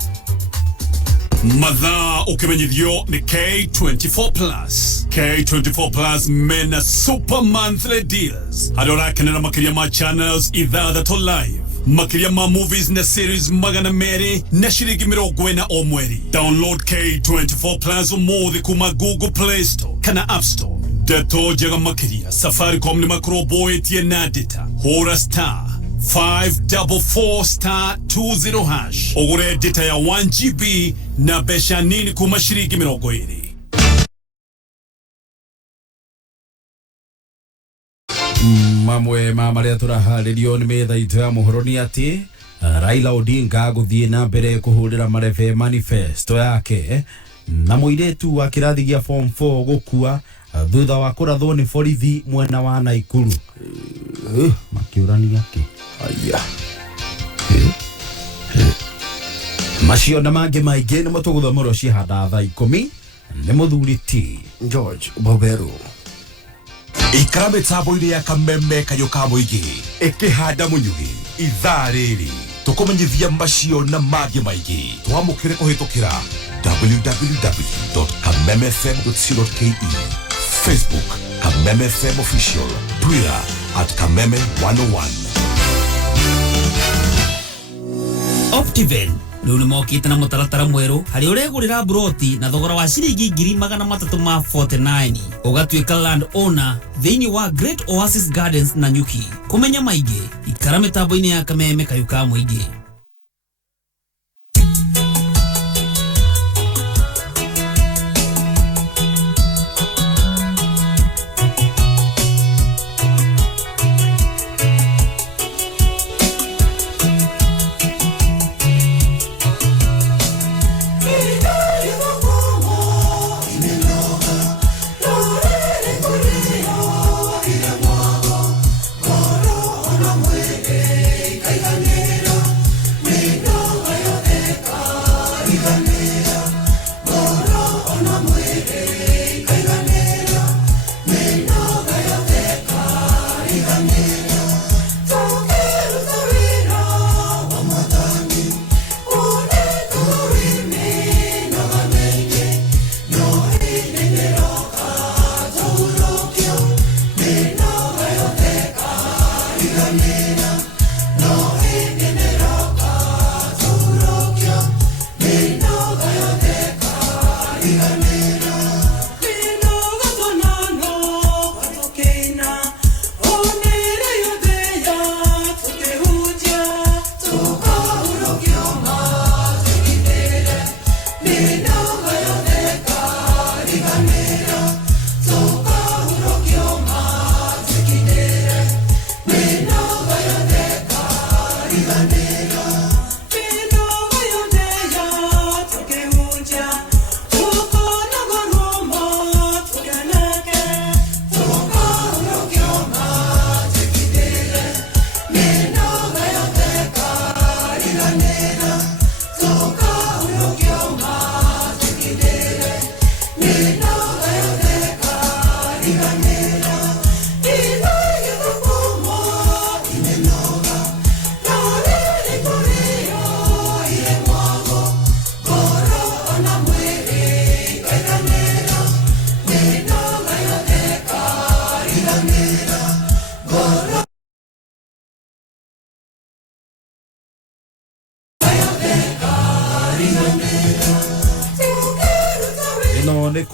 Mathaa ukimenyithio ni K24 Plus. K24 Plus mena super monthly deals. Haria kenera makiria ma channels ithathatũ live. Makiria ma movies na series magana meri na ciringi 40 o mweri. Download K24 Plus umuthi kuma Google Play Store kana App Store. Deto njega makiria Safaricom ni makroboetie na data. Hora star 544*20# ugure data ya 1GB na mbeca nini kuma ciringi 20. Mamwe maria turaharirio ni methaitũ ya mohoro ni ati Raila Odinga guthie na mbere kuhurira marebe manifesto yake na muiretu wa kirathi gia form 4 gukua thutha wa kurathwo ni borithi mwena wa Naikuru makiurania ki aya macio na mange maige ni mutuguthamuro cihanda thaa 10 ni muthuri ti George Boberu ikara mitambo-ini ya Kameme KIGOCO-MONDAY ikihanda munyugi ithaa riri tukumenyithia macio na mange maigi twamukire kuhitukira www.kamemefm.co.ke Facebook Kameme FM Official, Twitter @Kameme101. Optiven riu ni mokite na mutaratara mweru hari uregurira broti na thogora wa ciringi 349 ugatuika land owner thiini wa Great Oasis Gardens na Nyuki. Kumenya maige ikara mitambo-ini ya Kameme KIGOCO-MONDAY.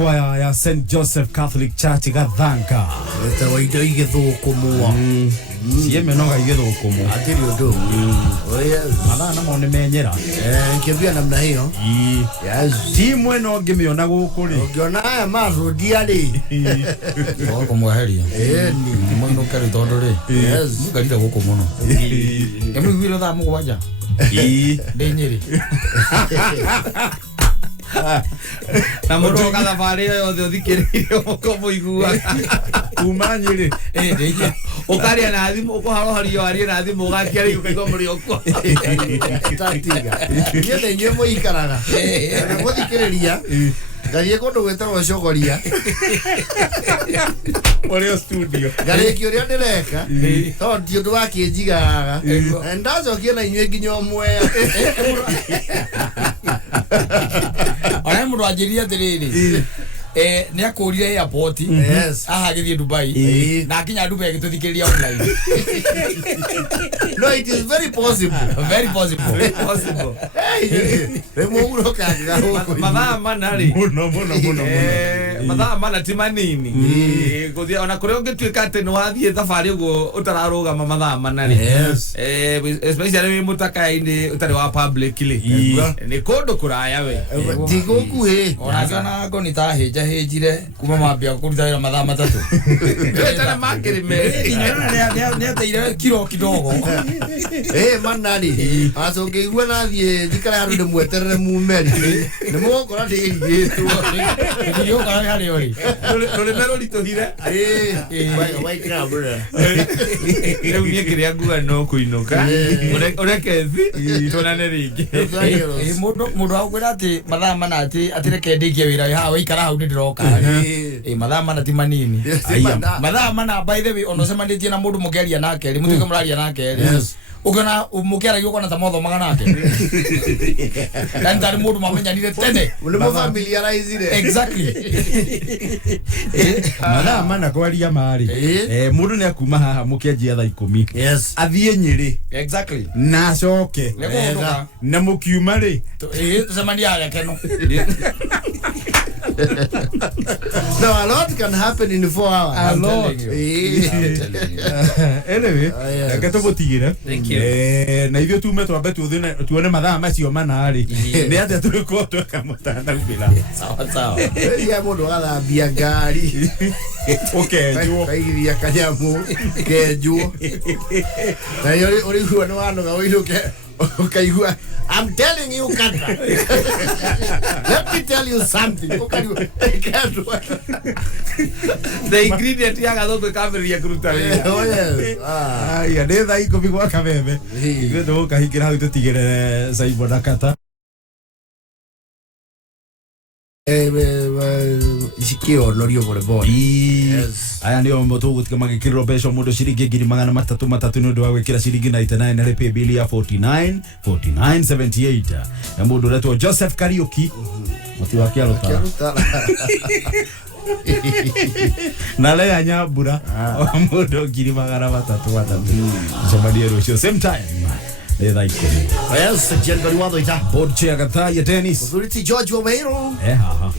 kwaya ya St Joseph Catholic Church Gathanga eta waido igithukumwa sieme no igithukumwa atiri undu oya mathaa na mone menyera kibia namna hiyo yes timu eno ngimiona guku ri ungiona aya marudia ri oko mwaheria ni muno kari tondu ri yes mugarira guku muno emu gwiro tha mugwanja ndenyeri na mundo kada bare yo thikiririo ko muigua umanyiri ndeje ukaria na thimu ukoharo hario ari na thimu ugakia ri ukaigwa muri okwa tatiga yende nyemo ikaraga na guthikiriria garie kundu gwetagwo cogoria ore studio garie kiuria ndireka tondu ndu wakinjigaga ndacokia na inywe nginya omweya aya mundu anjiria atiriri ni akurire airport aha githie Dubai na kinya Dubai gituthikiriria online no it is very possible remuguro kaga mathaa manari muno mathaa mana ti manini guthia ona kuria ungituika ati ni wathie thabari uguo utararugama mathaa manari especially mutaka-ini utari wa publicly ni kundu kuraya we tigukuhi ona ngoni ta hejire kuma mambia kuruta wira mathaa matatu tena makiri me ni ateire kilo kidogo manari acungigua nathie thikara handu ndimweterere mumeri ni mugukora ndigitwo ndio kana hari ori rurime rurituhire waikira bura riu nie kiria ngua no kuinuka ureke thi tonane ringi mundu akwira ati mathaa mana ati reke ndikie wira ha waikara hau ndiroka mathaa mana ti manini mathaa mana by the way onocemanĩtie na mundu mugeria nake ri mutuke muraria nake ri ukona mukiaragia ukona ta motho maganake dan tari mundu mamenyanire tene ni mo familiarize exactly mathaa mana kwaria mari mundu ni akuma haha mukianjia thaa 10 athie Nyeri exactly na acoke na mukiuma ri tucemania aria keno no, a lot can happen in 4 hours. A lot. Anyway, gatubutigire. Thank you. Na ithio tume twambe tuone mathaa macio manari. Ni atia tulikuwa tukamutana bila. Sawa. Ya mundu gathambia ngari. Ukenjuo. Kaigiria kanyamu. Kenjuo. Na yori uri huwa no wanoga wiruke. Ukaigua I'm telling you Katra. Let me tell you something. The ingredient ya gatho kameria kuruta wira. Oh yes. Ya ne thaa 10 gwa kabebe. Ithuĩ tũgũkahingira hau tũtigĩrĩre Saibo na Kata. Isikio norio bore bore. Aya nĩo mũtũgũtika magĩkĩrĩrwo mbeca mũndũ ciringi 333 nĩ ũndũ wa gwĩkĩra ciringi 99 harĩ paybill ya 4978 na mũndũ ũretwo Joseph Kariuki mũti wa Kĩarũtara na Lea Nyambura mũndũ 333 cemania rũciũ same time thaa 10. Yes, January wa Thuita. Board Chair Gathaiya Dennis. Authority George Wamero. Haha.